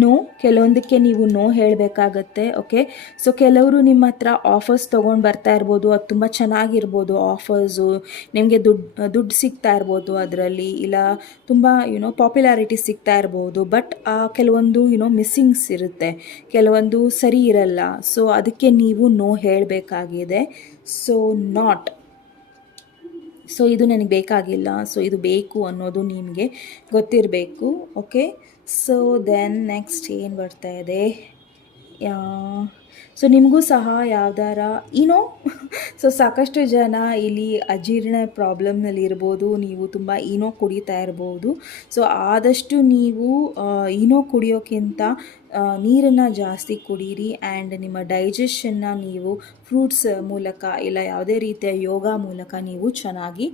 ನೋ, ಕೆಲವೊಂದಕ್ಕೆ ನೀವು ನೋ ಹೇಳಬೇಕಾಗತ್ತೆ. ಓಕೆ, ಸೊ ಕೆಲವರು ನಿಮ್ಮ ಹತ್ರ ಆಫರ್ಸ್ ತೊಗೊಂಡು ಬರ್ತಾ ಇರ್ಬೋದು, ಅದು ತುಂಬ ಚೆನ್ನಾಗಿರ್ಬೋದು ಆಫರ್ಸು, ನಿಮಗೆ ದುಡ್ಡು ಸಿಗ್ತಾ ಇರ್ಬೋದು ಅದರಲ್ಲಿ, ಇಲ್ಲ ತುಂಬ ಪಾಪ್ಯುಲಾರಿಟಿ ಸಿಗ್ತಾ ಇರ್ಬೋದು. ಬಟ್ ಕೆಲವೊಂದು ಮಿಸ್ಸಿಂಗ್ಸ್ ಇರುತ್ತೆ, ಕೆಲವೊಂದು ಸರಿ ಇರಲ್ಲ. ಸೊ ಅದಕ್ಕೆ ನೀವು ನೋ ಹೇಳಬೇಕಾಗಿದೆ. ಸೊ ಸೊ ಇದು ನನಗೆ ಬೇಕಾಗಿಲ್ಲ, ಸೊ ಇದು ಬೇಕು ಅನ್ನೋದು ನಿಮಗೆ ಗೊತ್ತಿರಬೇಕು. ಓಕೆ, ಸೊ ದೆನ್ ನೆಕ್ಸ್ಟ್ ಏನು ಬರ್ತಾ ಇದೆ, ಸೊ ನಿಮಗೂ ಸಹ ಯಾವ್ದಾರ ಸೊ ಸಾಕಷ್ಟು ಜನ ಇಲ್ಲಿ ಅಜೀರ್ಣ ಪ್ರಾಬ್ಲಮ್ನಲ್ಲಿ ಇರ್ಬೋದು, ನೀವು ತುಂಬ ಈನೋ ಕುಡಿತಾ ಇರ್ಬೋದು. ಸೊ ಆದಷ್ಟು ನೀವು ಈನೋ ಕುಡಿಯೋಕ್ಕಿಂತ ನೀರನ್ನು ಜಾಸ್ತಿ ಕುಡೀರಿ. ಆ್ಯಂಡ್ ನಿಮ್ಮ ಡೈಜೆಷನ್ನ ನೀವು ಫ್ರೂಟ್ಸ್ ಮೂಲಕ ಇಲ್ಲ ಯಾವುದೇ ರೀತಿಯ ಯೋಗ ಮೂಲಕ ನೀವು ಚೆನ್ನಾಗಿ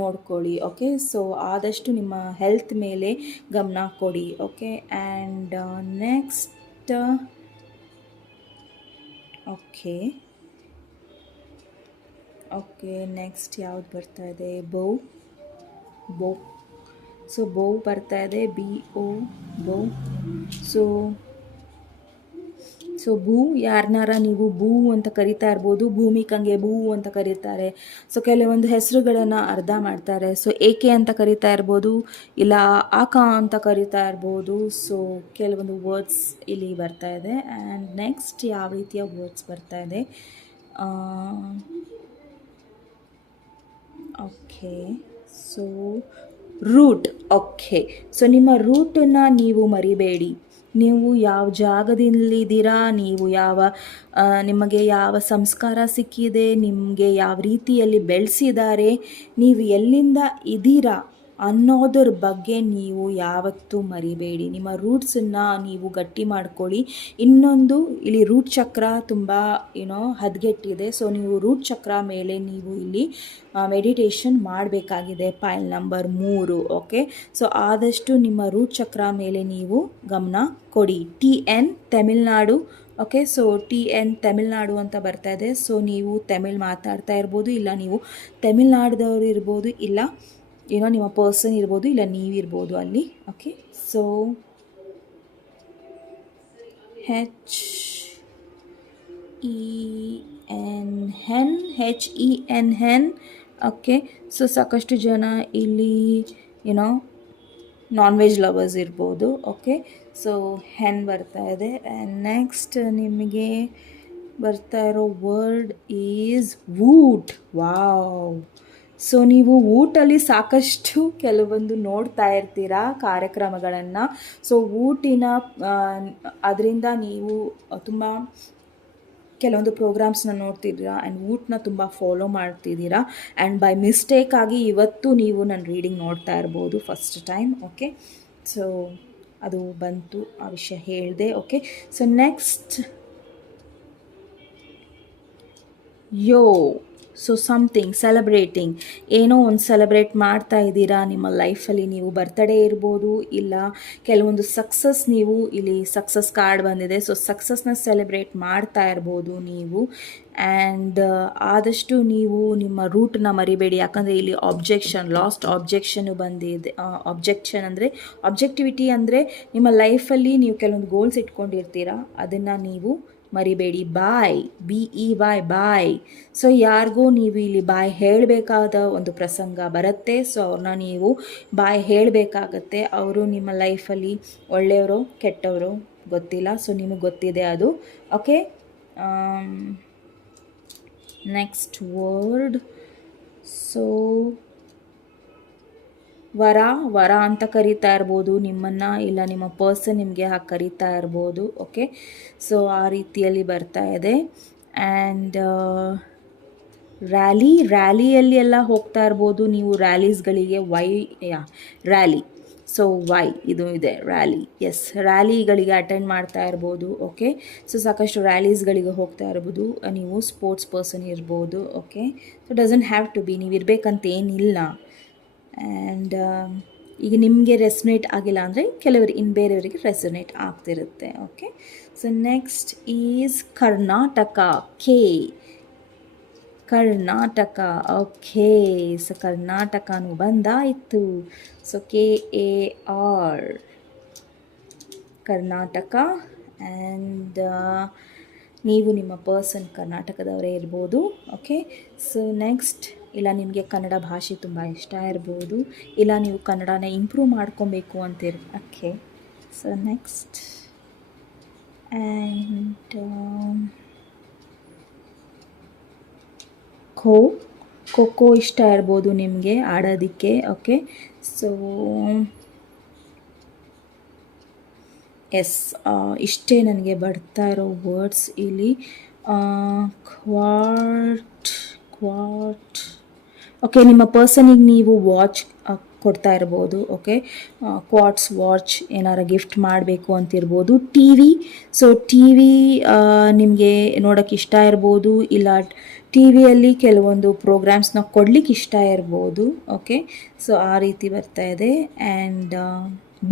ನೋಡ್ಕೊಳ್ಳಿ. ಓಕೆ, ಸೊ ಆದಷ್ಟು ನಿಮ್ಮ ಹೆಲ್ತ್ ಮೇಲೆ ಗಮನ ಕೊಡಿ. Okay, and next okay next ಯಾವ್ದು ಬರ್ತಾ ಇದೆ? ಬೌ. ಸೊ ಬೌ ಬರ್ತಾ ಇದೆ, BO ಬೌ. ಸೊ ಭೂ, ಯಾರನ್ನಾರ ನೀವು ಭೂ ಅಂತ ಕರಿತಾ ಇರ್ಬೋದು, ಭೂಮಿಕಂಗೆ ಭೂ ಅಂತ ಕರೀತಾರೆ. ಸೊ ಕೆಲವೊಂದು ಹೆಸರುಗಳನ್ನು ಅರ್ಧ ಮಾಡ್ತಾರೆ. ಸೊ ಏಕೆ ಅಂತ ಕರಿತಾ ಇರ್ಬೋದು, ಇಲ್ಲ ಆಕ ಅಂತ ಕರಿತಾ ಇರ್ಬೋದು. ಸೊ ಕೆಲವೊಂದು ವರ್ಡ್ಸ್ ಇಲ್ಲಿ ಬರ್ತಾ ಇದೆ. ಆ್ಯಂಡ್ ನೆಕ್ಸ್ಟ್ ಯಾವ ರೀತಿಯ ವರ್ಡ್ಸ್ ಬರ್ತಾ ಇದೆ? Okay, so root. Okay, so ನಿಮ್ಮ ರೂಟನ್ನು ನೀವು ಮರಿಬೇಡಿ. ನೀವು ಯಾವ ಜಾಗದಲ್ಲಿದ್ದೀರಾ, ನೀವು ನಿಮಗೆ ಯಾವ ಸಂಸ್ಕಾರ ಸಿಕ್ಕಿದೆ, ನಿಮಗೆ ಯಾವ ರೀತಿಯಲ್ಲಿ ಬೆಳೆಸಿದ್ದಾರೆ, ನೀವು ಎಲ್ಲಿಂದ ಇದ್ದೀರಾ ಅನ್ನೋದ್ರ ಬಗ್ಗೆ ನೀವು ಯಾವತ್ತೂ ಮರಿಬೇಡಿ. ನಿಮ್ಮ ರೂಟ್ಸನ್ನು ನೀವು ಗಟ್ಟಿ ಮಾಡ್ಕೊಳ್ಳಿ. ಇನ್ನೊಂದು, ಇಲ್ಲಿ ರೂಟ್ ಚಕ್ರ ತುಂಬ ಹದಗೆಟ್ಟಿದೆ. ಸೊ ನೀವು ರೂಟ್ ಚಕ್ರ ಮೇಲೆ ನೀವು ಇಲ್ಲಿ ಮೆಡಿಟೇಷನ್ ಮಾಡಬೇಕಾಗಿದೆ, ಪಾಯಿಂಟ್ ನಂಬರ್ 3. ಓಕೆ, ಸೊ ಆದಷ್ಟು ನಿಮ್ಮ ರೂಟ್ ಚಕ್ರ ಮೇಲೆ ನೀವು ಗಮನ ಕೊಡಿ. TN Tamil Nadu. Okay, so TN Tamil Nadu ಅಂತ ಬರ್ತಾ ಇದೆ. ಸೊ ನೀವು ತಮಿಳ್ ಮಾತಾಡ್ತಾ ಇರ್ಬೋದು, ಇಲ್ಲ ನೀವು ತಮಿಳ್ನಾಡ್ದವ್ರು ಇರ್ಬೋದು, ಇಲ್ಲ ನಿಮ್ಮ ಪರ್ಸನ್ ಇರ್ಬೋದು, ಇಲ್ಲ ನೀವಿರ್ಬೋದು ಅಲ್ಲಿ. Okay, so HENN. Okay, so ಸಾಕಷ್ಟು ಜನ ಇಲ್ಲಿ ನಾನ್ ವೆಜ್ ಲವರ್ಸ್ ಇರ್ಬೋದು. ಓಕೆ, ಸೊ ಹೆನ್ ಬರ್ತಾ ಇದೆ. ಆ್ಯಂಡ್ ನೆಕ್ಸ್ಟ್ ನಿಮಗೆ ಬರ್ತಾ ಇರೋ word is Voot. Wow. So ನೀವು ಊಟಲ್ಲಿ ಸಾಕಷ್ಟು ಕೆಲವೊಂದು ನೋಡ್ತಾ ಇರ್ತೀರಾ ಕಾರ್ಯಕ್ರಮಗಳನ್ನು. ಸೊ ಊಟಿನ ಅದರಿಂದ ನೀವು ತುಂಬ ಕೆಲವೊಂದು ಪ್ರೋಗ್ರಾಮ್ಸ್ನ ನೋಡ್ತಿದ್ದೀರಾ ಆ್ಯಂಡ್ ಊಟನ ತುಂಬ ಫಾಲೋ ಮಾಡ್ತಿದ್ದೀರಾ. ಆ್ಯಂಡ್ ಬೈ ಮಿಸ್ಟೇಕಾಗಿ ಇವತ್ತು ನೀವು ನನ್ನ ರೀಡಿಂಗ್ ನೋಡ್ತಾ ಇರ್ಬೋದು ಫಸ್ಟ್ ಟೈಮ್. ಓಕೆ, ಸೊ ಅದು ಬಂತು, ಆ ವಿಷಯ ಹೇಳಿದೆ. Okay, so next so something celebrating, ಏನೋ ಒಂದು ಸೆಲೆಬ್ರೇಟ್ ಮಾಡ್ತಾ ಇದ್ದೀರಾ ನಿಮ್ಮ ಲೈಫಲ್ಲಿ. ನೀವು ಬರ್ತ್ಡೇ ಇರ್ಬೋದು, ಇಲ್ಲ ಕೆಲವೊಂದು ಸಕ್ಸಸ್, ನೀವು ಇಲ್ಲಿ ಸಕ್ಸಸ್ ಕಾರ್ಡ್ ಬಂದಿದೆ. ಸೊ ಸಕ್ಸಸ್ನ ಸೆಲೆಬ್ರೇಟ್ ಮಾಡ್ತಾ ಇರ್ಬೋದು ನೀವು. ಆ್ಯಂಡ್ ಆದಷ್ಟು ನೀವು ನಿಮ್ಮ ರೂಟನ್ನ ಮರಿಬೇಡಿ, ಯಾಕಂದರೆ ಇಲ್ಲಿ ಲಾಸ್ಟ್ ಆಬ್ಜೆಕ್ಷನ್ನು ಬಂದಿದೆ. ಆಬ್ಜೆಕ್ಷನ್ ಅಂದರೆ ಆಬ್ಜೆಕ್ಟಿವಿಟಿ ಅಂದರೆ ನಿಮ್ಮ ಲೈಫಲ್ಲಿ ನೀವು ಕೆಲವೊಂದು ಗೋಲ್ಸ್ ಇಟ್ಕೊಂಡಿರ್ತೀರಾ, ಅದನ್ನು ನೀವು ಮರಿಬೇಡಿ. ಬಾಯ್, BEY ಬಾಯ್. ಸೊ ಯಾರಿಗೂ ನೀವು ಇಲ್ಲಿ ಬಾಯ್ ಹೇಳಬೇಕಾದ ಒಂದು ಪ್ರಸಂಗ ಬರುತ್ತೆ. ಸೊ ಅವ್ರನ್ನ ನೀವು ಬಾಯ್ ಹೇಳಬೇಕಾಗತ್ತೆ. ಅವರು ನಿಮ್ಮ ಲೈಫಲ್ಲಿ ಒಳ್ಳೆಯವರು ಕೆಟ್ಟವರು ಗೊತ್ತಿಲ್ಲ, ಸೊ ನಿಮಗೆ ಗೊತ್ತಿದೆ ಅದು. Okay, next word. ಸೊ ವರ ಅಂತ ಕರಿತಾ ಇರ್ಬೋದು ನಿಮ್ಮನ್ನು, ಇಲ್ಲ ನಿಮ್ಮ ಪರ್ಸನ್ ನಿಮಗೆ ಹಾಗೆ ಕರಿತಾ ಇರ್ಬೋದು. ಓಕೆ, ಸೊ ಆ ರೀತಿಯಲ್ಲಿ ಬರ್ತಾ ಇದೆ. ಆ್ಯಂಡ್ ರ್ಯಾಲಿಯಲ್ಲಿ ಎಲ್ಲ ಹೋಗ್ತಾ ಇರ್ಬೋದು ನೀವು. ರ್ಯಾಲೀಸ್ಗಳಿಗೆ ರ್ಯಾಲಿ. ಸೊ ಇದು ಇದೆ ರ್ಯಾಲಿ. ಎಸ್, ರ್ಯಾಲಿಗಳಿಗೆ ಅಟೆಂಡ್ ಮಾಡ್ತಾ ಇರ್ಬೋದು. ಓಕೆ, ಸೊ ಸಾಕಷ್ಟು ರ್ಯಾಲೀಸ್ಗಳಿಗೆ ಹೋಗ್ತಾ ಇರ್ಬೋದು. ನೀವು ಸ್ಪೋರ್ಟ್ಸ್ ಪರ್ಸನ್ ಇರ್ಬೋದು. Okay, so doesn't have to be, ನೀವು ಇರಬೇಕಂತ ಏನಿಲ್ಲ. ಆ್ಯಂಡ್ ಈಗ ನಿಮಗೆ ರೆಸನೇಟ್ ಆಗಿಲ್ಲ ಅಂದರೆ ಬೇರೆಯವರಿಗೆ ರೆಸನೇಟ್ ಆಗ್ತಿರುತ್ತೆ. Okay, so next is Karnataka. Karnataka. Okay, so ಕರ್ನಾಟಕನೂ ಬಂದಾಯಿತು. So KAR Karnataka. ಆ್ಯಂಡ್ ನೀವು ನಿಮ್ಮ ಪರ್ಸನ್ ಕರ್ನಾಟಕದವರೇ ಇರ್ಬೋದು. ಓಕೆ, ಸೊ ನೆಕ್ಸ್ಟ್, ಇಲ್ಲ ನಿಮಗೆ ಕನ್ನಡ ಭಾಷೆ ತುಂಬ ಇಷ್ಟ ಇರ್ಬೋದು, ಇಲ್ಲ ನೀವು ಕನ್ನಡನ ಇಂಪ್ರೂವ್ ಮಾಡ್ಕೊಬೇಕು ಅಂತೀರಿ. Okay, so next. And kho ಇಷ್ಟ ಇರ್ಬೋದು ನಿಮಗೆ ಆಡೋದಕ್ಕೆ. ಓಕೆ, ಸೊ ಎಸ್, ಇಷ್ಟೇ ನನಗೆ ಬರ್ತಾ ಇರೋ ವರ್ಡ್ಸ್ ಇಲ್ಲಿ. ಕ್ವಾಟ್ ಕ್ವಾಟ್ ಓಕೆ, ನಿಮ್ಮ ಪರ್ಸನಿಗೆ ನೀವು ವಾಚ್ ಕೊಡ್ತಾ ಇರ್ಬೋದು. ಓಕೆ, ಕ್ವಾಟ್ಸ್ ವಾಚ್ ಏನಾರ ಗಿಫ್ಟ್ ಮಾಡಬೇಕು ಅಂತಿರ್ಬೋದು. T V, so T V ನಿಮಗೆ ನೋಡೋಕ್ಕೆ ಇಷ್ಟ ಇರ್ಬೋದು, ಇಲ್ಲ ಟಿ ವಿಯಲ್ಲಿ ಕೆಲವೊಂದು ಪ್ರೋಗ್ರಾಮ್ಸ್ನ ಕೊಡ್ಲಿಕ್ಕೆ ಇಷ್ಟ ಇರ್ಬೋದು. ಓಕೆ, ಸೊ ಆ ರೀತಿ ಬರ್ತಾ ಇದೆ. And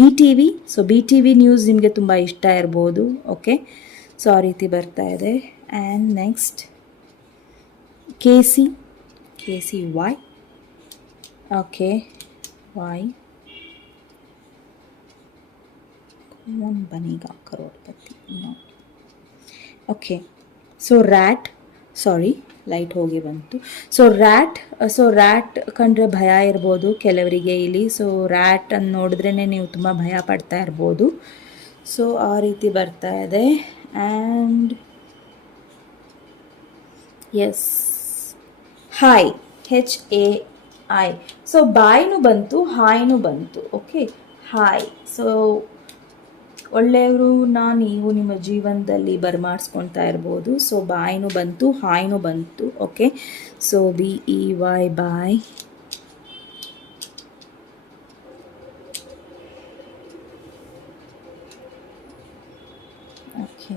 B T V, so B T V news ನಿಮಗೆ ತುಂಬ ಇಷ್ಟ ಇರ್ಬೋದು. ಓಕೆ, ಸೊ ಆ ರೀತಿ ಬರ್ತಾ ಇದೆ. And next K C Y. Okay, Y Kaun Banega Crorepati, no. Okay, so rat, sorry light ಹೋಗಿ ಬಂತು. ಸೊ ರ್ಯಾಟ್ ಕಂಡ್ರೆ ಭಯ ಇರ್ಬೋದು ಕೆಲವರಿಗೆ ಇಲ್ಲಿ. ಸೊ ರ್ಯಾಟ್ ಅನ್ನು ನೋಡಿದ್ರೇ ನೀವು ತುಂಬ ಭಯ ಪಡ್ತಾ ಇರ್ಬೋದು. ಸೊ ಆ ರೀತಿ ಬರ್ತಾ ಇದೆ. And S, hi, HAI. So ಬಾಯ್ನು ಬಂತು, ಹಾಯ್ನು ಬಂತು. Okay, hi. ಸೊ ಒಳ್ಳೆಯವ್ರನ್ನ ನೀವು ನಿಮ್ಮ ಜೀವನದಲ್ಲಿ ಬರಮಾಡಿಸ್ಕೊಳ್ತಾ ಇರ್ಬೋದು. ಸೊ ಬಾಯ್ನು ಬಂತು, ಹಾಯ್ನು ಬಂತು. Okay, so BEY, bye. Okay,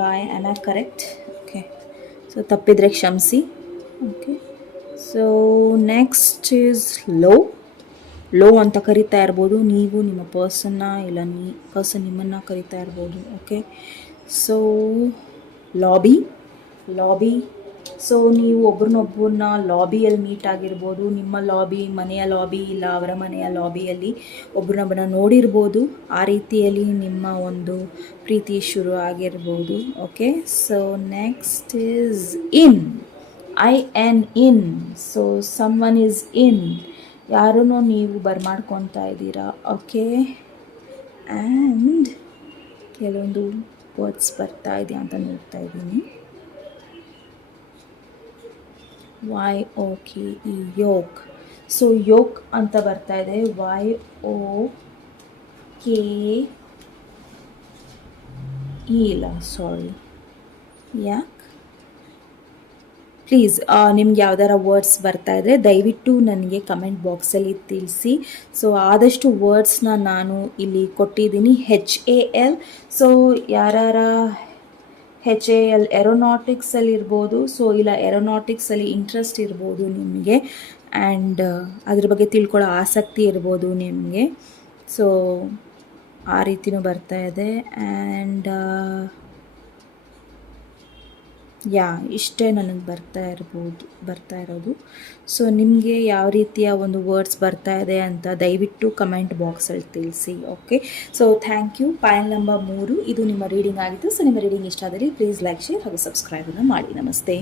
bye, am I correct? Okay, so ತಪ್ಪಿದರೆ ಕ್ಷಮಿಸಿ. Okay, so next is low ಅಂತ ಕರಿತಾ ಇರ್ಬೋದು ನೀವು ನಿಮ್ಮ ಪರ್ಸನ್ನ, ಇಲ್ಲ ಪರ್ಸನ್ ನಿಮ್ಮನ್ನು ಕರಿತಾ ಇರ್ಬೋದು. Okay, so lobby. ಸೊ ನೀವು ಒಬ್ರನ್ನೊಬ್ಬರನ್ನ ಲಾಬಿಯಲ್ಲಿ ಮೀಟ್ ಆಗಿರ್ಬೋದು. ನಿಮ್ಮ ಲಾಬಿ, ಮನೆಯ ಲಾಬಿ, ಇಲ್ಲ ಅವರ ಮನೆಯ ಲಾಬಿಯಲ್ಲಿ ಒಬ್ರನ್ನೊಬ್ಬರನ್ನ ನೋಡಿರ್ಬೋದು. ಆ ರೀತಿಯಲ್ಲಿ ನಿಮ್ಮ ಒಂದು ಪ್ರೀತಿ ಶುರು ಆಗಿರ್ಬೋದು. Okay, so next is IN. So someone is in, ಯಾರನ್ನೋ ನೀವು ಬರ್ಮಾಡ್ಕೊತಾ ಇದ್ದೀರಾ. ಓಕೆ, ಆ್ಯಂಡ್ ಕೆಲವೊಂದು ವರ್ಡ್ಸ್ ಬರ್ತಾ ಇದೆಯಾ ಅಂತ ನೋಡ್ತಾ ಇದ್ದೀನಿ. YOKE, yoke. ಸೊ ಯೋಕ್ ಅಂತ ಬರ್ತಾ ಇದೆ. YOKE ಇಲ್ಲ, ಸಾರಿ. ಯಾಕೆ ಪ್ಲೀಸ್ ನಿಮ್ಗೆ ಯಾವ್ದಾರ ವರ್ಡ್ಸ್ ಬರ್ತಾ ಇದ್ದರೆ ದಯವಿಟ್ಟು ನನಗೆ ಕಮೆಂಟ್ ಬಾಕ್ಸಲ್ಲಿ ತಿಳಿಸಿ. ಸೊ ಆದಷ್ಟು ವರ್ಡ್ಸ್ನ ನಾನು ಇಲ್ಲಿ ಕೊಟ್ಟಿದ್ದೀನಿ. HAL. ಸೊ ಯಾರ HAL ಏರೋನಾಟಿಕ್ಸಲ್ಲಿ ಇರ್ಬೋದು. ಸೊ ಇಲ್ಲ ಏರೋನಾಟಿಕ್ಸಲ್ಲಿ ಇಂಟ್ರೆಸ್ಟ್ ಇರ್ಬೋದು ನಿಮಗೆ, ಆ್ಯಂಡ್ ಅದ್ರ ಬಗ್ಗೆ ತಿಳ್ಕೊಳ್ಳೋ ಆಸಕ್ತಿ ಇರ್ಬೋದು ನಿಮಗೆ. ಸೊ ಆ ರೀತಿನೂ ಬರ್ತಾ ಇದೆ. ಆ್ಯಂಡ್ ಇಷ್ಟೇ ನನಗೆ ಬರ್ತಾ ಇರೋದು. ಸೊ ನಿಮಗೆ ಯಾವ ರೀತಿಯ ಒಂದು ವರ್ಡ್ಸ್ ಬರ್ತಾ ಇದೆ ಅಂತ ದಯವಿಟ್ಟು ಕಮೆಂಟ್ ಬಾಕ್ಸಲ್ಲಿ ತಿಳಿಸಿ. Okay, so thank you. Payal number 3 ಇದು ನಿಮ್ಮ ರೀಡಿಂಗ್ ಆಗಿತ್ತು. ಸೊ ನಿಮ್ಮ ರೀಡಿಂಗ್ ಇಷ್ಟ ಆದರೆ ಪ್ಲೀಸ್ ಲೈಕ್, ಶೇರ್ ಹಾಗೂ ಸಬ್ಸ್ಕ್ರೈಬನ್ನು ಮಾಡಿ. ನಮಸ್ತೆ.